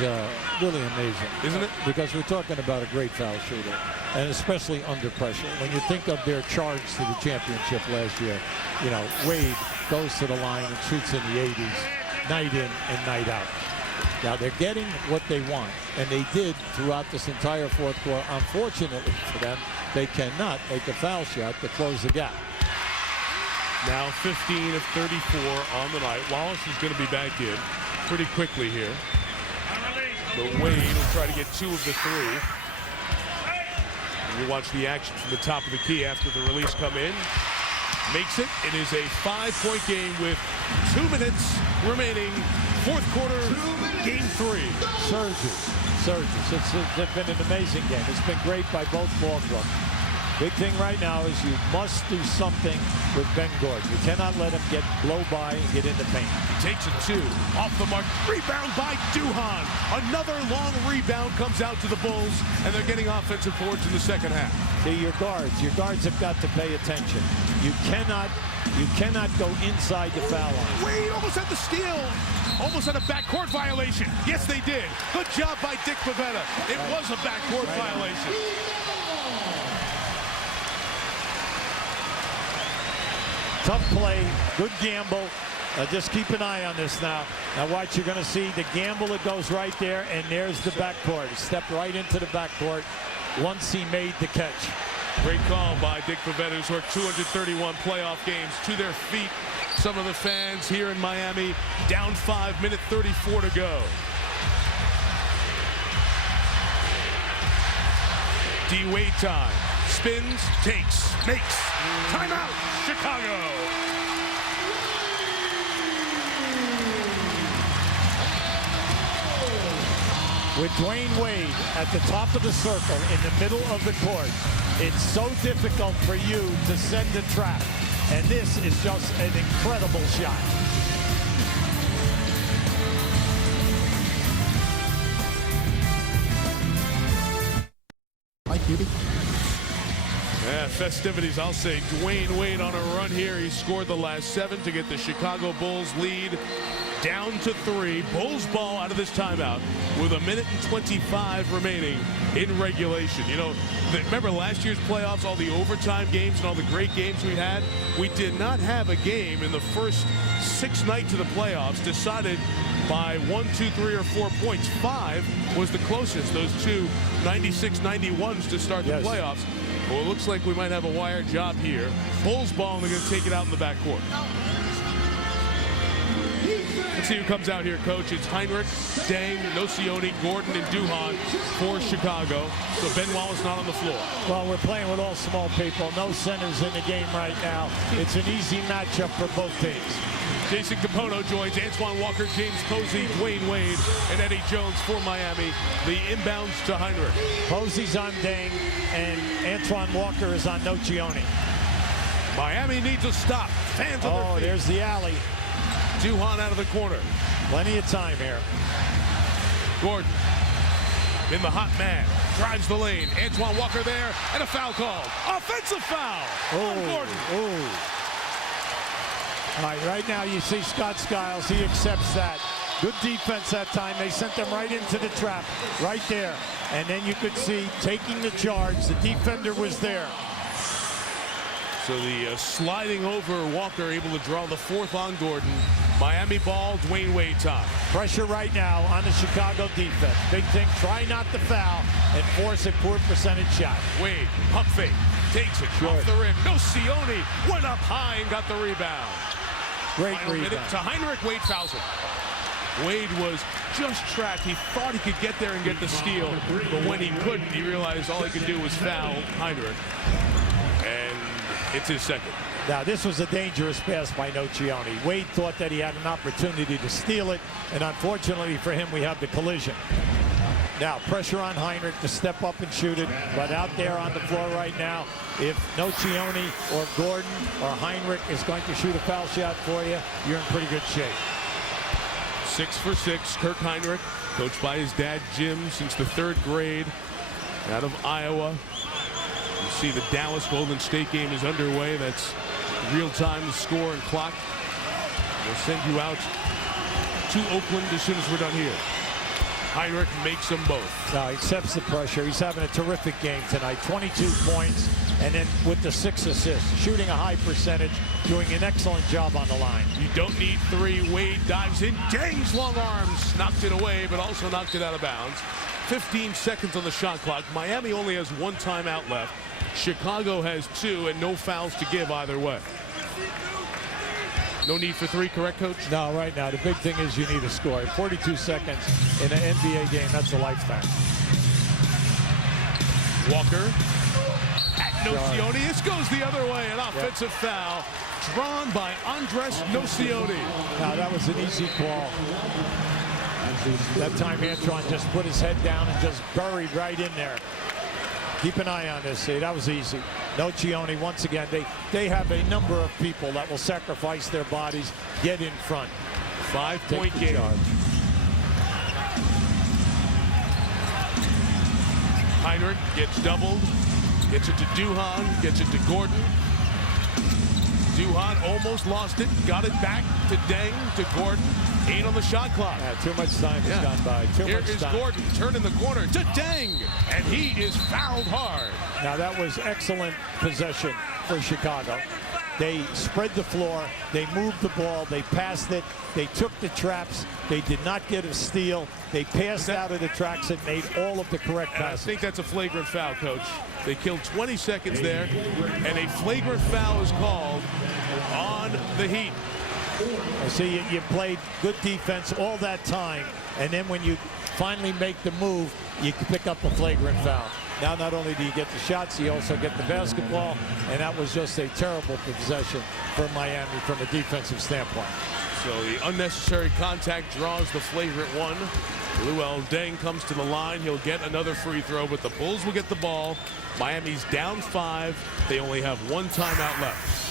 really amazing. Isn't it? Because we're talking about a great foul shooter, and especially under pressure. When you think of their charge to the championship last year, you know, Wade goes to the line and shoots in the 80s, night in and night out. Now they're getting what they want, and they did throughout this entire 4th quarter. Unfortunately for them, they cannot make a foul shot to close the gap. Now 15 of 34 on the night. Wallace is going to be back in pretty quickly here. But Wade will try to get 2 of the 3. And you watch the action from the top of the key after the release come in. Makes it. It is a 5-point game with 2 minutes remaining. 4th quarter, game 3. Surges. It's been an amazing game. It's been great by both ball clubs. Big thing right now is you must do something with Ben Gordon. You cannot let him blow by and get in the paint. Takes a 2. Off the mark. Rebound by Duhan. Another long rebound comes out to the Bulls, and they're getting offensive boards in the second half. See, your guards have got to pay attention. You cannot go inside the foul line. Wade almost had the steal. Almost had a backcourt violation. Yes, they did. Good job by Dick Pavetta. It was a backcourt violation. Tough play, good gamble. Just keep an eye on this now. Now watch, you're going to see the gamble that goes right there, and there's the backcourt. He stepped right into the backcourt once he made the catch. Great call by Dick Pavetta, who's worked 231 playoff games to their feet. Some of the fans here in Miami down 5, minute 34 to go. D-Wade time. Spins, takes, makes. Timeout, Chicago. With Dwayne Wade at the top of the circle in the middle of the court, it's so difficult for you to send a trap. And this is just an incredible shot. Mike Hubie. Yeah, festivities, I'll say. Dwayne Wade on a run here. He scored the last 7 to get the Chicago Bulls lead down to 3. Bulls ball out of this timeout with 1 minute and 25 remaining in regulation. You know, remember last year's playoffs, all the overtime games and all the great games we had? We did not have a game in the first 6 nights of the playoffs decided by 1, 2, 3, or 4 points. 5 was the closest, those two 96-91s to start the playoffs. Well, it looks like we might have a wire job here. Bulls ball, and they're going to take it out in the backcourt. Let's see who comes out here, Coach. It's Hinrich, Deng, Nocioni, Gordon, and Duhan for Chicago. So Ben Wallace not on the floor. Well, we're playing with all small people. No centers in the game right now. It's an easy matchup for both teams. Jason Capono joins Antoine Walker, James Posey, Dwayne Wade, and Eddie Jones for Miami. The inbounds to Heinrich. Posey's on Deng, and Antoine Walker is on Nocioni. Miami needs a stop. Fans on their feet. There's the alley. Duhon out of the corner. Plenty of time here. Gordon in the hot man. Drives the lane. Antoine Walker there, and a foul called. Offensive foul on Gordon. All right now you see Scott Skiles. He accepts that. Good defense that time. They sent them right into the trap, right there. And then you could see taking the charge. The defender was there. So the sliding over Walker, able to draw the fourth on Gordon. Miami ball, Dwayne Wade top. Pressure right now on the Chicago defense. Big thing, try not to foul and force a poor percentage shot. Wade, pump fake, takes it off the rim. Nocioni went up high and got the rebound. Great Final rebound. minute to Heinrich. Wade fouls him. Wade was just trapped. He thought he could get there and get the steal, but when he couldn't, he realized all he could do was foul Heinrich. And it's his second. Now, this was a dangerous pass by Nocioni. Wade thought that he had an opportunity to steal it, and unfortunately for him, we have the collision. Now, pressure on Heinrich to step up and shoot it, but out there on the floor right now, if Nocioni or Gordon or Heinrich is going to shoot a foul shot for you, you're in pretty good shape. 6 for 6, Kirk Heinrich, coached by his dad, Jim, since the 3rd grade, out of Iowa. You see the Dallas Golden State game is underway. That's real-time score and clock. We'll send you out to Oakland as soon as we're done here. Heinrich makes them both. Now, he accepts the pressure. He's having a terrific game tonight. 22 points, and then with the 6 assists. Shooting a high percentage, doing an excellent job on the line. You don't need 3. Wade dives in. Deng's long arms knocked it away, but also knocked it out of bounds. 15 seconds on the shot clock. Miami only has 1 timeout left. Chicago has 2, and no fouls to give either way. No need for 3, correct, Coach? No, right now, the big thing is you need a score. 42 seconds in an NBA game, that's a lifetime. Walker at Nocioni. This goes the other way. An offensive foul drawn by Andres Nocioni. Now, that was an easy call. That time, Antoine just put his head down and just buried right in there. Keep an eye on this. See, that was easy. Nocioni, once again, they have a number of people that will sacrifice their bodies, get in front. 5-point game. Heinrich gets doubled, gets it to Duhon, gets it to Gordon. Duhon almost lost it, got it back to Deng, to Gordon. 8 on the shot clock. Yeah, too much time has gone by. Here is Gordon, turning the corner to Deng, and he is fouled hard. Now that was excellent possession for Chicago. They spread the floor, they moved the ball, they passed it, they took the traps, they did not get a steal, they passed out of the tracks and made all of the correct passes. I think that's a flagrant foul, Coach. They killed 20 seconds there, and a flagrant foul is called on the Heat. I see you played good defense all that time, and then when you finally make the move, you can pick up a flagrant foul. Now not only do you get the shots, you also get the basketball, and that was just a terrible possession for Miami from a defensive standpoint. So the unnecessary contact draws the flagrant one. Luol Deng comes to the line. He'll get another free throw, but the Bulls will get the ball. Miami's down 5. They only have 1 timeout left.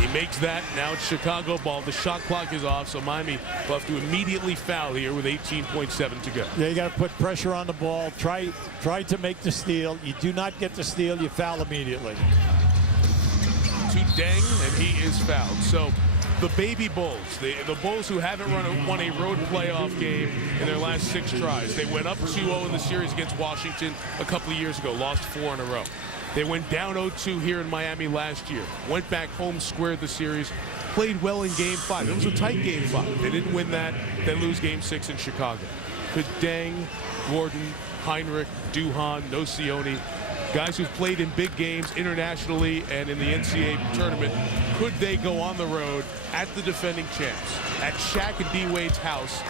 He makes that. Now it's Chicago ball. The shot clock is off, so Miami will have to immediately foul here with 18.7 to go. Yeah, you got to put pressure on the ball. Try to make the steal. You do not get the steal, you foul immediately. To Deng, and he is fouled. So the baby Bulls, the Bulls who haven't won a road playoff game in their last 6 tries. They went up 2-0 in the series against Washington a couple of years ago, lost 4 in a row. They went down 0-2 here in Miami last year. Went back home, squared the series, played well in Game 5. It was a tight Game 5. They didn't win that. They lose Game 6 in Chicago. Could Deng, Gordon, Heinrich, Duhon, Nocioni, guys who've played in big games internationally and in the NCAA tournament, could they go on the road at the defending champs, at Shaq and D-Wade's house,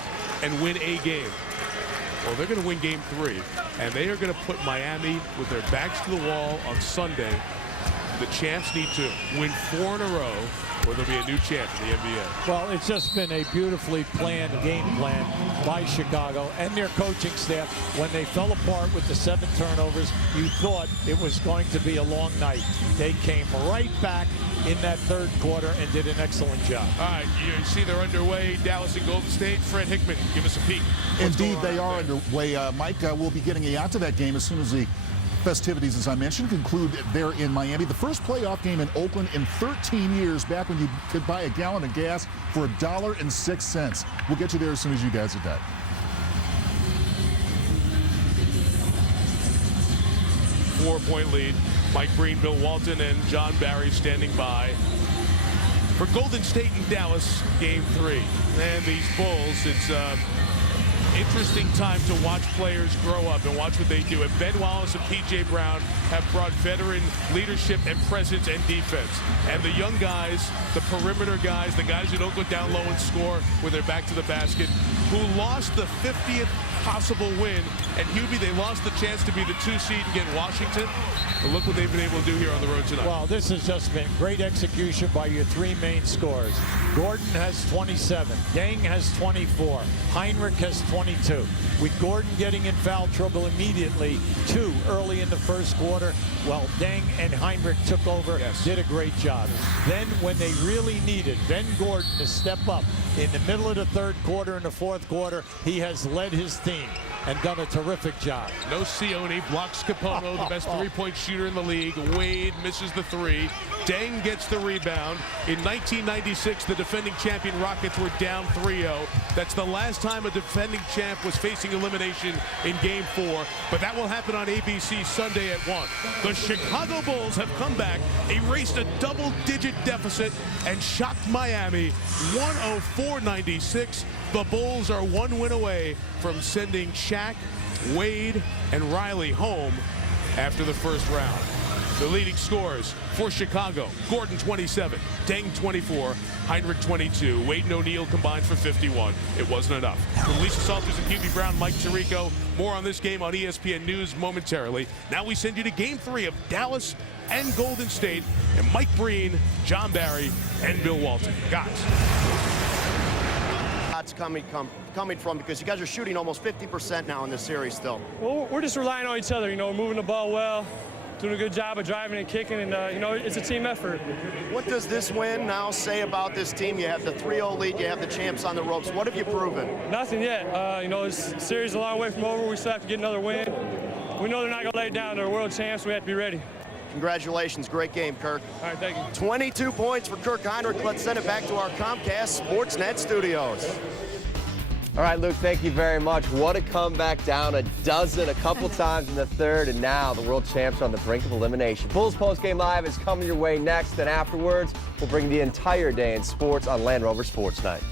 and win a game? Well, they're going to win Game 3, and they are going to put Miami with their backs to the wall on Sunday The champs need to win 4 in a row, or there'll be a new champ in the NBA. Well, it's just been a beautifully planned game plan by Chicago and their coaching staff. When they fell apart with the 7 turnovers, you thought it was going to be a long night. They came right back in that third quarter and did an excellent job. All right, you see they're underway, Dallas and Golden State. Fred Hickman, give us a peek. Indeed, they are underway. Mike, we'll be getting you out to that game as soon as the festivities, as I mentioned, conclude there in Miami. The first playoff game in Oakland in 13 years, back when you could buy a gallon of gas for $1.06. We'll get you there as soon as you guys are done. Four-point lead. Mike Breen, Bill Walton, and John Barry standing by for Golden State and Dallas, Game 3. And these Bulls, it's interesting time to watch players grow up and watch what they do. And Ben Wallace and P.J. Brown have brought veteran leadership and presence and defense. And the young guys, the perimeter guys, the guys who don't go down low and score with their back to the basket, who lost the 50th possible win. And Hubie, they lost the chance to be the 2 seed and get Washington. But look what they've been able to do here on the road tonight. Well, this has just been great execution by your 3 main scorers. Gordon has 27. Deng has 24. Heinrich has 22. With Gordon getting in foul trouble immediately, 2 early in the first quarter, well, Deng and Heinrich took over, did a great job. Then when they really needed Ben Gordon to step up in the middle of the third quarter and the fourth quarter, he has led his team and done a terrific job. No Sione, blocks Capono, the best 3-point shooter in the league. Wade misses the 3. Deng gets the rebound. In 1996, the defending champion Rockets were down 3-0. That's the last time a defending champ was facing elimination in Game 4, but that will happen on ABC Sunday at 1. The Chicago Bulls have come back, erased a double-digit deficit, and shocked Miami 104-96. The Bulls are 1 win away from sending Shaq, Wade, and Riley home after the first round. The leading scorers for Chicago: Gordon 27, Deng 24, Heinrich 22, Wade and O'Neal combined for 51. It wasn't enough. From Lisa Salters and Hubie Brown, Mike Tirico. More on this game on ESPN News momentarily. Now we send you to Game 3 of Dallas and Golden State, and Mike Breen, John Barry, and Bill Walton. Guys. That's coming from, because you guys are shooting almost 50% now in this series still. Well, we're just relying on each other, moving the ball well, doing a good job of driving and kicking, and, it's a team effort. What does this win now say about this team? You have the 3-0 lead, you have the champs on the ropes. What have you proven? Nothing yet. This series is a long way from over. We still have to get another win. We know they're not going to lay it down. They're world champs. We have to be ready. Congratulations. Great game, Kirk. All right, thank you. 22 points for Kirk Heinrich. Let's send it back to our Comcast Sportsnet studios. All right, Luke, thank you very much. What a comeback, down a dozen a couple times in the third, and now the world champs are on the brink of elimination. Bulls Postgame Live is coming your way next, and afterwards, we'll bring the entire day in sports on Land Rover Sports Night.